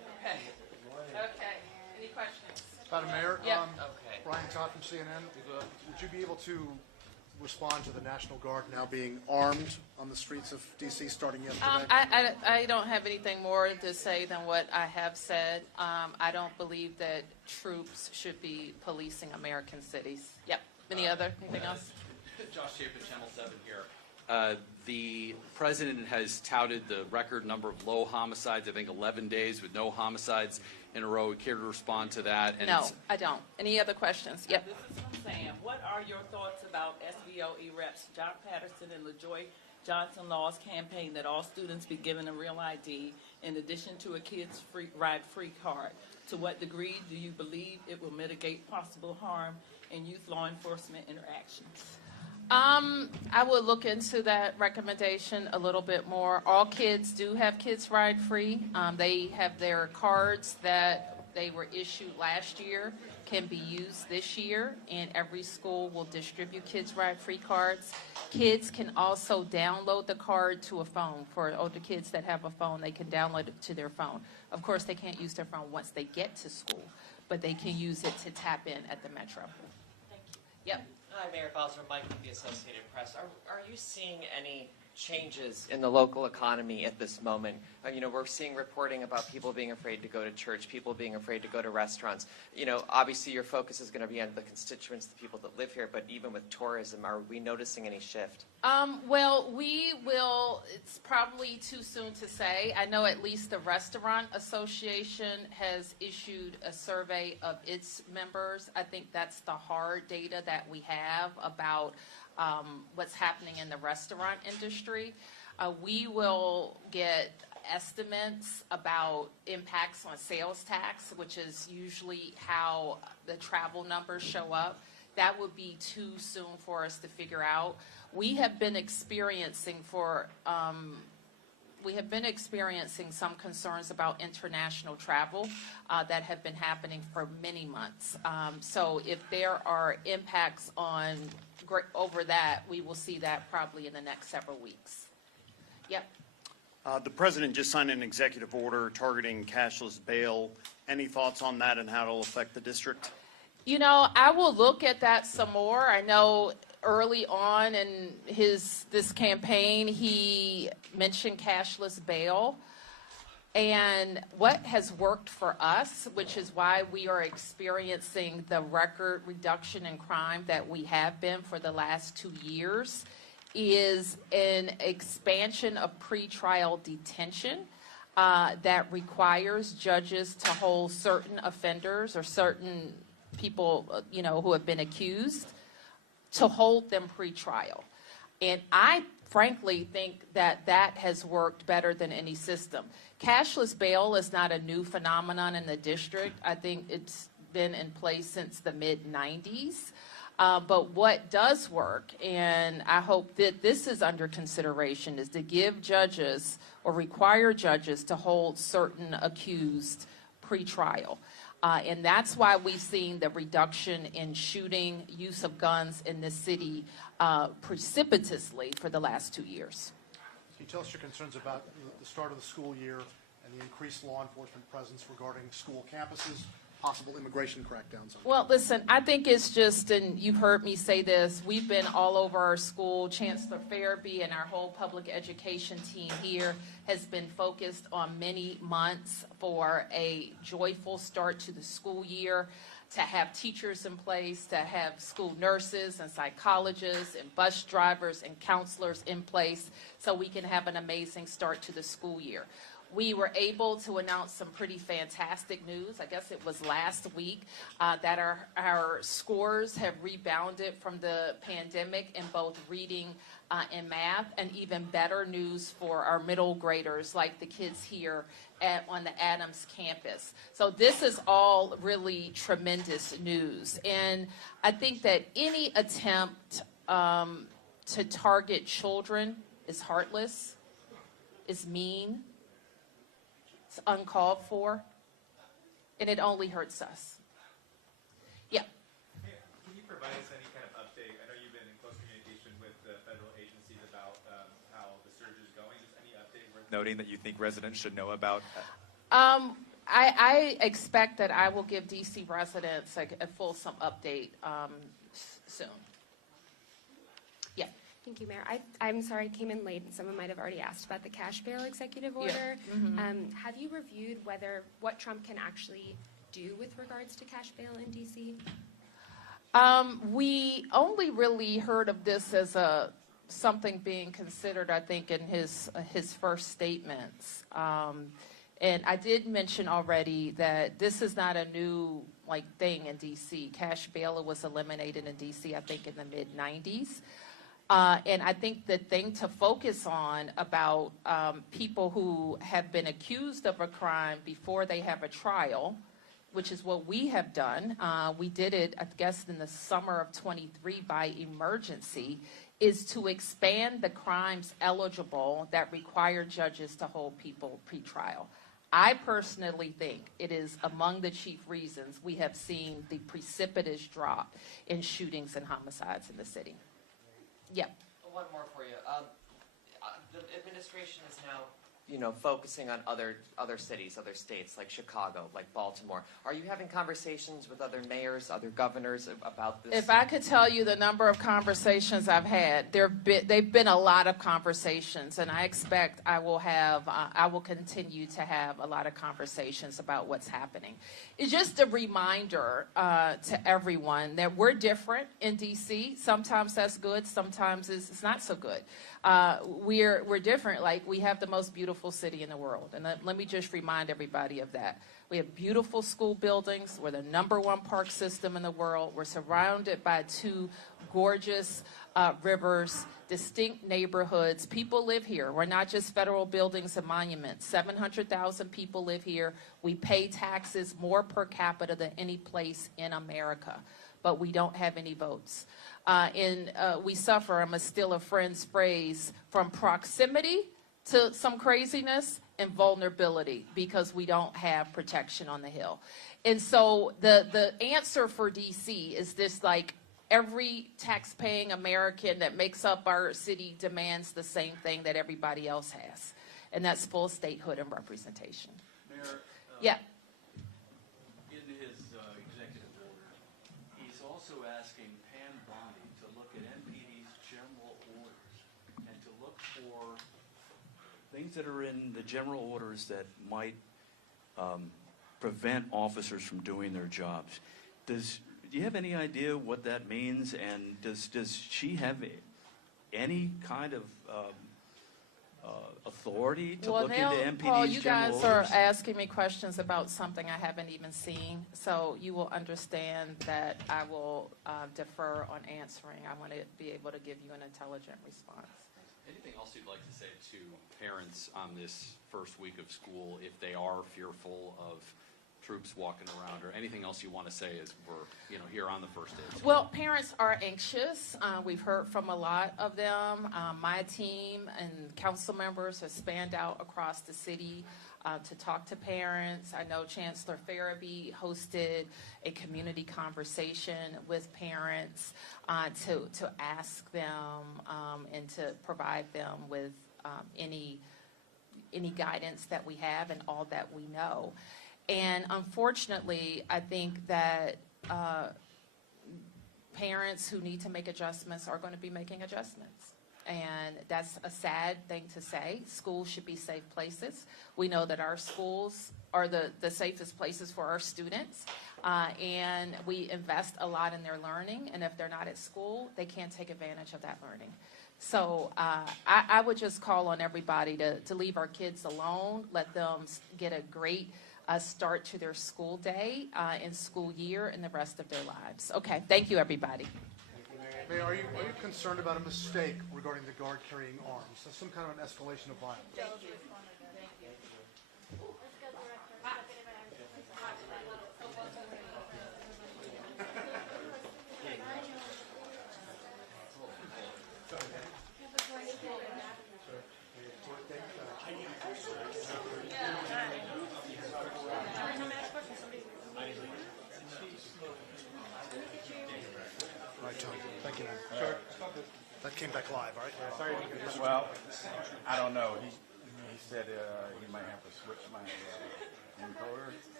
Madam Mayor, Yeah. Okay. Brian Todd from CNN. Would you be able to respond to the National Guard now being armed on the streets of D.C. starting yesterday? I don't have anything more to say than what I have said. I don't believe that troops should be policing American cities. Yep. Anything else? Josh Chapin, Channel 7 here. The president has touted the record number of low homicides, I think 11 days with no homicides in a row. We care to respond to that? And No, I don't. Any other questions? Yep. This is from Sam. What are your thoughts about SBOE reps John Patterson and LaJoy Johnson Law's campaign that all students be given a real ID in addition to a kids ride-free card? To what degree do you believe it will mitigate possible harm in youth law enforcement interactions? I would look into that recommendation a little bit more. All kids do have Kids Ride Free. They have their cards that they were issued last year can be used this year, and every school will distribute Kids Ride Free cards. Kids can also download the card to a phone. For older kids that have a phone, they can download it to their phone. Of course, they can't use their phone once they get to school, but they can use it to tap in at the Metro. Thank you. Yep. Hi, Mayor Bowser, Mike with the Associated Press. Are you seeing any changes in the local economy at this moment? We're seeing reporting about people being afraid to go to church, people being afraid to go to restaurants. Obviously your focus is going to be on the constituents, the people that live here, but even with tourism, are we noticing any shift? Well, we will, it's probably too soon to say. I know at least the Restaurant Association has issued a survey of its members. I think that's the hard data that we have about what's happening in the restaurant industry. We will get estimates about impacts on sales tax, which is usually how the travel numbers show up. That would be too soon for us to figure out. We have been experiencing some concerns about international travel that have been happening for many months. So if there are impacts over that, we will see that probably in the next several weeks. Yep. The president just signed an executive order targeting cashless bail. Any thoughts on that and how it'll affect the district? I will look at that some more. I know early on in this campaign, he mentioned cashless bail. And what has worked for us, which is why we are experiencing the record reduction in crime that we have been for the last 2 years, is an expansion of pretrial detention that requires judges to hold certain offenders or certain people, who have been accused, to hold them pretrial. And I frankly think that has worked better than any system. Cashless bail is not a new phenomenon in the district. I think it's been in place since the mid-90s. But what does work, and I hope that this is under consideration, is to give judges or require judges to hold certain accused pretrial. And that's why we've seen the reduction in shooting, use of guns in this city precipitously for the last 2 years. Can you tell us your concerns about the start of the school year and the increased law enforcement presence regarding school campuses, possible immigration crackdowns? Well, listen, I think it's just, and you've heard me say this, we've been all over our school. Chancellor Farabee and our whole public education team here has been focused on many months for a joyful start to the school year, to have teachers in place, to have school nurses and psychologists and bus drivers and counselors in place so we can have an amazing start to the school year. We were able to announce some pretty fantastic news. I guess it was last week that our scores have rebounded from the pandemic in both reading and math, and even better news for our middle graders, like the kids here on the Adams campus. So this is all really tremendous news. And I think that any attempt to target children is heartless, is mean, it's uncalled for, and it only hurts us. Yeah. Can you provide us any kind of update? I know you've been in close communication with the federal agencies about how the surge is going. Just any update worth noting that you think residents should know about? I I expect that I will give DC residents a fulsome update soon. Yeah. Thank you, Mayor. I'm sorry I came in late, and someone might have already asked about the cash bail executive order. Yeah. Mm-hmm. Have you reviewed what Trump can actually do with regards to cash bail in D.C.? We only really heard of this as something being considered, I think, in his first statements. And I did mention already that this is not a new thing in D.C. Cash bail was eliminated in D.C., I think, in the mid-'90s. And I think the thing to focus on about people who have been accused of a crime before they have a trial, which is what we have done, we did it, I guess, in the summer of '23 by emergency, is to expand the crimes eligible that require judges to hold people pretrial. I personally think it is among the chief reasons we have seen the precipitous drop in shootings and homicides in the city. Yeah. One more for you. The administration is now, focusing on other cities, other states like Chicago, like Baltimore. Are you having conversations with other mayors, other governors about this? If I could tell you the number of conversations I've had, they've been a lot of conversations, and I expect I will continue to have a lot of conversations about what's happening. It's just a reminder to everyone that we're different in D.C. Sometimes that's good, sometimes it's not so good. We're different. Like, we have the most beautiful city in the world, and let me just remind everybody of that. We have beautiful school buildings. We're the #1 park system in the world. We're surrounded by 2 gorgeous rivers, distinct neighborhoods. People live here. We're not just federal buildings and monuments. 700,000 people live here. We pay taxes more per capita than any place in America, but we don't have any votes. We suffer, I'm going to steal a friend's phrase, from proximity to some craziness and vulnerability because we don't have protection on the Hill. And so the answer for D.C. is this, every tax-paying American that makes up our city demands the same thing that everybody else has, and that's full statehood and representation. Mayor, yeah. In his executive order, he's also asking Pam Bondi to look at MPD's general orders and to look for things that are in the general orders that might prevent officers from doing their jobs. Do you have any idea what that means, and does she have any kind of authority to look into MPD's Paul, you general guys orders? are asking me questions about something I haven't even seen, so you will understand that I will defer on answering. I want to be able to give you an intelligent response. Anything else you'd like to say to parents on this first week of school if they are fearful of troops walking around, or anything else you want to say as we're here on the first day of school? Well, parents are anxious. We've heard from a lot of them. My team and council members have spanned out across the city to talk to parents. I know Chancellor Farabee hosted a community conversation with parents to ask them and to provide them with any guidance that we have and all that we know. And unfortunately, I think that parents who need to make adjustments are going to be making adjustments. And that's a sad thing to say. Schools should be safe places. We know that our schools are the safest places for our students. And we invest a lot in their learning. And if they're not at school, they can't take advantage of that learning. So I would just call on everybody to leave our kids alone, let them get a great start to their school day and school year and the rest of their lives. Okay, thank you, everybody. Mayor, are you concerned about a mistake regarding the guard carrying arms? So some kind of an escalation of violence? Thank you. Right, John. Thank you, man. Sure. That came back live, right? Yeah, sorry. Well, I don't know. He said he might have to switch my encoder.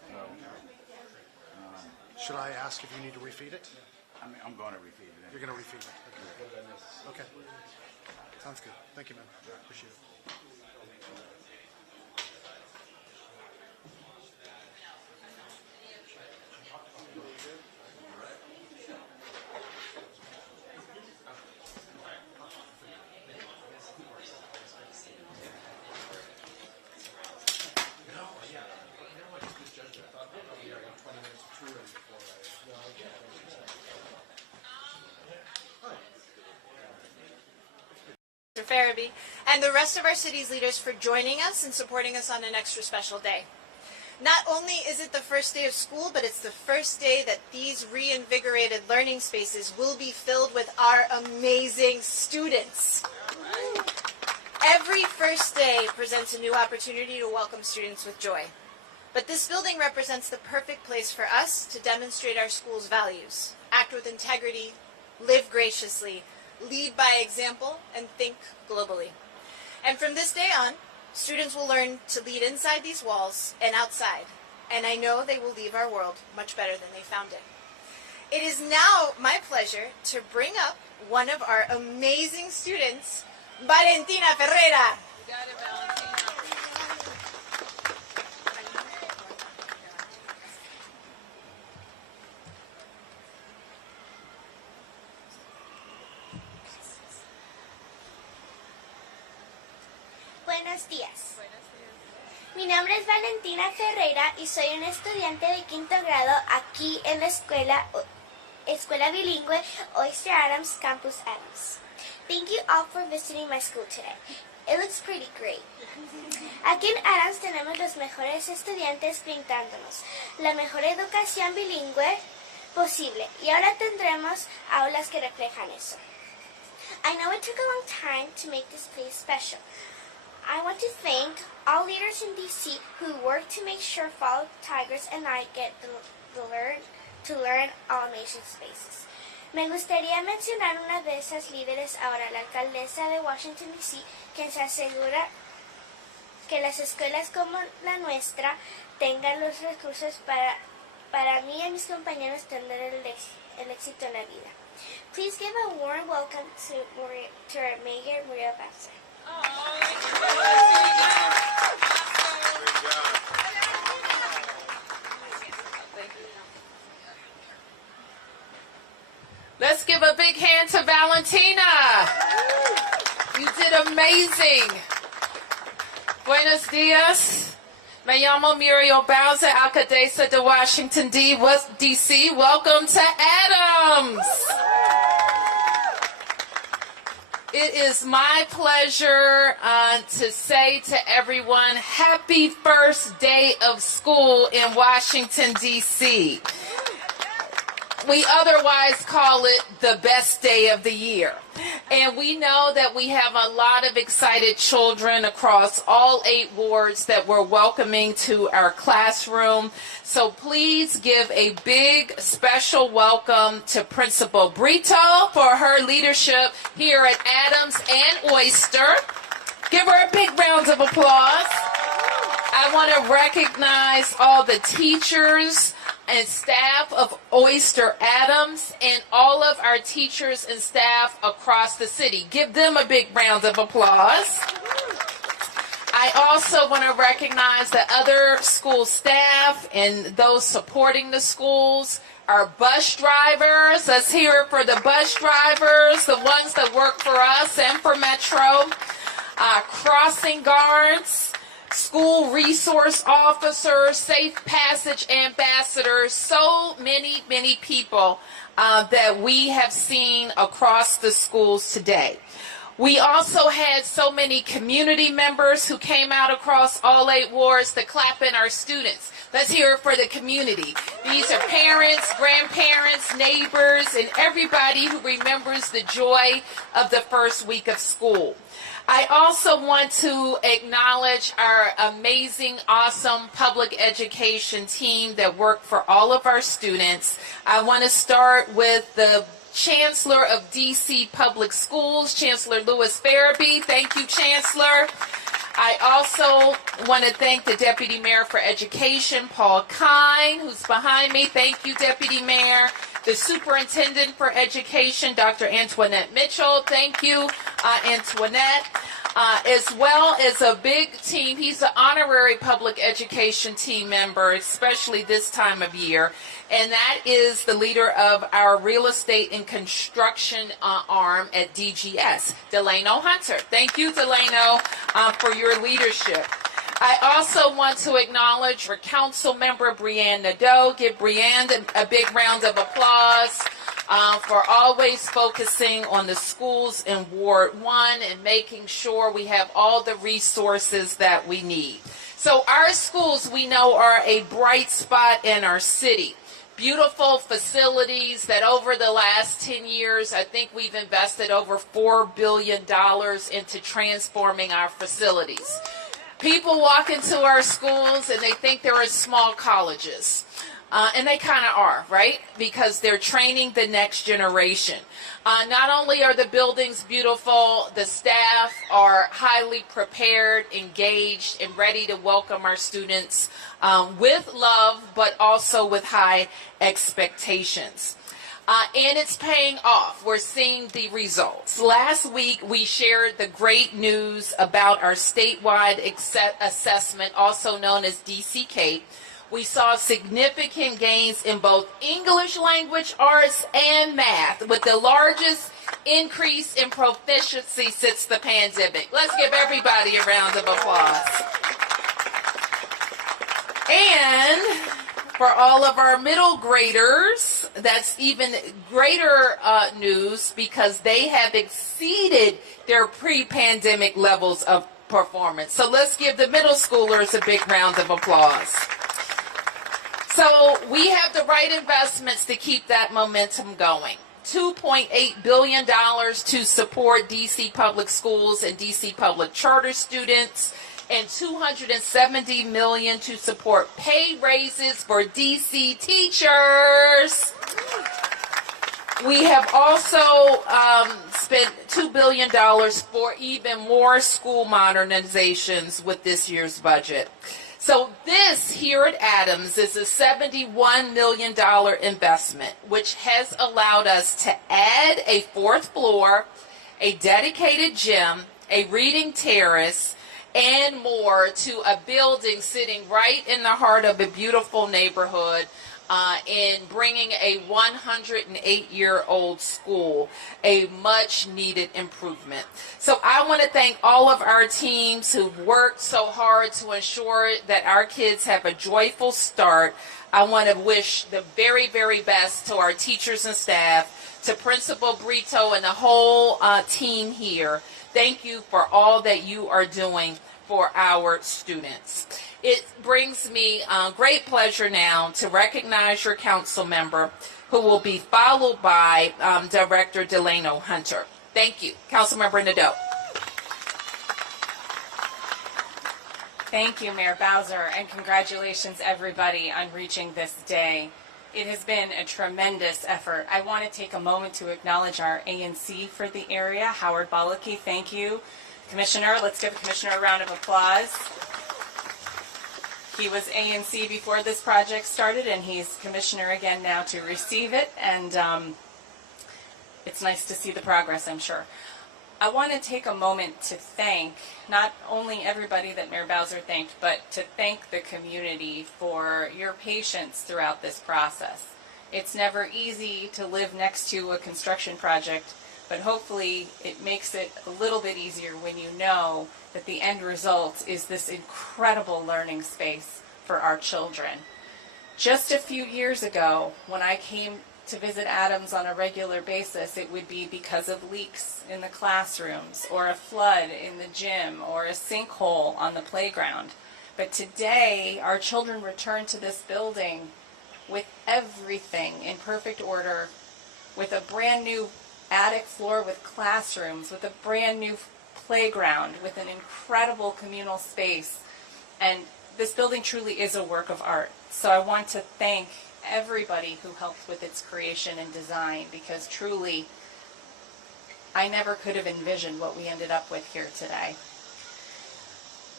Should I ask if you need to refeed it? I'm going to repeat it. You're going to refeed it. Okay. Sounds good. Thank you, man. Appreciate it. Mr. Farabee, and the rest of our city's leaders for joining us and supporting us on an extra special day. Not only is it the first day of school, but it's the first day that these reinvigorated learning spaces will be filled with our amazing students. Every first day presents a new opportunity to welcome students with joy. But this building represents the perfect place for us to demonstrate our school's values, act with integrity, live graciously, lead by example, and think globally. And from this day on, students will learn to lead inside these walls and outside, and I know they will leave our world much better than they found it. It is now my pleasure to bring up one of our amazing students, Valentina Ferreira. You got it, Valentina. Buenos días. Mi nombre es Valentina Ferreira y soy una estudiante de quinto grado aquí en la escuela bilingüe Oyster Adams Campus Adams. Thank you all for visiting my school today. It looks pretty great. Aquí en Adams tenemos los mejores estudiantes brindándonos la mejor educación bilingüe posible y ahora tendremos aulas que reflejan eso. I know it took a long time to make this place special. I want to thank all leaders in DC who work to make sure Fall Tigers and I get to learn all amazing spaces. Me gustaría mencionar una de esas líderes ahora, la alcaldesa de Washington DC, quien se asegura que las escuelas como la nuestra tengan los recursos para mí y mis compañeros tener el éxito en la vida. Please give a warm welcome to our Mayor, Muriel Bowser. Let's give a big hand to Valentina. You did amazing. Buenos días. Me llamo Muriel Bowser, alcaldesa de Washington, D.C. Welcome to Adams. It is my pleasure to say to everyone, happy first day of school in Washington, D.C. We otherwise call it the best day of the year. And we know that we have a lot of excited children across all 8 wards that we're welcoming to our classroom. So please give a big special welcome to Principal Brito for her leadership here at Adams and Oyster. Give her a big round of applause. I want to recognize all the teachers and staff of Oyster Adams and all of our teachers and staff across the city. Give them a big round of applause. I also want to recognize the other school staff and those supporting the schools, our bus drivers. Let's hear it for the bus drivers, the ones that work for us and for Metro, crossing guards, school resource officers, safe passage ambassadors, so many people that we have seen across the schools today. We also had so many community members who came out across all 8 wards to clap in our students. Let's hear it for the community. These are parents, grandparents, neighbors, and everybody who remembers the joy of the first week of school. I also want to acknowledge our amazing, awesome public education team that worked for all of our students. I want to start with the Chancellor of DC Public Schools, Chancellor Louis Farabee. Thank you, Chancellor. I also want to thank the Deputy Mayor for Education, Paul Kine, who's behind me. Thank you, Deputy Mayor. The Superintendent for Education, Dr. Antoinette Mitchell. Thank you, Antoinette. As well as a big team. He's an honorary public education team member, especially this time of year. And that is the leader of our real estate and construction arm at DGS, Delano Hunter. Thank you, Delano, for your leadership. I also want to acknowledge our council member, Brianne Nadeau. Give Brianne a big round of applause for always focusing on the schools in Ward 1 and making sure we have all the resources that we need. So our schools, we know, are a bright spot in our city. Beautiful facilities that over the last 10 years, I think we've invested over $4 billion into transforming our facilities. People walk into our schools and they think they're in small colleges. And they kind of are, right? Because they're training the next generation. Not only are the buildings beautiful, the staff are highly prepared, engaged, and ready to welcome our students with love, but also with high expectations. And it's paying off. We're seeing the results. Last week, we shared the great news about our statewide assessment, also known as DCK. We saw significant gains in both English language arts and math, with the largest increase in proficiency since the pandemic. Let's give everybody a round of applause. And for all of our middle graders, that's even greater news because they have exceeded their pre-pandemic levels of performance. So let's give the middle schoolers a big round of applause. So we have the right investments to keep that momentum going. $2.8 billion to support DC public schools and DC public charter students, and $270 million to support pay raises for DC teachers. We have also spent $2 billion for even more school modernizations with this year's budget. So this here at Adams is a $71 million investment, which has allowed us to add a fourth floor, a dedicated gym, a reading terrace, and more to a building sitting right in the heart of a beautiful neighborhood, in bringing a 108-year-old school, a much-needed improvement. So I want to thank all of our teams who've worked so hard to ensure that our kids have a joyful start. I want to wish the very, very best to our teachers and staff, to Principal Brito and the whole team here. Thank you for all that you are doing for our students. It brings me great pleasure now to recognize your council member, who will be followed by Director Delano Hunter. Thank you. Councilmember Nadeau. Thank you, Mayor Bowser, and congratulations, everybody, on reaching this day. It has been a tremendous effort. I want to take a moment to acknowledge our ANC for the area, Howard Ballistic. Thank you. Commissioner, let's give the Commissioner a round of applause. He was ANC before this project started, and he's Commissioner again now to receive it, and it's nice to see the progress, I'm sure. I want to take a moment to thank not only everybody that Mayor Bowser thanked, but to thank the community for your patience throughout this process. It's never easy to live next to a construction project, but hopefully it makes it a little bit easier when you know that the end result is this incredible learning space for our children. Just a few years ago, when I came to visit Adams on a regular basis, it would be because of leaks in the classrooms, or a flood in the gym, or a sinkhole on the playground. But today, our children return to this building with everything in perfect order, with a brand new attic floor with classrooms, with a brand new playground, with an incredible communal space. And this building truly is a work of art. So I want to thank everybody who helped with its creation and design, because truly I never could have envisioned what we ended up with here today.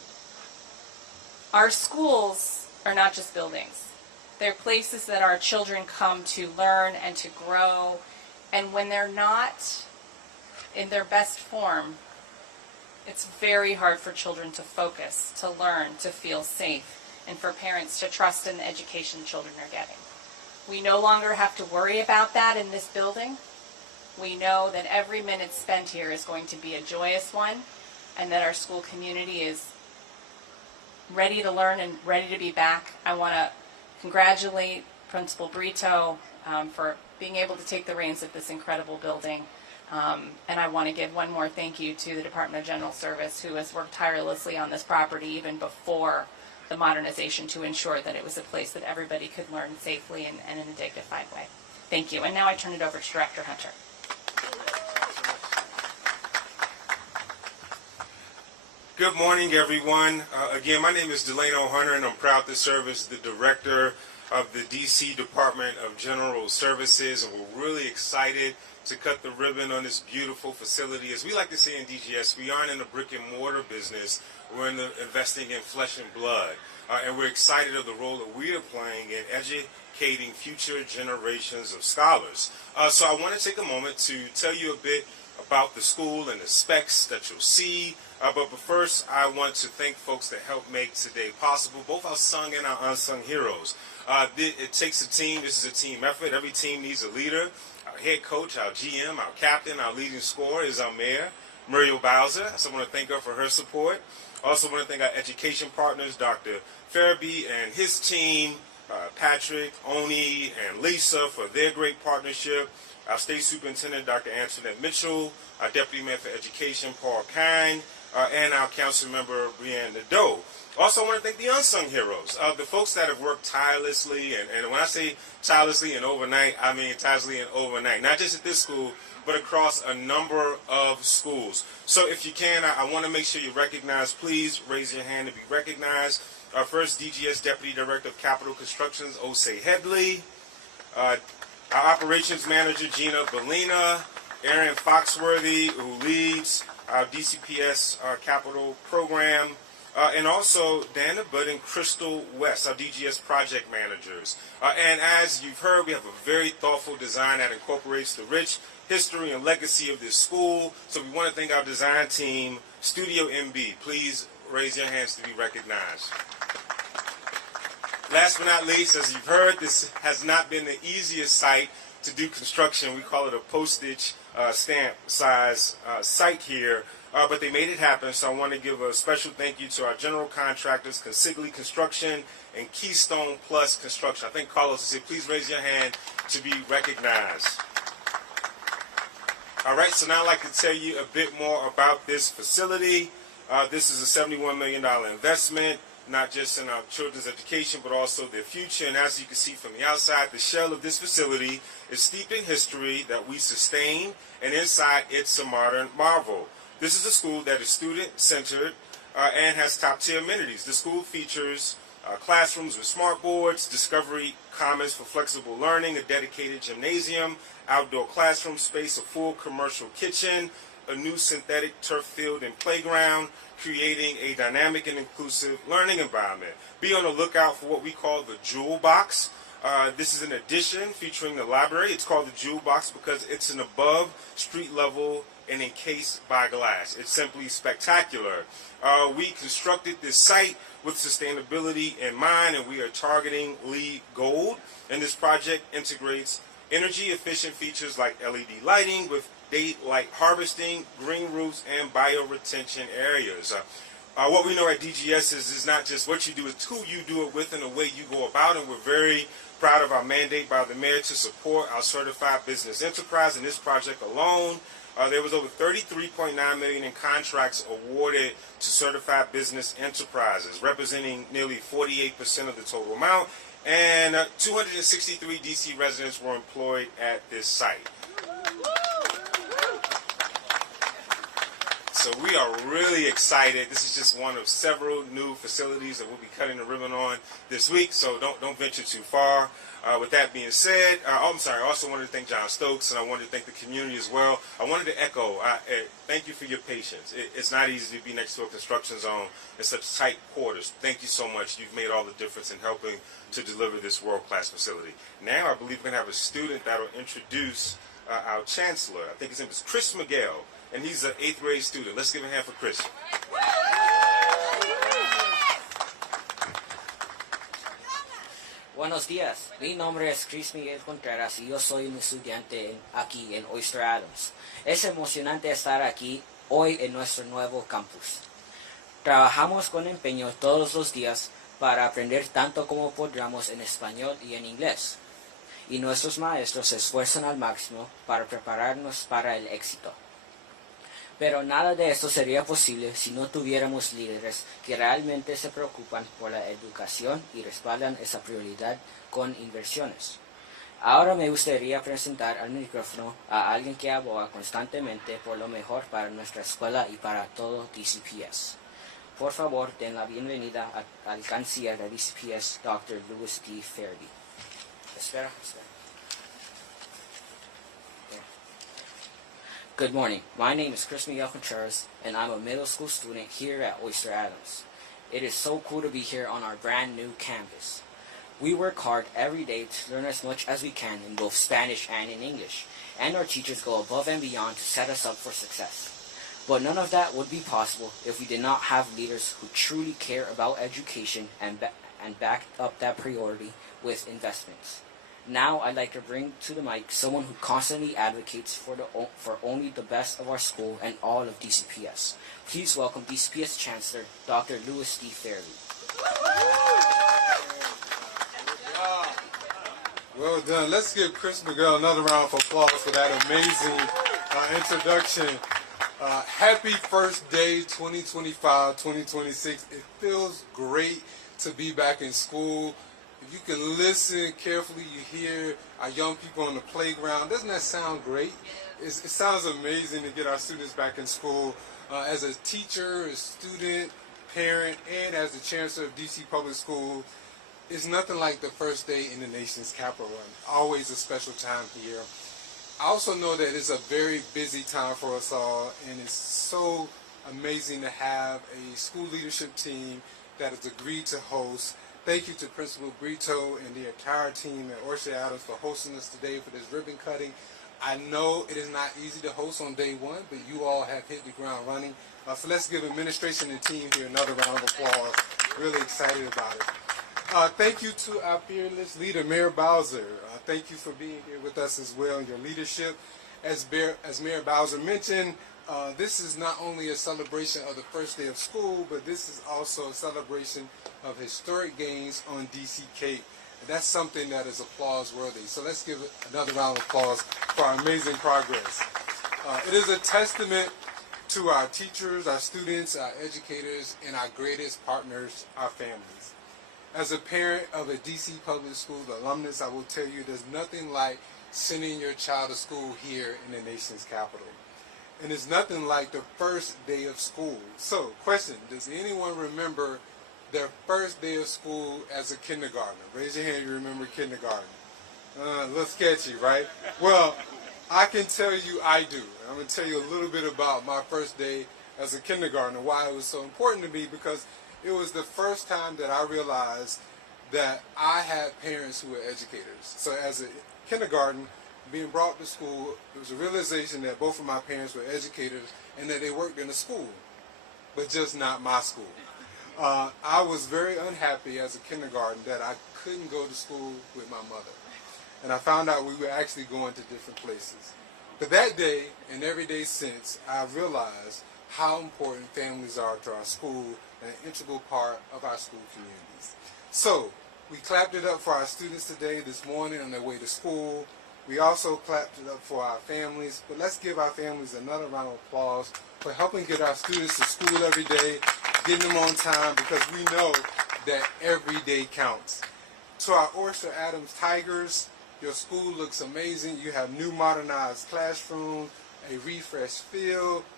Our schools are not just buildings. They're places that our children come to learn and to grow. And when they're not in their best form, it's very hard for children to focus, to learn, to feel safe, and for parents to trust in the education children are getting. We no longer have to worry about that in this building. We know that every minute spent here is going to be a joyous one, and that our school community is ready to learn and ready to be back. I want to congratulate Principal Brito for being able to take the reins of this incredible building. And I want to give one more thank you to the Department of General Service, who has worked tirelessly on this property even before the modernization to ensure that it was a place that everybody could learn safely and in a dignified way. Thank you. And now I turn it over to Director Hunter. Good morning, everyone. Again, my name is Delano Hunter, and I'm proud to serve as the Director of the D.C. Department of General Services, and we're really excited to cut the ribbon on this beautiful facility. As we like to say in DGS, we aren't in the brick and mortar business. We're investing in flesh and blood, and we're excited of the role that we are playing in educating future generations of scholars. So I want to take a moment to tell you a bit about the school and the specs that you'll see. But first, I want to thank folks that helped make today possible, both our sung and our unsung heroes. It takes a team. This is a team effort. Every team needs a leader. Our head coach, our GM, our captain, our leading scorer is our mayor, Muriel Bowser. So I want to thank her for her support. I also want to thank our education partners, Dr. Farabee and his team, Patrick, Oni, and Lisa for their great partnership. Our state superintendent, Dr. Antoinette Mitchell, our deputy mayor for education, Paul Kine, and our council member, Brianne Nadeau. Also, I want to thank the unsung heroes, the folks that have worked tirelessly, and when I say tirelessly and overnight, I mean tirelessly and overnight, not just at this school, but across a number of schools. So if you can, I want to make sure you recognize, please raise your hand to be recognized. Our first DGS Deputy Director of Capital Constructions, Osei Headley. Our Operations Manager, Gina Bellina. Aaron Foxworthy, who leads our DCPS capital program. And also Dana Budd and Crystal West, our DGS project managers. And as you've heard, we have a very thoughtful design that incorporates the rich history and legacy of this school. So we want to thank our design team, Studio MB. Please raise your hands to be recognized. Last but not least, as you've heard, this has not been the easiest site to do construction. We call it a postage stamp size site here. But they made it happen, so I want to give a special thank you to our general contractors, Consigli Construction and Keystone Plus Construction. I think Carlos said, please raise your hand to be recognized. All right, so now I'd like to tell you a bit more about this facility. This is a $71 million investment, not just in our children's education, but also their future. And as you can see from the outside, the shell of this facility is steeped in history that we sustain, and inside it's a modern marvel. This is a school that is student-centered and has top-tier amenities. The school features classrooms with smart boards, Discovery Commons for flexible learning, a dedicated gymnasium, outdoor classroom space, a full commercial kitchen, a new synthetic turf field and playground, creating a dynamic and inclusive learning environment. Be on the lookout for what we call the Jewel Box. This is an addition featuring the library. It's called the Jewel Box because it's an above street level and encased by glass. It's simply spectacular. We constructed this site with sustainability in mind, and we are targeting LEED Gold. And this project integrates energy efficient features like LED lighting with daylight harvesting, green roofs, and bioretention areas. What we know at DGS is not just what you do, it's who you do it with and the way you go about it. We're very proud of our mandate by the mayor to support our certified business enterprise. In this project alone, there was over $33.9 million in contracts awarded to certified business enterprises, representing nearly 48% of the total amount, and 263 DC residents were employed at this site. So we are really excited. This is just one of several new facilities that we'll be cutting the ribbon on this week, so don't venture too far. With that being said, I also wanted to thank John Stokes, and I wanted to thank the community as well. I wanted to echo, thank you for your patience. It's not easy to be next to a construction zone in such tight quarters. Thank you so much. You've made all the difference in helping to deliver this world-class facility. Now I believe we're going to have a student that will introduce our chancellor. I think his name is Chris Miguel, and he's an 8th grade student. Let's give a hand for Chris. Buenos días, mi nombre es Chris Miguel Contreras y yo soy un estudiante aquí en Oyster Adams. Es emocionante estar aquí hoy en nuestro nuevo campus. Trabajamos con empeño todos los días para aprender tanto como podamos en español y en inglés. Y nuestros maestros se esfuerzan al máximo para prepararnos para el éxito. Pero nada de esto sería posible si no tuviéramos líderes que realmente se preocupan por la educación y respaldan esa prioridad con inversiones. Ahora me gustaría presentar al micrófono a alguien que aboga constantemente por lo mejor para nuestra escuela y para todo DCPS. Por favor, den la bienvenida al canciller de DCPS, Dr. Louis D. Fairby. Espera. Good morning. My name is Chris Miguel Contreras, and I'm a middle school student here at Oyster Adams. It is so cool to be here on our brand new campus. We work hard every day to learn as much as we can in both Spanish and in English, and our teachers go above and beyond to set us up for success. But none of that would be possible if we did not have leaders who truly care about education and back up that priority with investments. Now I'd like to bring to the mic someone who constantly advocates for only the best of our school and all of DCPS. Please welcome DCPS Chancellor, Dr. Louis D. Fairby. Well done. Let's give Chris Miguel another round of applause for that amazing introduction. Happy first day 2025-2026. It feels great to be back in school. If you can listen carefully, you hear our young people on the playground. Doesn't that sound great? It sounds amazing to get our students back in school. As a teacher, a student, parent, and as the chancellor of DC Public School, it's nothing like the first day in the nation's capital. Always a special time here. I also know that it's a very busy time for us all, and it's so amazing to have a school leadership team that has agreed to host. Thank you to Principal Brito and the entire team at Oyster Adams for hosting us today for this ribbon cutting. I know it is not easy to host on day one, but you all have hit the ground running. So let's give administration and team here another round of applause. Really excited about it. Thank you to our fearless leader, Muriel Bowser. Thank you for being here with us as well in your leadership. As Muriel Bowser mentioned, this is not only a celebration of the first day of school, but this is also a celebration of historic gains on DC Cape. And that's something that is applause worthy. So let's give another round of applause for our amazing progress. It is a testament to our teachers, our students, our educators, and our greatest partners, our families. As a parent of a DC public school alumnus, I will tell you there's nothing like sending your child to school here in the nation's capital. And it's nothing like the first day of school. So, question, does anyone remember their first day of school as a kindergartner? Raise your hand if you remember kindergarten. A little sketchy, right? Well, I can tell you I do. I'm going to tell you a little bit about my first day as a kindergartner, why it was so important to me, because it was the first time that I realized that I had parents who were educators. So as a kindergarten, being brought to school, it was a realization that both of my parents were educators and that they worked in a school, but just not my school. I was very unhappy as a kindergarten that I couldn't go to school with my mother. And I found out we were actually going to different places. But that day, and every day since, I realized how important families are to our school and an integral part of our school communities. So, we clapped it up for our students today, this morning, on their way to school. We also clapped it up for our families, but let's give our families another round of applause for helping get our students to school every day, getting them on time, because we know that every day counts. To our Oyster Adams Tigers, your school looks amazing. You have new modernized classrooms, a refreshed field,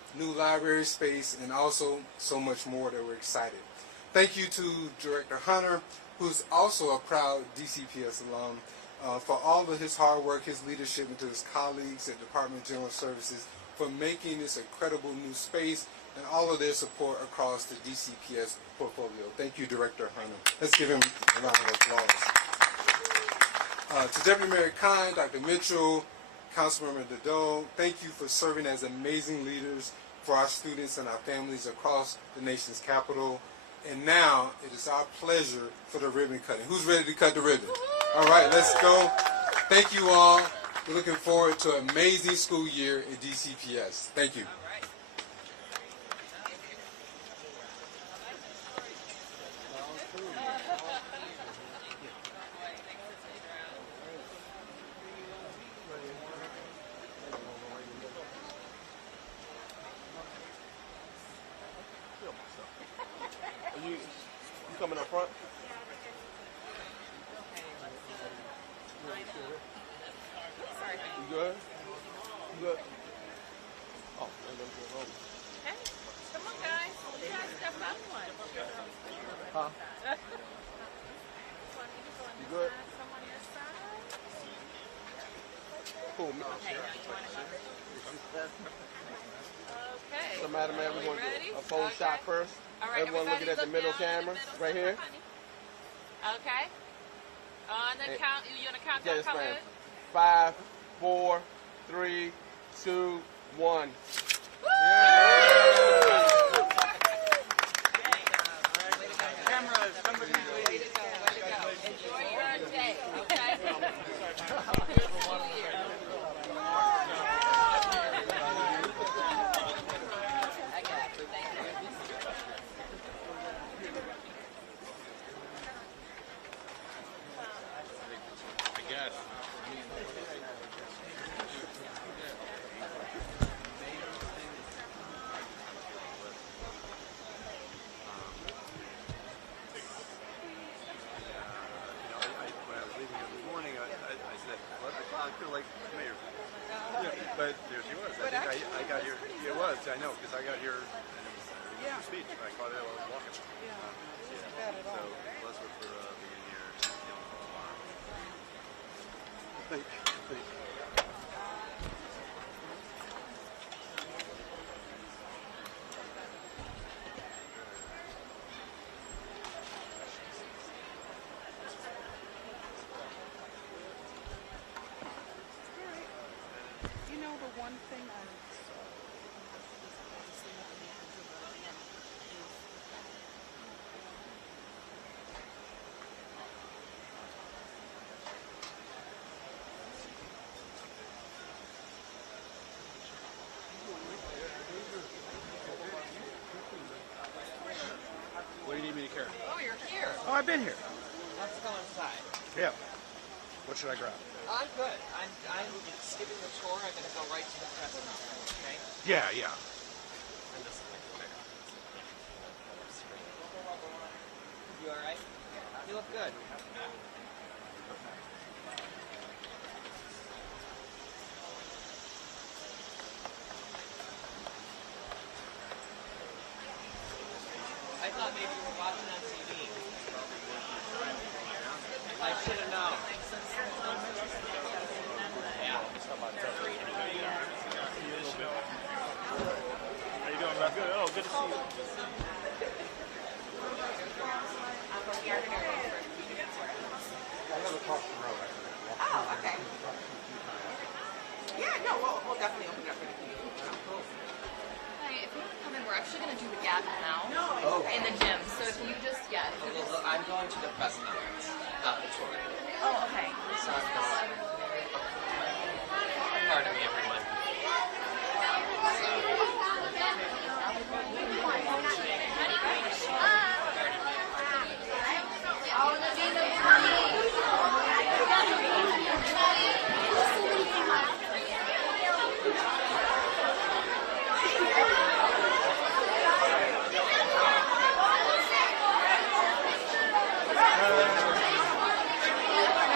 new library space, and also so much more that we're excited. Thank you to Director Hunter, who's also a proud DCPS alum, for all of his hard work, his leadership, and to his colleagues at Department of General Services for making this incredible new space and all of their support across the DCPS portfolio. Thank you, Director Hunter. Let's give him a round of applause. To Deputy Mayor Kine, Dr. Mitchell, Councilmember Dado, thank you for serving as amazing leaders for our students and our families across the nation's capital. And now it is our pleasure for the ribbon cutting. Who's ready to cut the ribbon? All right, let's go. Thank you all. We're looking forward to an amazing school year at DCPS. Thank you. You coming up front? You good? You good? Oh, Hey, come on, guys. You guys step up one. huh? You good? Cool. Okay. So, Madam Mayor, we're going to Ready? do a pose shot first. All right, Everyone looking at the middle camera, right here. Okay. On the Hey. count, you want to count Yes, down ma'am. colors? 5, 4, 3, 2, 1. Cameras, somebody way to go, way to go. Enjoy your day, okay? When I was leaving here this morning, I said, "What the clock?" Feel like Mayor. Yeah, but there she was. I think I got here. It was. I know because I got here and it was your speech. I caught it while I was walking. So let's look for being here tomorrow. Thank you. You know, the one thing What do you need me to carry? Oh, you're here. Oh, I've been here. Let's go inside. Yeah. What should I grab? I'm good. I'm skipping the tour. I'm going to go right to the president. Okay? Yeah, yeah. You all right? You look good. I thought maybe you were watching on TV. I should have known. Yeah. How you doing, Rep? Good. Oh, good to see you. I live across the road. Oh, okay. Yeah, no, we'll definitely open it up for you. Hi, if you want to come in, we're actually going to do the gap now in the gym. So if you just, I'm going to the president, not the tour. Oh, okay. So I'm just, pardon me, everyone.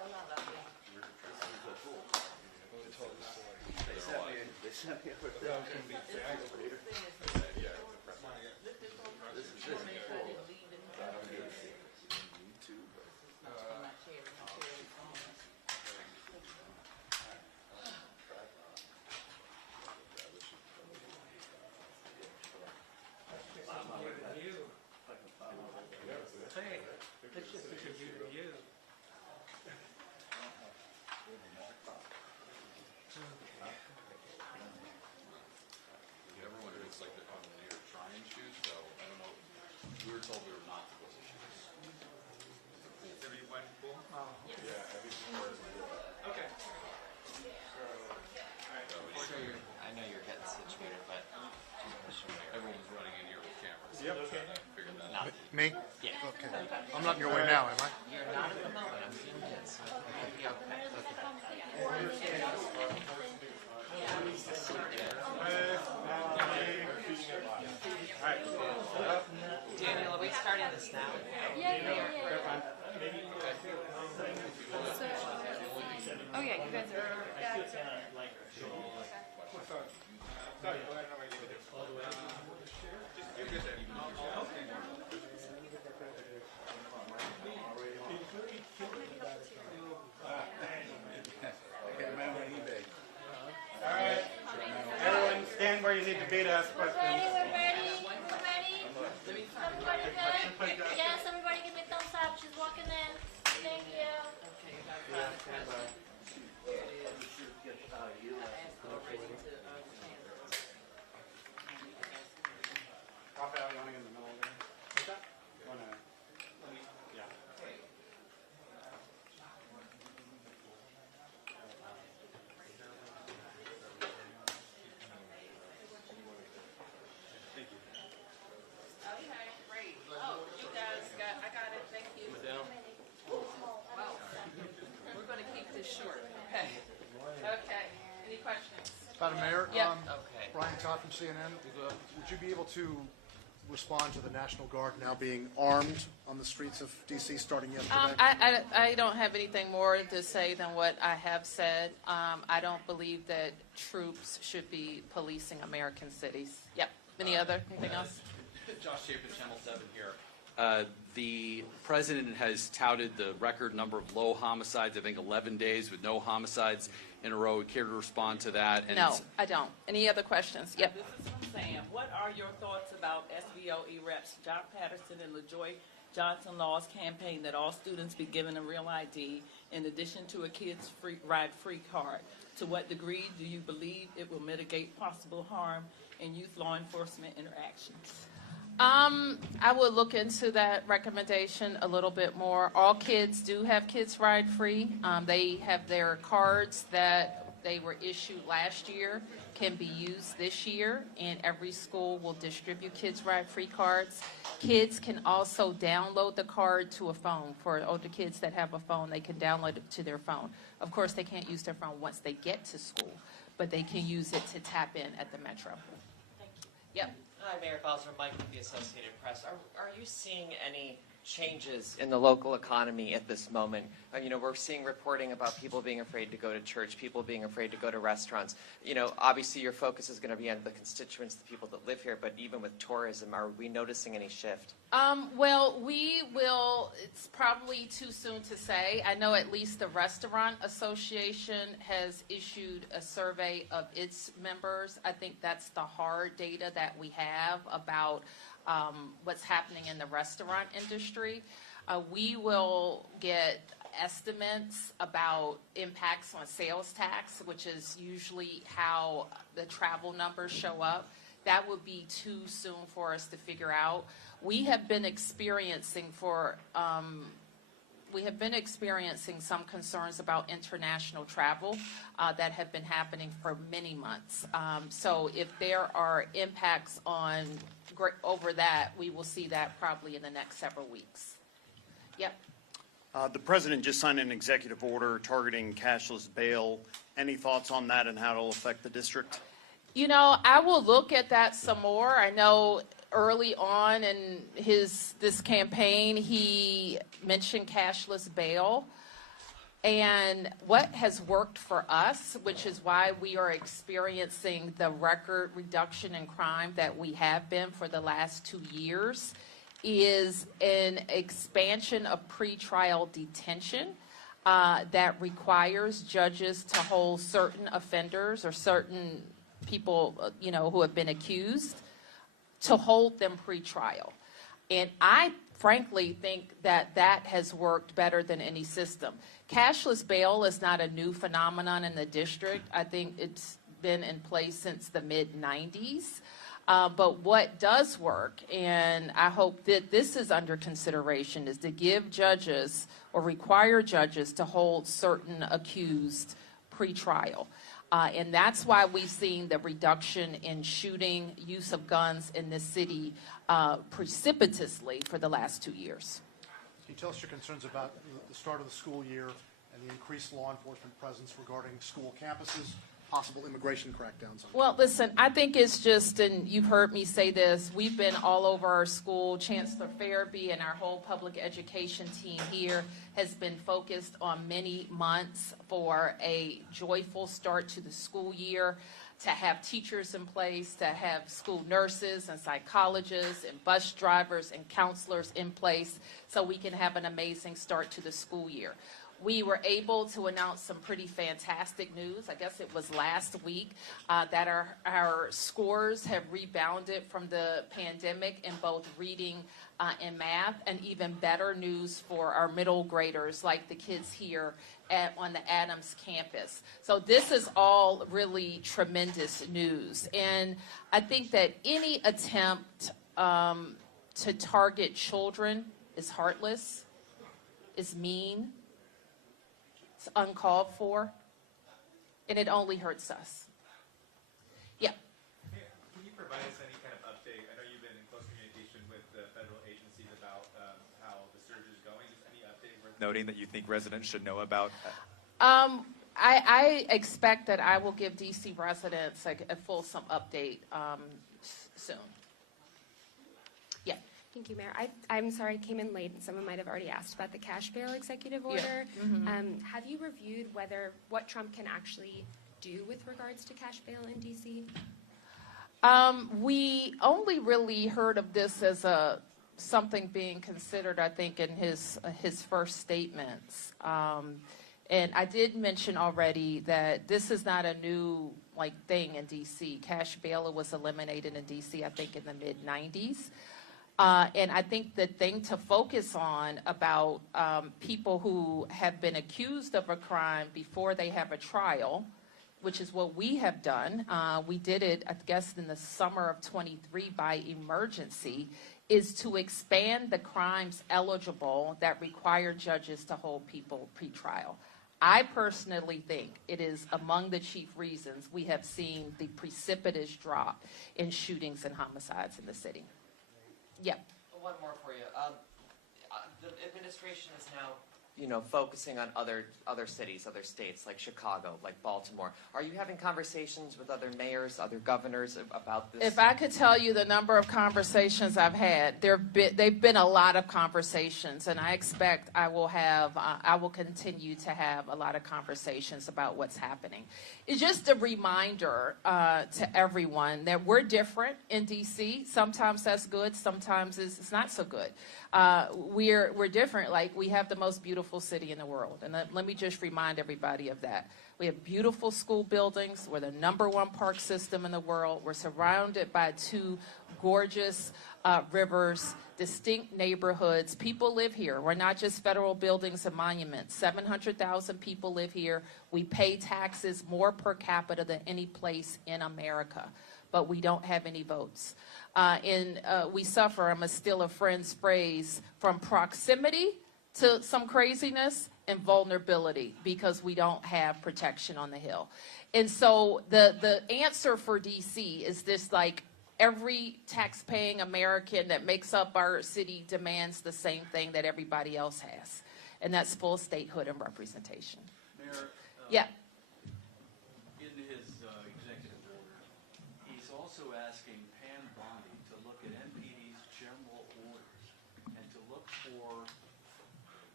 Everyone looks like they're on the trying shoes, so I don't know. We were told we were not supposed to shoot. Is everyone cool? Yeah, Okay. I know you're getting situated, but everyone's running in here with cameras. Yep. Okay. Figured that out. Me? Yeah. Okay. I'm not in your way now, am I? You're not at the moment. I'm doing good, so you'll be okay. Daniel, are we starting this now? Oh yeah, you guys are. Alright. Everyone stand where you need to be to ask questions. We're ready. Everybody good? Yes, everybody give me a thumbs up. She's walking in. Thank you. Raphael, you want to get in the middle there? What's that? Yeah. Okay, great. Oh, you guys I got it, thank you. Wow. We're gonna keep this short, okay? Okay, any questions? Madam Mayor? Yep. Okay. Brian Todd from CNN. Would you be able to respond to the National Guard now being armed on the streets of D.C. starting yesterday? I don't have anything more to say than what I have said. I don't believe that troops should be policing American cities. Yep. Anything else? Josh Chapin, Channel 7 here. The president has touted the record number of low homicides, I think 11 days with no homicides in a row. We care to respond to that? And No, I don't. Any other questions? Yep. This is from Sam. What are your thoughts about SBOE reps John Patterson and LaJoy Johnson Law's campaign that all students be given a real ID in addition to a kids ride-free card? To what degree do you believe it will mitigate possible harm in youth law enforcement interactions? I would look into that recommendation a little bit more. All kids do have kids ride free. They have their cards that they were issued last year can be used this year, and every school will distribute kids ride free cards. Kids can also download the card to a phone. For older kids that have a phone, they can download it to their phone. Of course, they can't use their phone once they get to school, but they can use it to tap in at the Metro. Thank you. Yep. Hi, Mayor Bowser, Mike with the Associated Press. Are you seeing any changes in the local economy at this moment? We're seeing reporting about people being afraid to go to church, people being afraid to go to restaurants. Obviously your focus is going to be on the constituents, the people that live here, but even with tourism, are we noticing any shift? Well, we will, it's probably too soon to say. I know at least the Restaurant Association has issued a survey of its members. I think that's the hard data that we have about what's happening in the restaurant industry. We will get estimates about impacts on sales tax, which is usually how the travel numbers show up. That would be too soon for us to figure out. We have been experiencing some concerns about international travel that have been happening for many months. So if there are impacts over that, we will see that probably in the next several weeks. Yep. The president just signed an executive order targeting cashless bail. Any thoughts on that and how it'll affect the district? I will look at that some more. I know early on in this campaign, he mentioned cashless bail. And what has worked for us, which is why we are experiencing the record reduction in crime that we have been for the last 2 years, is an expansion of pretrial detention that requires judges to hold certain offenders or certain people, who have been accused, to hold them pretrial. And I frankly think that that has worked better than any system. Cashless bail is not a new phenomenon in the district. I think it's been in place since the mid-90s. But what does work, and I hope that this is under consideration, is to give judges or require judges to hold certain accused pretrial. And that's why we've seen the reduction in shooting, use of guns in this city precipitously for the last 2 years. Can you tell us your concerns about the start of the school year and the increased law enforcement presence regarding school campuses, possible immigration crackdowns? Well, listen, I think it's just, and you've heard me say this, we've been all over our school. Chancellor Farabee and our whole public education team here has been focused on many months for a joyful start to the school year, to have teachers in place, to have school nurses and psychologists and bus drivers and counselors in place so we can have an amazing start to the school year. We were able to announce some pretty fantastic news. I guess it was last week that our scores have rebounded from the pandemic in both reading and math, and even better news for our middle graders, like the kids here on the Adams campus. So this is all really tremendous news. And I think that any attempt to target children is heartless, is mean, it's uncalled for, and it only hurts us. Yeah. Can you provide us any kind of update? I know you've been in close communication with the federal agencies about how the surge is going. Just any update worth noting that you think residents should know about? I expect that I will give DC residents a fulsome update soon. Yeah. Thank you, Mayor. I'm sorry I came in late, and someone might have already asked about the cash bail executive order. Yeah. Mm-hmm. Have you reviewed what Trump can actually do with regards to cash bail in D.C.? We only really heard of this as something being considered, I think, in his first statements. And I did mention already that this is not a new thing in D.C. Cash bail was eliminated in D.C., I think, in the mid-90s. And I think the thing to focus on about people who have been accused of a crime before they have a trial, which is what we have done, we did it, I guess, in the summer of 23 by emergency, is to expand the crimes eligible that require judges to hold people pretrial. I personally think it is among the chief reasons we have seen the precipitous drop in shootings and homicides in the city. Yeah. One more for you. The administration is now, focusing on other cities, other states, like Chicago, like Baltimore. Are you having conversations with other mayors, other governors about this? If I could tell you the number of conversations I've had, they've been a lot of conversations, and I expect I will continue to have a lot of conversations about what's happening. It's just a reminder to everyone that we're different in D.C. Sometimes that's good, sometimes it's not so good. We're different. Like, we have the most beautiful city in the world, and let me just remind everybody of that. We have beautiful school buildings. We're the #1 park system in the world. We're surrounded by 2 gorgeous rivers, distinct neighborhoods. People live here. We're not just federal buildings and monuments. 700,000 people live here. We pay taxes more per capita than any place in America, but we don't have any votes. We suffer, I'm going to steal a friend's phrase, from proximity to some craziness and vulnerability because we don't have protection on the Hill. And so the answer for D.C. is this, every tax-paying American that makes up our city demands the same thing that everybody else has, and that's full statehood and representation. Mayor, yeah. In his executive order, he's also asking Pam Bondi to look at MPD's general orders and to look for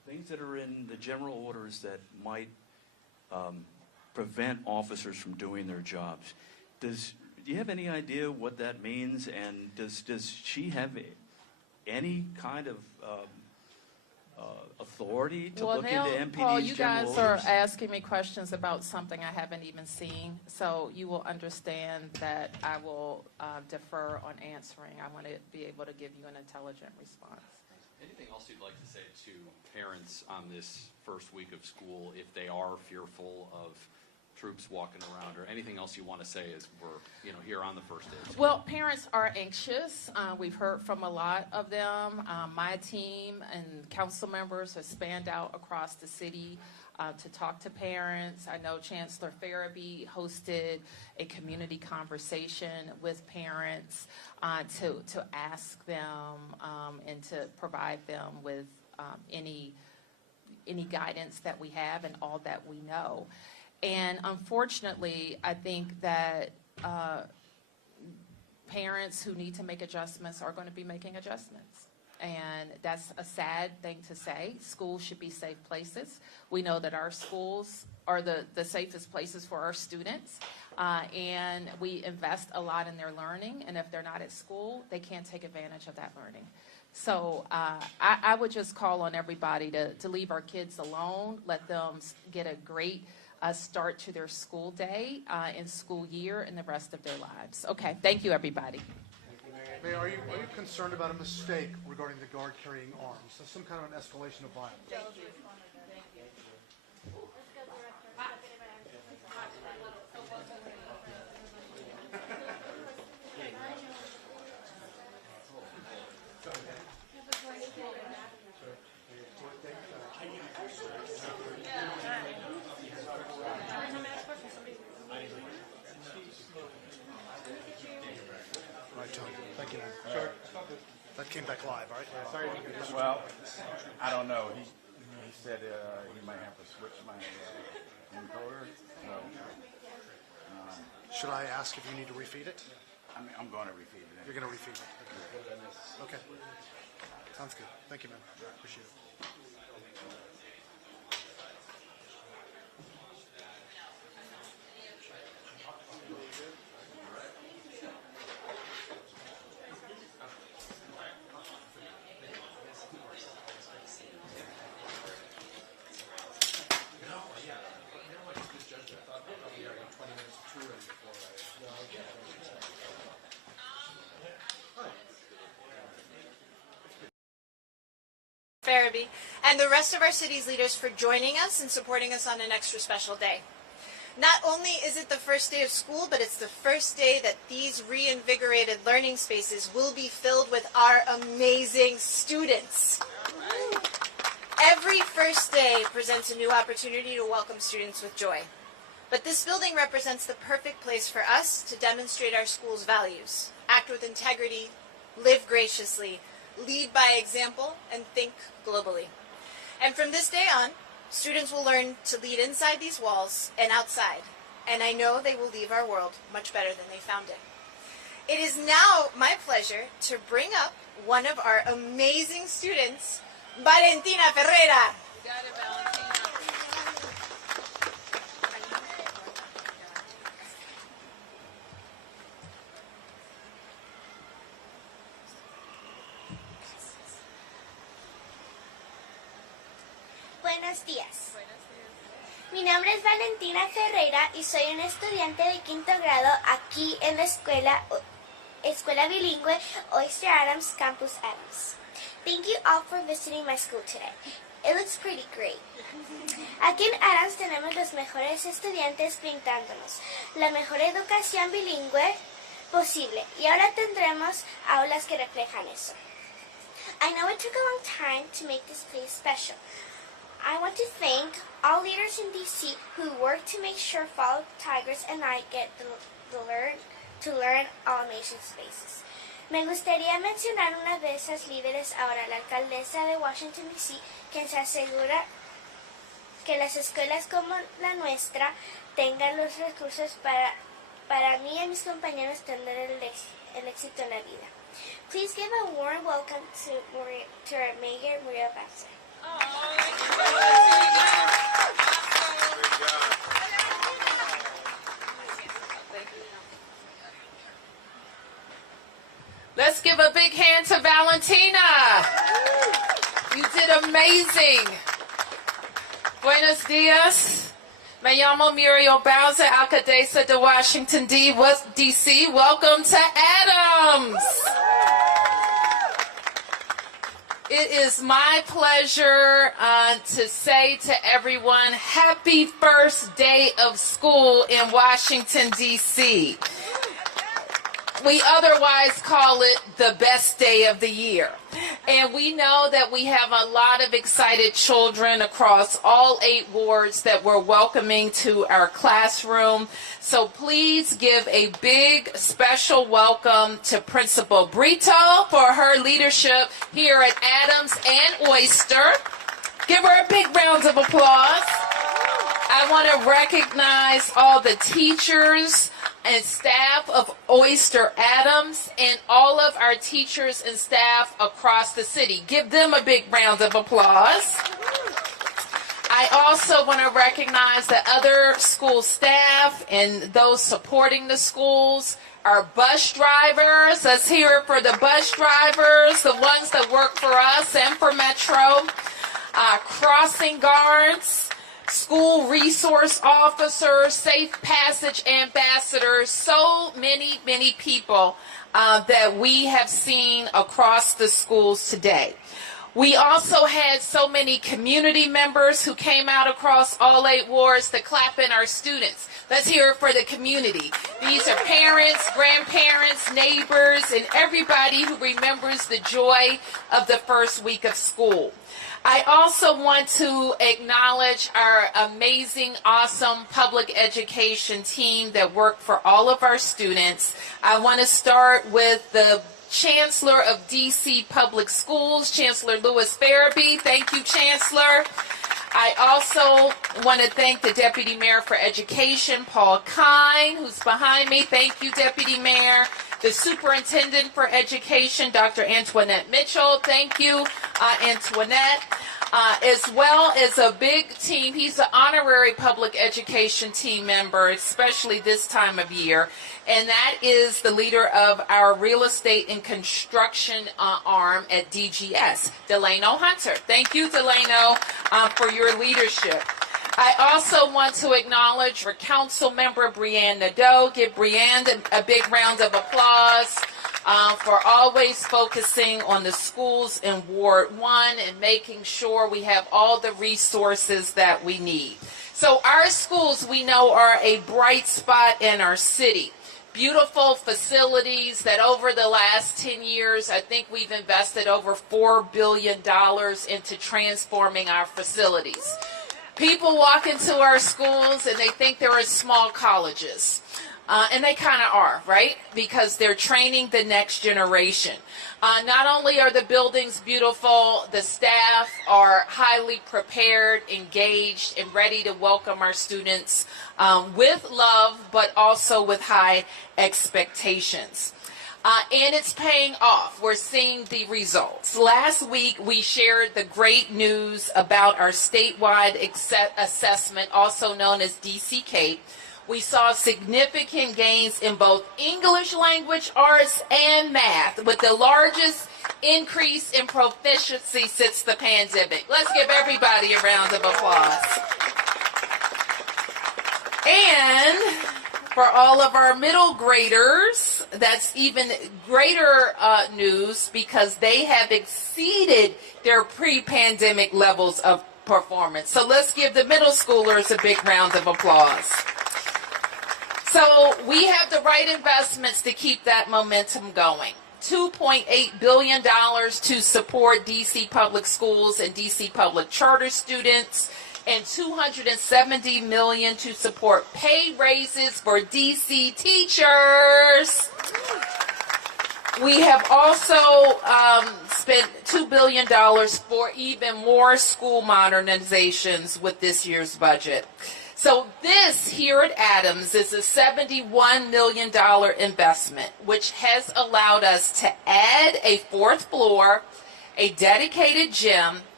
things that are in the general orders that might prevent officers from doing their jobs. Do you have any idea what that means? And does she have any kind of authority to look into MPD's Paul, you general guys orders? are asking me questions about something I haven't even seen, so you will understand that I will defer on answering. I want to be able to give you an intelligent response. Anything else you'd like to say to parents on this first week of school if they are fearful of troops walking around, or anything else you want to say as we're here on the first day of school? Well, parents are anxious. We've heard from a lot of them. My team and council members have spanned out across the city to talk to parents. I know Chancellor Farabee hosted a community conversation with parents to ask them and to provide them with any guidance that we have and all that we know. And unfortunately, I think that parents who need to make adjustments are going to be making adjustments. And that's a sad thing to say. Schools should be safe places. We know that our schools are the safest places for our students. And we invest a lot in their learning. And if they're not at school, they can't take advantage of that learning. So I would just call on everybody to leave our kids alone, let them get a great start to their school day and school year and the rest of their lives. Okay, thank you, everybody. Mayor, are you concerned about a mistake regarding the guard carrying arms? So some kind of an escalation of violence? Thank you, man. Sure. That came back live, all right? Sorry. Well, I don't know. He said he might have to switch my encoder. So, should I ask if you need to refeed it? I'm going to refeed it. You're going to refeed it. Okay. Sounds good. Thank you, man. Appreciate it. Farabee, and the rest of our city's leaders for joining us and supporting us on an extra special day. Not only is it the first day of school, but it's the first day that these reinvigorated learning spaces will be filled with our amazing students. Every first day presents a new opportunity to welcome students with joy. But this building represents the perfect place for us to demonstrate our school's values, act with integrity, live graciously, lead by example, and think globally. And from this day on, students will learn to lead inside these walls and outside, and I know they will leave our world much better than they found it. It is now my pleasure to bring up one of our amazing students, Valentina Ferreira. Buenos días. Mi nombre es Valentina Ferreira y soy una estudiante de quinto grado aquí en la escuela bilingüe Oyster Adams Campus Adams. Thank you all for visiting my school today. It looks pretty great. Aquí en Adams tenemos los mejores estudiantes brindándonos la mejor educación bilingüe posible y ahora tendremos aulas que reflejan eso. I know it took a long time to make this place special. I want to thank all leaders in DC who work to make sure fellow Tigers and I get to learn all amazing spaces. Me gustaría mencionar una de esas líderes ahora, la alcaldesa de Washington DC, quien se asegura que las escuelas como la nuestra tengan los recursos para mí y mis compañeros tener el éxito en la vida. Please give a warm welcome to our Mayor Muriel Bowser. Let's give a big hand to Valentina. You did amazing. Buenos dias. Me llamo Muriel Bowser, alcaldesa de Washington, D.C. Welcome to Adams. It is my pleasure to say to everyone, happy first day of school in Washington, D.C. We otherwise call it the best day of the year. And we know that we have a lot of excited children across all 8 wards that we're welcoming to our classroom. So please give a big special welcome to Principal Brito for her leadership here at Adams and Oyster. Give her a big round of applause. I want to recognize all the teachers and staff of Oyster Adams and all of our teachers and staff across the city. Give them a big round of applause. I also want to recognize the other school staff and those supporting the schools, our bus drivers. Let's hear it for the bus drivers, the ones that work for us and for Metro, crossing guards, school resource officers, safe passage ambassadors, so many, many people that we have seen across the schools today. We also had so many community members who came out across all 8 wards to clap in our students. Let's hear it for the community. These are parents, grandparents, neighbors, and everybody who remembers the joy of the first week of school. I also want to acknowledge our amazing, awesome public education team that worked for all of our students. I want to start with the Chancellor of DC Public Schools, Chancellor Louis Farabee. Thank you, Chancellor. I also want to thank the Deputy Mayor for Education, Paul Kine, who's behind me. Thank you, Deputy Mayor. The Superintendent for Education, Dr. Antoinette Mitchell. Thank you, Antoinette. As well as a big team. He's an honorary public education team member, especially this time of year. And that is the leader of our real estate and construction arm at DGS, Delano Hunter. Thank you, Delano, for your leadership. I also want to acknowledge our council member, Brianne Nadeau. Give Brianne a big round of applause for always focusing on the schools in Ward 1 and making sure we have all the resources that we need. So our schools, we know, are a bright spot in our city. Beautiful facilities that over the last 10 years, I think we've invested over $4 billion into transforming our facilities. People walk into our schools and they think they're in small colleges. And they kind of are, right? Because they're training the next generation. Not only are the buildings beautiful, the staff are highly prepared, engaged, and ready to welcome our students with love, but also with high expectations. And it's paying off. We're seeing the results. Last week, we shared the great news about our statewide assessment, also known as DC-CAPE. We saw significant gains in both English language arts and math, with the largest increase in proficiency since the pandemic. Let's give everybody a round of applause. And for all of our middle graders, that's even greater news because they have exceeded their pre-pandemic levels of performance. So let's give the middle schoolers a big round of applause. So we have the right investments to keep that momentum going. $2.8 billion to support DC public schools and DC public charter students, and $270 million to support pay raises for DC teachers. We have also spent $2 billion for even more school modernizations with this year's budget. So this here at Adams is a $71 million investment, which has allowed us to add a 4th floor, a dedicated gym,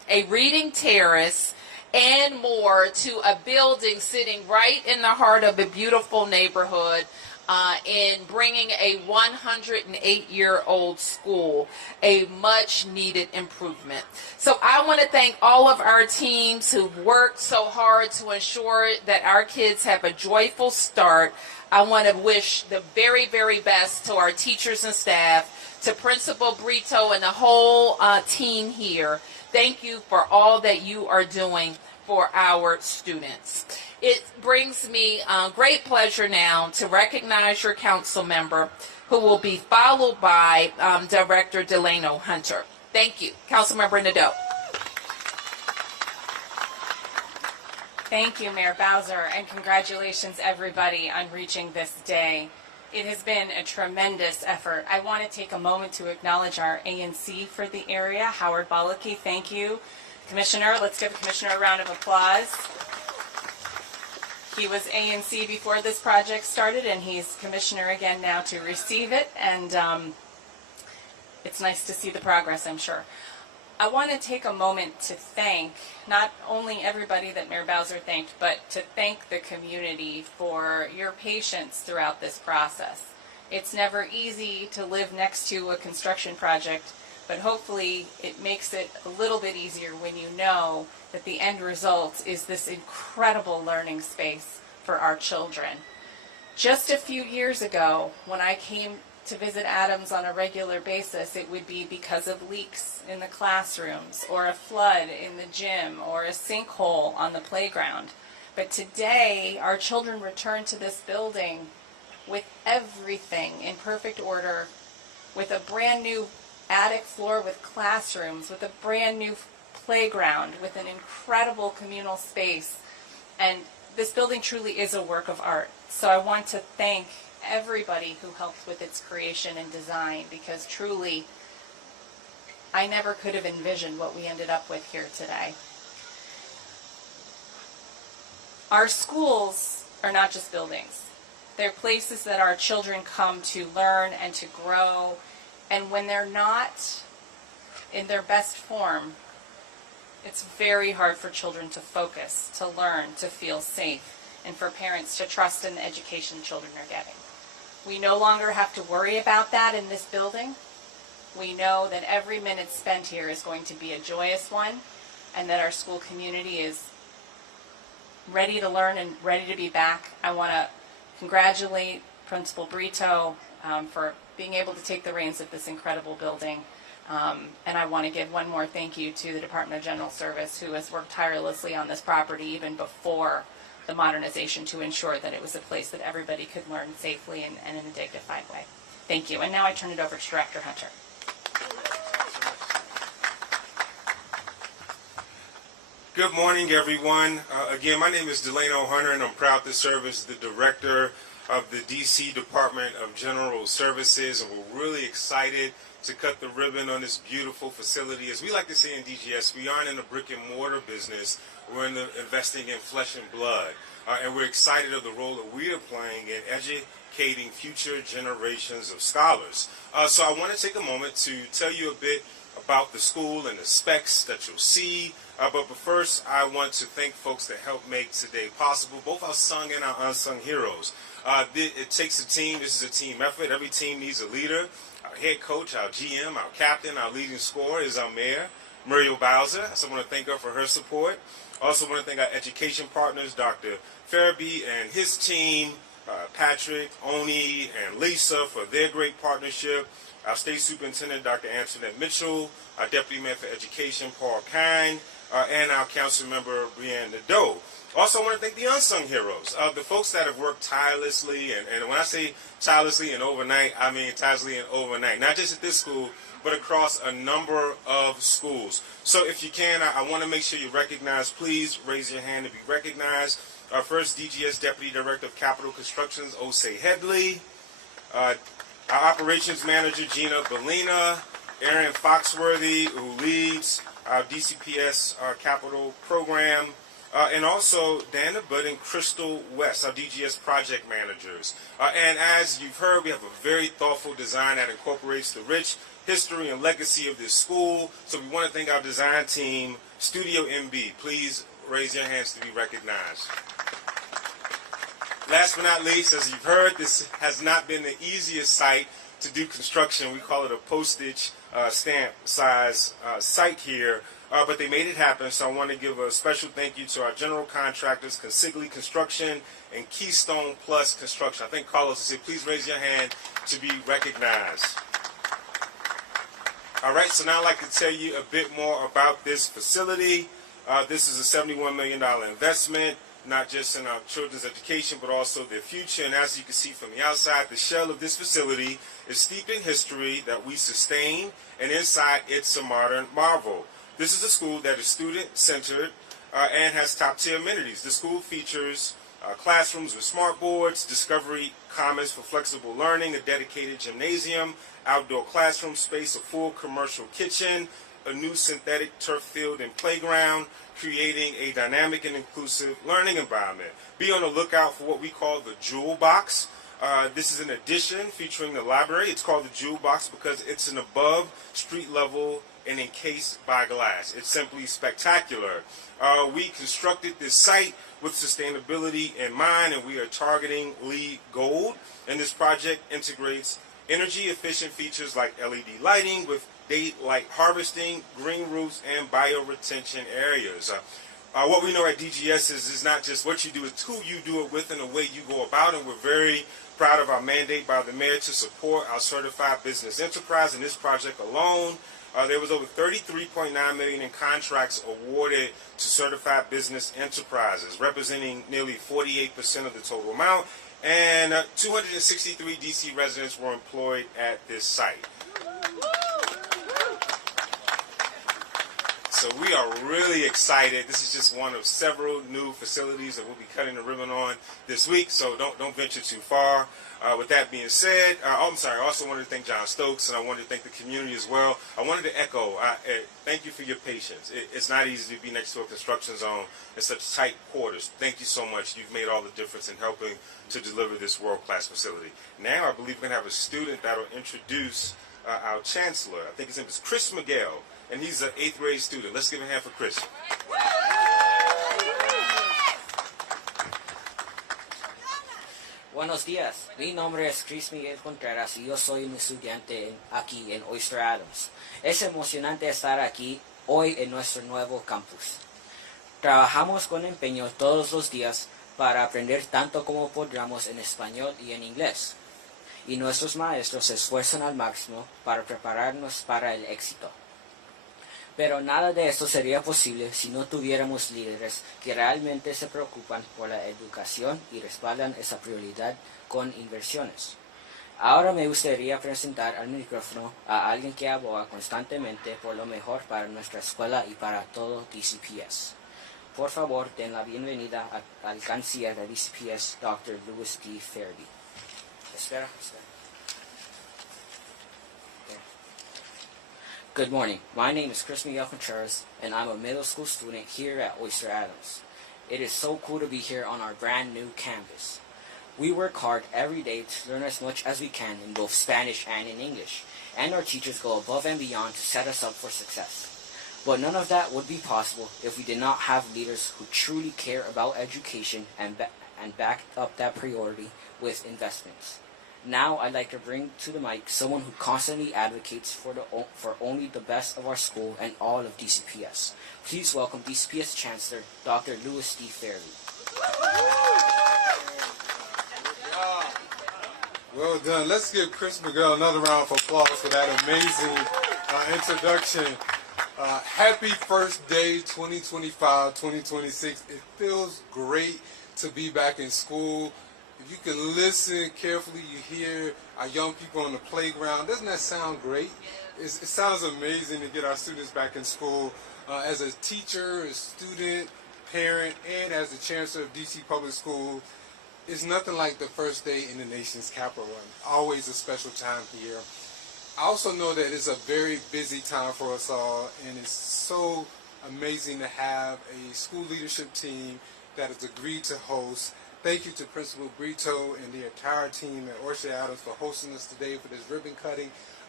a reading terrace, and more to a building sitting right in the heart of a beautiful neighborhood, in bringing a 108-year-old school, a much needed improvement. So I want to thank all of our teams who've worked so hard to ensure that our kids have a joyful start. I want to wish the very, very best to our teachers and staff, to Principal Brito and the whole team here. Thank you for all that you are doing for our students. It brings me great pleasure now to recognize your council member, who will be followed by Director Delano Hunter. Thank you. Councilmember Nadeau. Thank you, Mayor Bowser, and congratulations, everybody, on reaching this day. It has been a tremendous effort. I want to take a moment to acknowledge our ANC for the area, Howard Ballistic. Thank you. Commissioner, let's give the Commissioner a round of applause. He was ANC before this project started, and he's Commissioner again now to receive it, and it's nice to see the progress, I'm sure. I want to take a moment to thank not only everybody that Mayor Bowser thanked, but to thank the community for your patience throughout this process. It's never easy to live next to a construction project, but hopefully it makes it a little bit easier when you know that the end result is this incredible learning space for our children. Just a few years ago, when I came to visit Adams on a regular basis, it would be because of leaks in the classrooms, or a flood in the gym, or a sinkhole on the playground. But today, our children return to this building with everything in perfect order, with a brand new attic floor with classrooms, with a brand new playground, with an incredible communal space. And this building truly is a work of art. So I want to thank everybody who helped with its creation and design, because truly, I never could have envisioned what we ended up with here today. Our schools are not just buildings. They're places that our children come to learn and to grow, and when they're not in their best form, it's very hard for children to focus, to learn, to feel safe, and for parents to trust in the education children are getting. We no longer have to worry about that in this building. We know that every minute spent here is going to be a joyous one, and that our school community is ready to learn and ready to be back. I want to congratulate Principal Brito for being able to take the reins of this incredible building. And I want to give one more thank you to the Department of General Service, who has worked tirelessly on this property even before the modernization, to ensure that it was a place that everybody could learn safely and in a dignified way. Thank you. And now I turn it over to Director Hunter. Good morning, everyone. Again, my name is Delano Hunter, and I'm proud to serve as the Director of the D.C. Department of General Services, and we're really excited to cut the ribbon on this beautiful facility. As we like to say in DGS, we aren't in the brick and mortar business. We're investing in flesh and blood, and we're excited of the role that we are playing in educating future generations of scholars. So I want to take a moment to tell you a bit about the school and the specs that you'll see. But first, I want to thank folks that helped make today possible, both our sung and our unsung heroes. It takes a team. This is a team effort. Every team needs a leader. Our head coach, our GM, our captain, our leading scorer is our mayor, Muriel Bowser. So I want to thank her for her support. Also want to thank our education partners, Dr. Farabee and his team, Patrick, Oni, and Lisa for their great partnership. Our state superintendent, Dr. Antoinette Mitchell, our deputy mayor for education, Paul Kine, and our council member, Brianne Nadeau. Also, I want to thank the unsung heroes, the folks that have worked tirelessly, and when I say tirelessly and overnight, I mean tirelessly and overnight, not just at this school, but across a number of schools. So if you can, I want to make sure you recognize, please raise your hand to be recognized. Our first DGS Deputy Director of Capital Constructions, Osei Headley. Our Operations Manager, Gina Bellina. Aaron Foxworthy, who leads our DCPS Capital Program. And also Dana Budd and Crystal West, our DGS project managers. And as you've heard, we have a very thoughtful design that incorporates the rich history and legacy of this school. So we want to thank our design team Studio MB, please raise your hands to be recognized. Last but not least, as you've heard, this has not been the easiest site to do construction. We call it a postage stamp size site here, but they made it happen. So I want to give a special thank you to our general contractors, Consigli Construction and Keystone Plus Construction. I think Carlos said, please raise your hand to be recognized. All right, so now I'd like to tell you a bit more about this facility. This is a $71 million investment, not just in our children's education, but also their future. And as you can see from the outside, the shell of this facility is steeped in history that we sustain, and inside it's a modern marvel. This is a school that is student-centered and has top-tier amenities. The school features classrooms with smart boards, Discovery Commons for flexible learning, a dedicated gymnasium, outdoor classroom space, a full commercial kitchen, a new synthetic turf field and playground, creating a dynamic and inclusive learning environment. Be on the lookout for what we call the Jewel Box. This is an addition featuring the library. It's called the Jewel Box because it's an above street level and encased by glass. It's simply spectacular. We constructed this site with sustainability in mind, and we are targeting LEED Gold. And this project integrates energy efficient features like LED lighting with daylight harvesting, green roofs, and bioretention areas. What we know at DGS is not just what you do, it's who you do it with and the way you go about it. We're very proud of our mandate by the mayor to support our certified business enterprise. In this project alone, there was over $33.9 million in contracts awarded to certified business enterprises, representing nearly 48% of the total amount, and 263 DC residents were employed at this site. So we are really excited. This is just one of several new facilities that we'll be cutting the ribbon on this week, so don't venture too far. With that being said, I also wanted to thank John Stokes, and I wanted to thank the community as well. I wanted to echo, thank you for your patience. It's not easy to be next to a construction zone in such tight quarters. Thank you so much. You've made all the difference in helping to deliver this world-class facility. Now I believe we're going to have a student that will introduce our chancellor. I think his name is Chris Miguel, and he's an 8th grade student. Let's give a hand for Chris. Buenos días, mi nombre es Chris Miguel Contreras y yo soy un estudiante aquí en Oyster Adams. Es emocionante estar aquí hoy en nuestro nuevo campus. Trabajamos con empeño todos los días para aprender tanto como podamos en español y en inglés. Y nuestros maestros se esfuerzan al máximo para prepararnos para el éxito. Pero nada de esto sería posible si no tuviéramos líderes que realmente se preocupan por la educación y respaldan esa prioridad con inversiones. Ahora me gustaría presentar al micrófono a alguien que aboga constantemente por lo mejor para nuestra escuela y para todo DCPS. Por favor, den la bienvenida al canciller de DCPS, Dr. Louis D. Fairby. Espera. Good morning. My name is Chris Miguel Contreras, and I'm a middle school student here at Oyster Adams. It is so cool to be here on our brand new campus. We work hard every day to learn as much as we can in both Spanish and in English, and our teachers go above and beyond to set us up for success. But none of that would be possible if we did not have leaders who truly care about education and back up that priority with investments. Now I'd like to bring to the mic someone who constantly advocates for only the best of our school and all of DCPS. Please welcome DCPS Chancellor, Dr. Louis D. Fairby. Well done. Let's give Chris Miguel another round of applause for that amazing introduction. Happy first day 2025-2026. It feels great to be back in school. If you can listen carefully, you hear our young people on the playground. Doesn't that sound great? It sounds amazing to get our students back in school. As a teacher, a student, parent, and as the chancellor of DC Public Schools, it's nothing like the first day in the nation's capital. Always a special time here. I also know that it's a very busy time for us all, and it's so amazing to have a school leadership team that has agreed to host. Thank you to Principal Brito and the entire team at Oyster Adams for hosting us today for this ribbon cutting.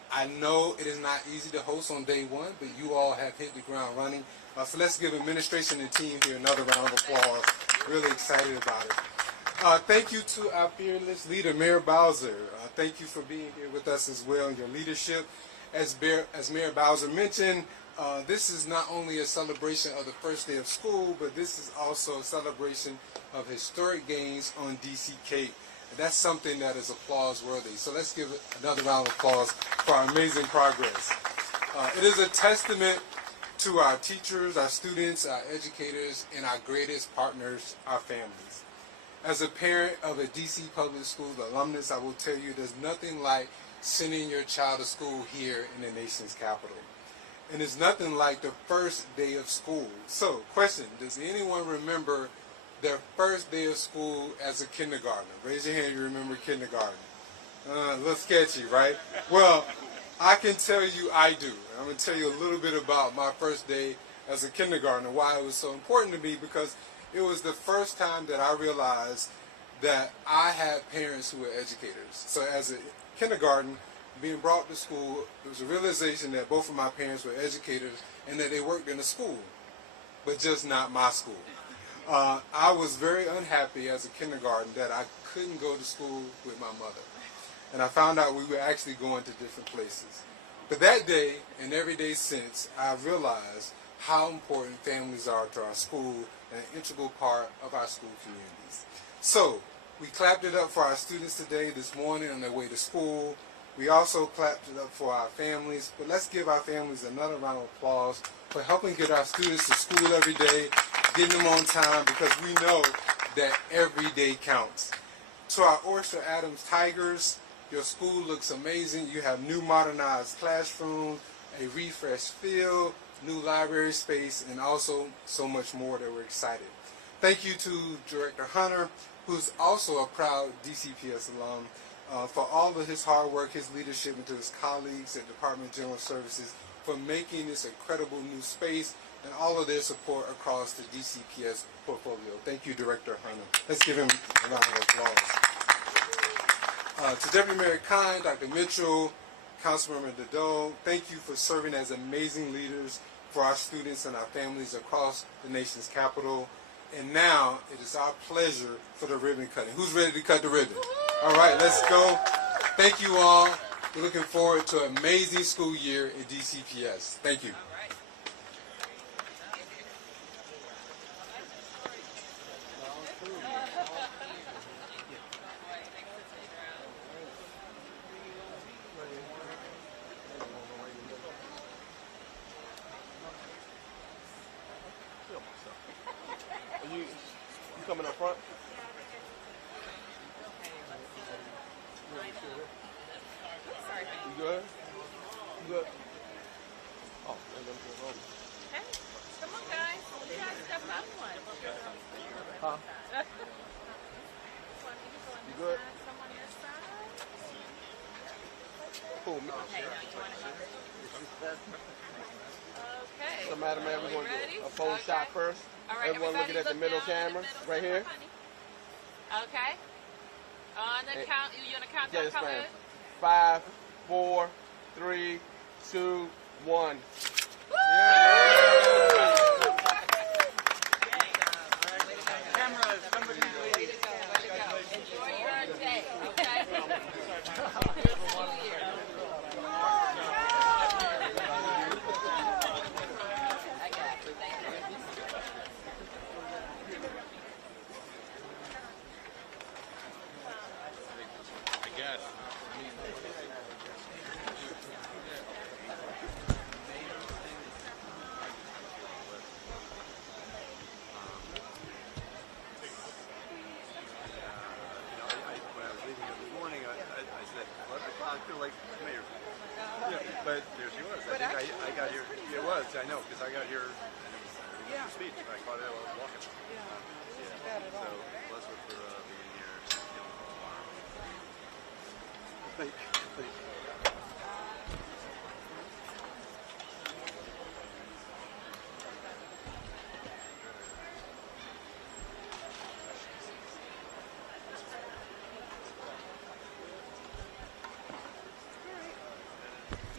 I know it is not easy to host on day one, but you all have hit the ground running. So let's give administration and team here another round of applause. Really excited about it. Thank you to our fearless leader, Muriel Bowser. Thank you for being here with us as well in your leadership. As Mayor Bowser mentioned, this is not only a celebration of the first day of school, but this is also a celebration of historic gains on DC Cape. And that's something that is applause worthy. So let's give it another round of applause for our amazing progress. It is a testament to our teachers, our students, our educators, and our greatest partners, our families. As a parent of a DC public school alumnus, I will tell you there's nothing like sending your child to school here in the nation's capital. And it's nothing like the first day of school. So, question, does anyone remember their first day of school as a kindergartner? Raise your hand if you remember kindergarten. A little sketchy, right? Well, I can tell you I do. I'm going to tell you a little bit about my first day as a kindergartner, why it was so important to me, because it was the first time that I realized that I had parents who were educators. So as a kindergarten, being brought to school, there was a realization that both of my parents were educators and that they worked in a school, but just not my school. I was very unhappy as a kindergarten that I couldn't go to school with my mother. And I found out we were actually going to different places. But that day, and every day since, I realized how important families are to our school and an integral part of our school communities. So, we clapped it up for our students today, this morning on their way to school. We also clapped it up for our families, but let's give our families another round of applause for helping get our students to school every day, getting them on time, because we know that every day counts. To our Oyster Adams Tigers, your school looks amazing. You have new modernized classrooms, a refreshed field, new library space, and also so much more that we're excited. Thank you to Director Hunter, who's also a proud DCPS alum, for all of his hard work, his leadership, and to his colleagues at Department of General Services for making this incredible new space and all of their support across the DCPS portfolio. Thank you, Director Hunter. Let's give him a round of applause. To Deputy Mayor Kine, Dr. Mitchell, Councilmember Nadeau, thank you for serving as amazing leaders for our students and our families across the nation's capital. And now it is our pleasure for the ribbon cutting. Who's ready to cut the ribbon? All right, let's go. Thank you all. We're looking forward to an amazing school year at DCPS. Thank you. You coming up front? You good? You good? Oh, man, I'm good. Hey, come on, guys. You guys step up one. Huh? You good? Cool. Okay. So, Madam Mayor, we're going to Ready? do a pose shot first. All right, Everyone looking at the everybody middle look down camera, at the middle right here. Okay. On the count, you gonna count Yes, down? ma'am. 5, 4, 3, 2, 1. Cameras, somebody way to go. Enjoy your day, okay? When I was leaving here this morning, I said, 11 o'clock, I feel like Mayor. Yeah, but there she was. I think I got here. It was, I know, because I got here and it was your speech. I caught it while I was walking. So, bless her for being here. Thank you. Thank you.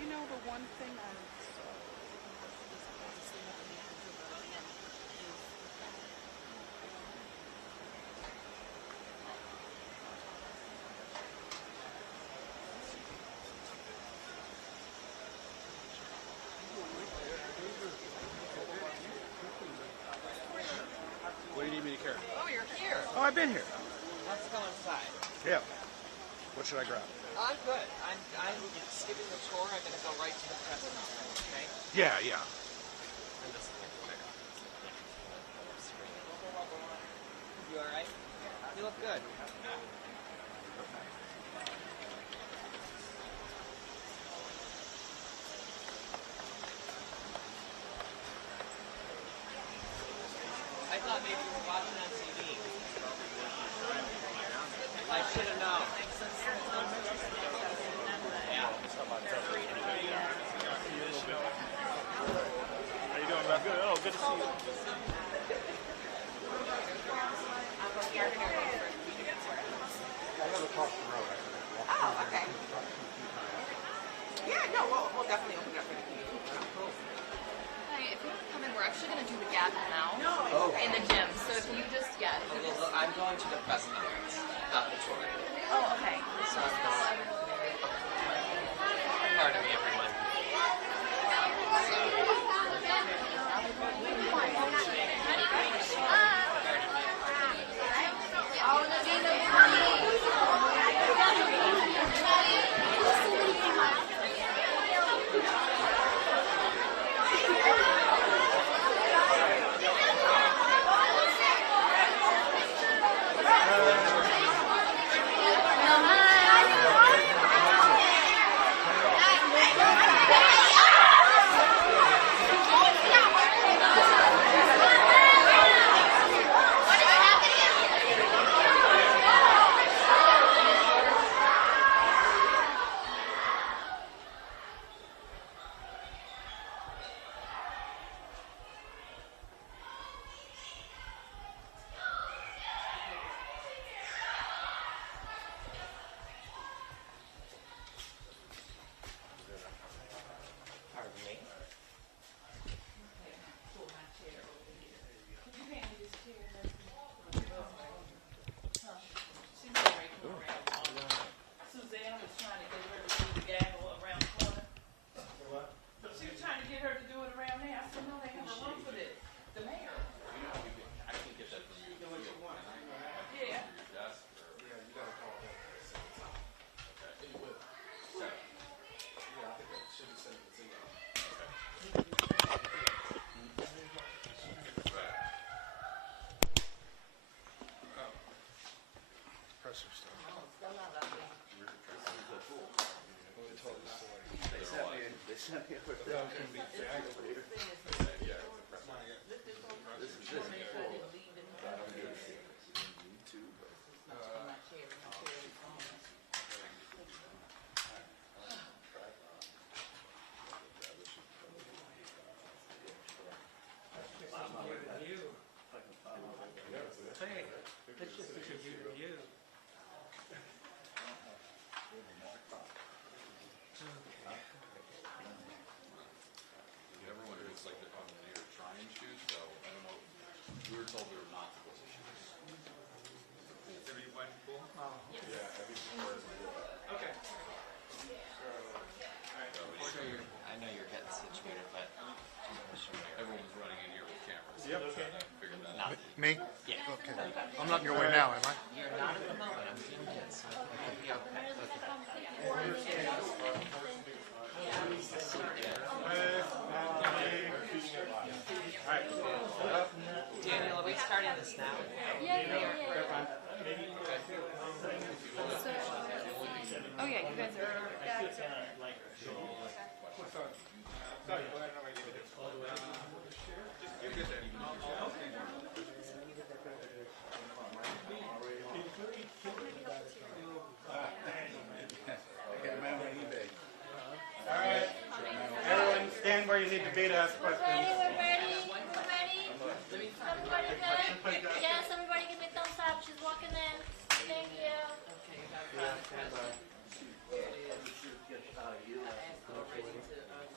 one thing I saw What do you need me to carry? Oh, you're here. Oh, I've been here. Let's go inside. Yeah. What should I grab? I'm good. I'm skipping the tour. I'm going to go right to the president's room, okay? Yeah, yeah. And this is the corner. You all right? You look good. I thought maybe you were watching on TV. I should have known. How you doing, Beth? Good. Oh, good to see you. Oh, okay. Yeah, no, we'll definitely open it up for the community. Hi, if you want to come in, we're actually going to do the gap now Oh. in the gym. So if you just, yeah. If you just, I'm going to the president's, not the tour. oh, okay. So I'm pardon me, everyone. Pardon me. Pull my chair over here. Could you hand me this chair? She's already come around. Suzanne was trying to get her to do the gaggle around the corner. She was trying to get her to do it around there. I said, no, they have a room for this. The mayor. I can get that from you. Yeah. Your desk or. Yeah, you gotta call that. Okay. It will. So, Yeah, I think that should be sent to you. Oh. Pressure stuff. They sent me a That was gonna be the aggravator. everyone looks like they're coming in here trying shoes, so I don't know. We were told we were not supposed to shoot. Is everyone cool? Yeah, Okay. I know you're getting situated, but everyone was running in here with cameras. Yep. Figured that out. Me? Yeah. Okay. I'm not in your way now, am I? You're not at the moment. I'm seeing kids. So you'll be okay. Daniel, are we starting this now? oh yeah, you guys are. Alright. Everyone stand where you need to be to ask questions. We're ready. Everybody good? Yes, everybody give me a thumbs up. She's walking in. Thank you. Okay, you got to find the president. Here it is. I asked the lady to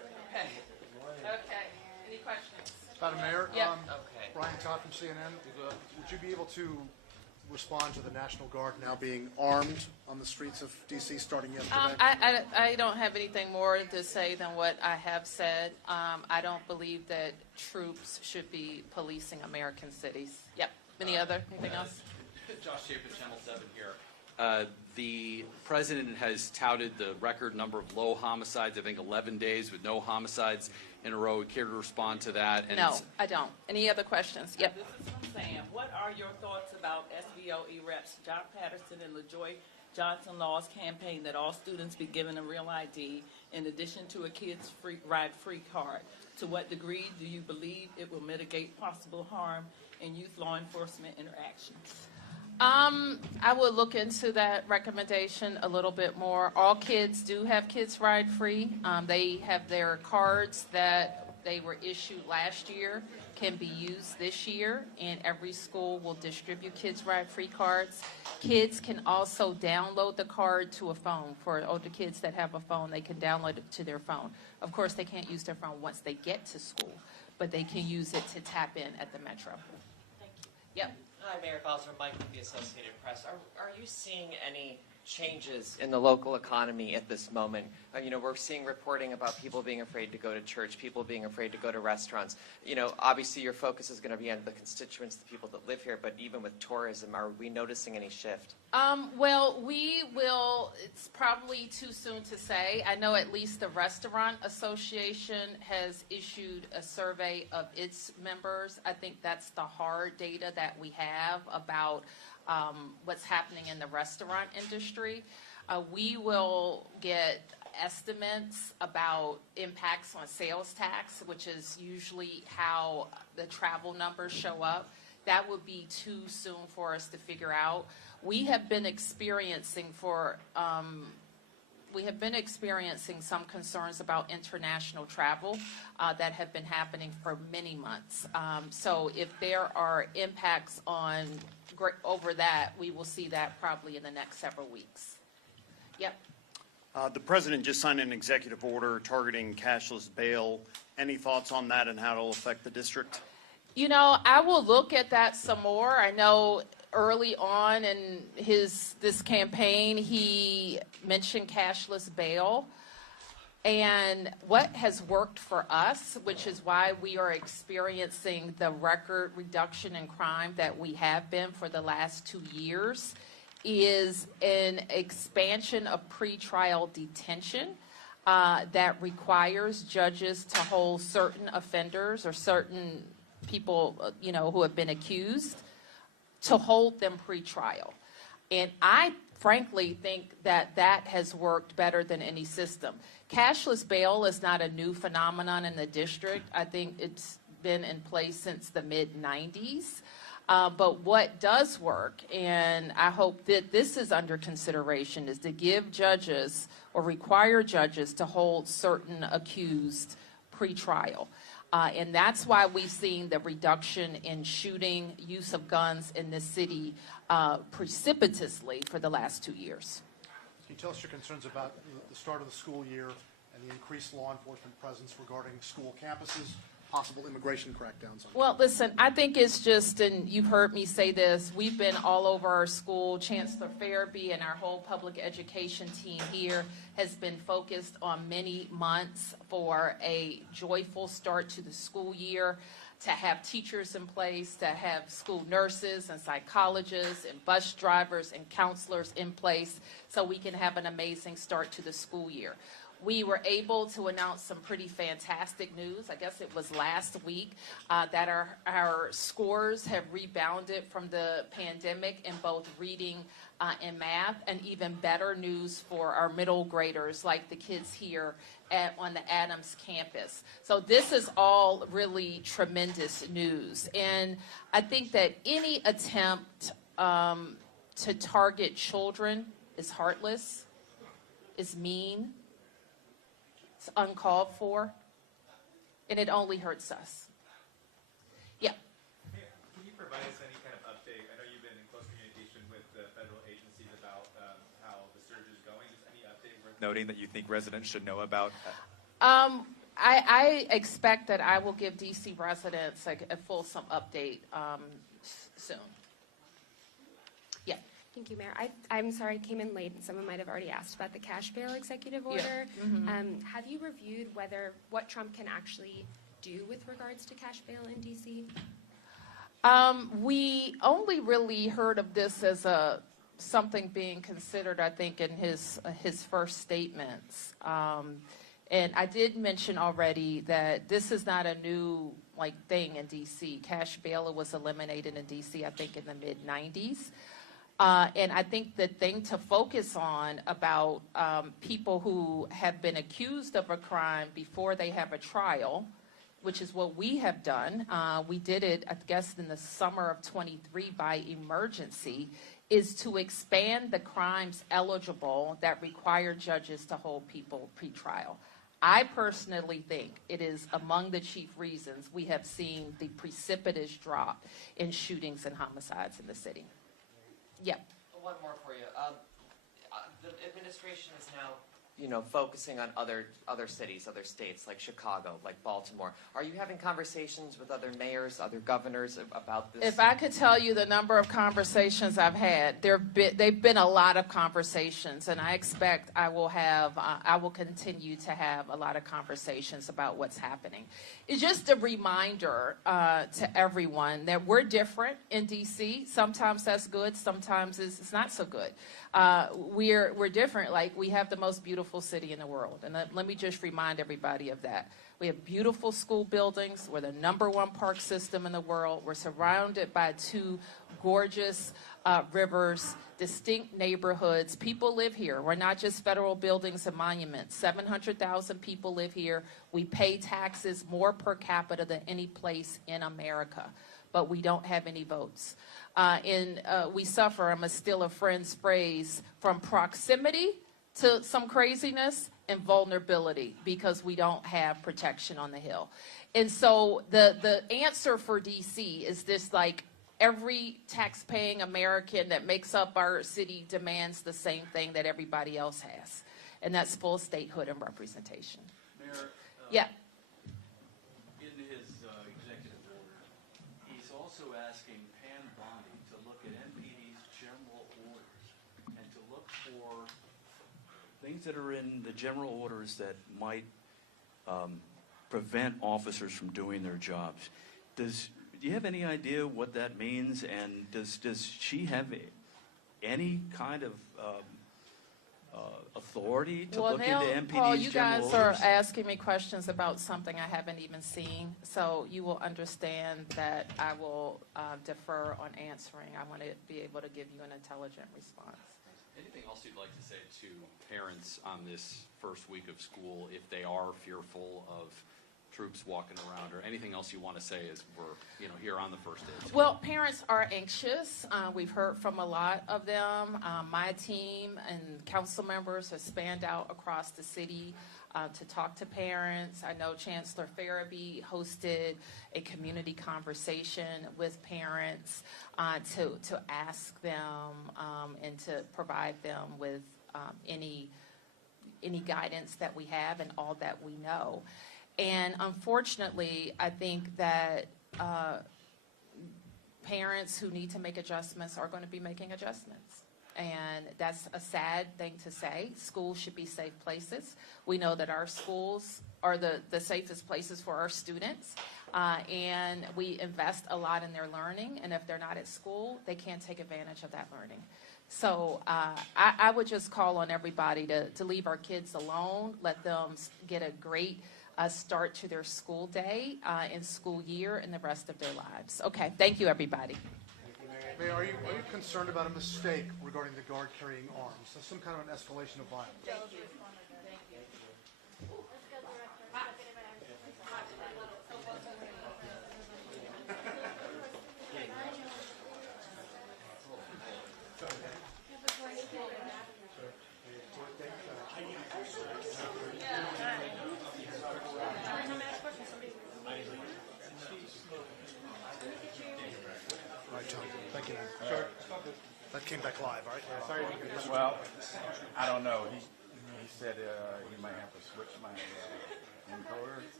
from CNN. Would you be able to respond to the National Guard now being armed on the streets of D.C. starting yesterday? I don't have anything more to say than what I have said. I don't believe that troops should be policing American cities. Yep. Anything else? Josh Chapin, Channel 7 here. The president has touted the record number of low homicides, I think 11 days with no homicides in a row. Care to respond to that? And No, I don't. Any other questions? Yep. This is from Sam. What are your thoughts about SBOE reps John Patterson and LaJoy Johnson Law's campaign that all students be given a real ID in addition to a kids ride free card? To what degree do you believe it will mitigate possible harm in youth law enforcement interactions? I would look into that recommendation a little bit more. All kids do have Kids Ride Free. They have their cards that they were issued last year can be used this year, and every school will distribute Kids Ride Free cards. Kids can also download the card to a phone. For older kids that have a phone, they can download it to their phone. Of course, they can't use their phone once they get to school, but they can use it to tap in at the Metro. Thank you. Yep. Hi, Mayor Bowser, Mike with the Associated Press. Are you seeing any changes in the local economy at this moment? We're seeing reporting about people being afraid to go to church, people being afraid to go to restaurants. Obviously your focus is going to be on the constituents, the people that live here, but even with tourism, are we noticing any shift? Well, we will, it's probably too soon to say. I know at least the Restaurant Association has issued a survey of its members. I think that's the hard data that we have about what's happening in the restaurant industry. We will get estimates about impacts on sales tax, which is usually how the travel numbers show up. That would be too soon for us to figure out. We have been experiencing some concerns about international travel that have been happening for many months. So if there are impacts over that, we will see that probably in the next several weeks. Yep. The president just signed an executive order targeting cashless bail. Any thoughts on that and how it'll affect the district? I will look at that some more. I know early on in this campaign, he mentioned cashless bail. And what has worked for us, which is why we are experiencing the record reduction in crime that we have been for the last 2 years, is an expansion of pretrial detention that requires judges to hold certain offenders or certain people, who have been accused, to hold them pretrial. And I frankly think that has worked better than any system. Cashless bail is not a new phenomenon in the district. I think it's been in place since the mid-90s. But what does work, and I hope that this is under consideration, is to give judges or require judges to hold certain accused pretrial. And that's why we've seen the reduction in shooting, use of guns in this city precipitously for the last 2 years. Can you tell us your concerns about the start of the school year and the increased law enforcement presence regarding school campuses, possible immigration crackdowns on Well, listen, I think it's just, and you've heard me say this, we've been all over our school. Chancellor Farabee and our whole public education team here has been focused on many months for a joyful start to the school year, to have teachers in place, to have school nurses and psychologists and bus drivers and counselors in place so we can have an amazing start to the school year. We were able to announce some pretty fantastic news, I guess it was last week, that our scores have rebounded from the pandemic in both reading and math, and even better news for our middle graders, like the kids here on the Adams campus. So this is all really tremendous news. And I think that any attempt to target children is heartless, is mean, it's uncalled for, and it only hurts us. Yeah. Can you provide us any kind of update? I know you've been in close communication with the federal agencies about how the surge is going. Just any update worth noting that you think residents should know about? I expect that I will give DC residents a fulsome update soon. Yeah. Thank you, Mayor. I'm sorry I came in late, and someone might have already asked about the cash bail executive Yeah. order. Mhm. Have you reviewed what Trump can actually do with regards to cash bail in D.C.? We only really heard of this as something being considered, I think, in his first statements. And I did mention already that this is not a new thing in D.C. Cash bail was eliminated in D.C. I think in the mid-'90s. And I think the thing to focus on about people who have been accused of a crime before they have a trial, which is what we have done. We did it, I guess, in the summer of '23 by emergency, is to expand the crimes eligible that require judges to hold people pretrial. I personally think it is among the chief reasons we have seen the precipitous drop in shootings and homicides in the city. Yep. One more for you. The administration is now, focusing on other cities, other states like Chicago, like Baltimore. Are you having conversations with other mayors, other governors about this? If I could tell you the number of conversations I've had, they've been a lot of conversations, and I expect I will continue to have a lot of conversations about what's happening. It's just a reminder to everyone that we're different in D.C. Sometimes that's good, sometimes it's not so good. We're different. Like, we have the most beautiful city in the world, and let me just remind everybody of that. We have beautiful school buildings. We're the #1 park system in the world. We're surrounded by 2 gorgeous rivers, distinct neighborhoods. People live here. We're not just federal buildings and monuments. 700,000 people live here. We pay taxes more per capita than any place in America, but we don't have any votes. We suffer, I'm going to steal a friend's phrase, from proximity to some craziness and vulnerability because we don't have protection on the Hill. And so the answer for D.C. is this, every tax-paying American that makes up our city demands the same thing that everybody else has, and that's full statehood and representation. Mayor, Yeah. in his executive order, he's also asking Pam Bondi to look at MPD's general orders and to look for things that are in the general orders that might prevent officers from doing their jobs. Do you have any idea what that means? And does she have any kind of authority to look into MPD's Paul, you general guys orders? are asking me questions about something I haven't even seen, so you will understand that I will defer on answering. I want to be able to give you an intelligent response. Anything else you'd like to say to parents on this first week of school if they are fearful of troops walking around, or anything else you want to say as we're here on the first day of school? Well, parents are anxious. We've heard from a lot of them. My team and council members have spanned out across the city to talk to parents. I know Chancellor Farabee hosted a community conversation with parents to ask them and to provide them with any guidance that we have and all that we know. And unfortunately, I think that parents who need to make adjustments are going to be making adjustments. And that's a sad thing to say. Schools should be safe places. We know that our schools are the safest places for our students. And we invest a lot in their learning. And if they're not at school, they can't take advantage of that learning. So I would just call on everybody to leave our kids alone, let them get a great start to their school day and school year and the rest of their lives. Okay, thank you, everybody. Mayor, are you concerned about a mistake regarding the guard carrying arms? So some kind of an escalation of violence? Thank you. Thank you. That came back live, right? Sorry. Well, I don't know. He said he might have to switch my encoder.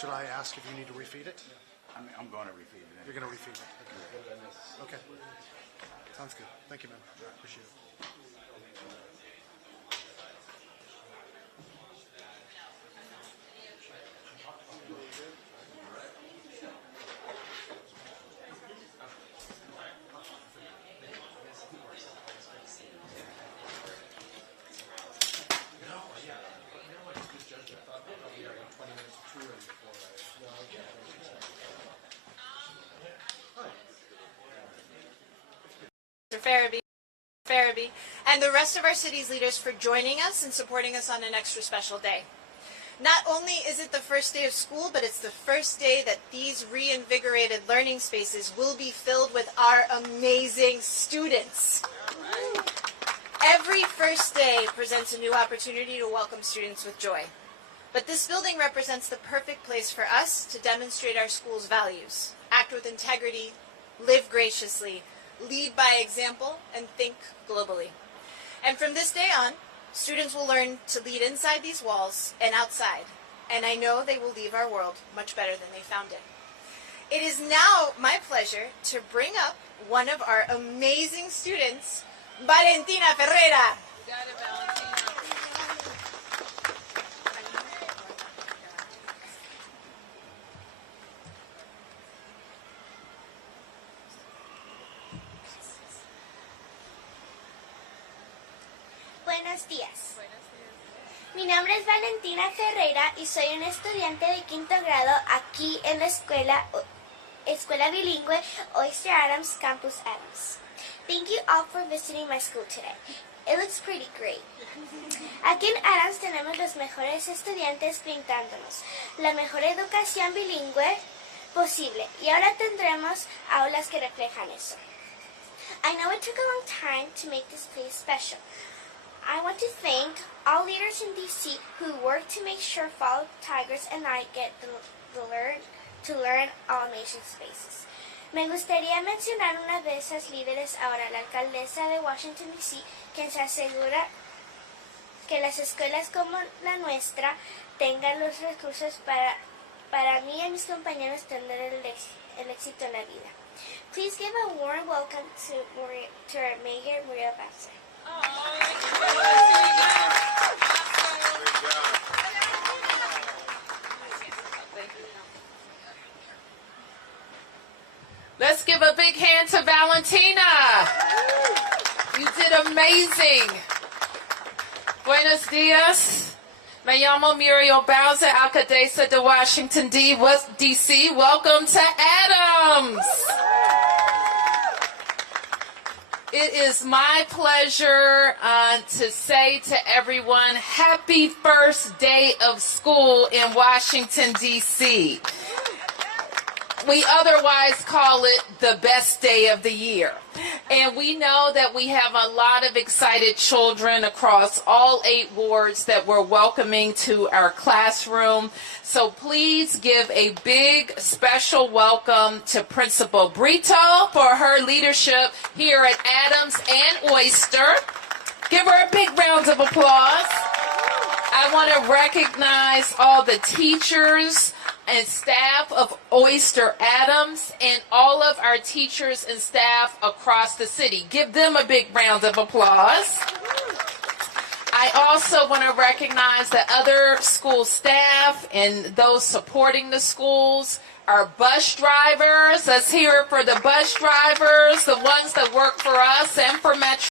Should I ask if you need to refeed it? I'm going to repeat it. You're going to refeed it. Okay. Okay. Sounds good. Thank you, man. Appreciate it. Farabee, and the rest of our city's leaders for joining us and supporting us on an extra special day. Not only is it the first day of school, but it's the first day that these reinvigorated learning spaces will be filled with our amazing students. Every first day presents a new opportunity to welcome students with joy. But this building represents the perfect place for us to demonstrate our school's values, act with integrity, live graciously, lead by example, and think globally. And from this day on, students will learn to lead inside these walls and outside, and I know they will leave our world much better than they found it. It is now my pleasure to bring up one of our amazing students, Valentina Ferreira. Buenos días. Mi nombre es Valentina Ferreira y soy una estudiante de quinto grado aquí en la escuela bilingüe Oyster Adams Campus Adams. Thank you all for visiting my school today. It looks pretty great. Aquí en Adams tenemos los mejores estudiantes brindándonos la mejor educación bilingüe posible y ahora tendremos aulas que reflejan eso. I know it took a long time to make this place special. I want to thank all leaders in DC who work to make sure Fall Tigers and I get to learn all nation spaces. Me gustaría mencionar una de esas líderes ahora, la alcaldesa de Washington DC, quien se asegura que las escuelas como la nuestra tengan los recursos para mí y mis compañeros tener el éxito en la vida. Please give a warm welcome to our Mayor, Muriel Bowser. Let's give a big hand to Valentina. You did amazing. Buenos dias. Me llamo Muriel Bowser, alcaldesa de Washington, D.C. Welcome to Adams. It is my pleasure to say to everyone, happy first day of school in Washington, D.C. We otherwise call it the best day of the year. And we know that we have a lot of excited children across all 8 wards that we're welcoming to our classroom. So please give a big special welcome to Principal Brito for her leadership here at Adams and Oyster. Give her a big round of applause. I want to recognize all the teachers and staff of Oyster Adams and all of our teachers and staff across the city. Give them a big round of applause. I also want to recognize the other school staff and those supporting the schools, our bus drivers. Let's hear it for the bus drivers, the ones that work for us and for Metro.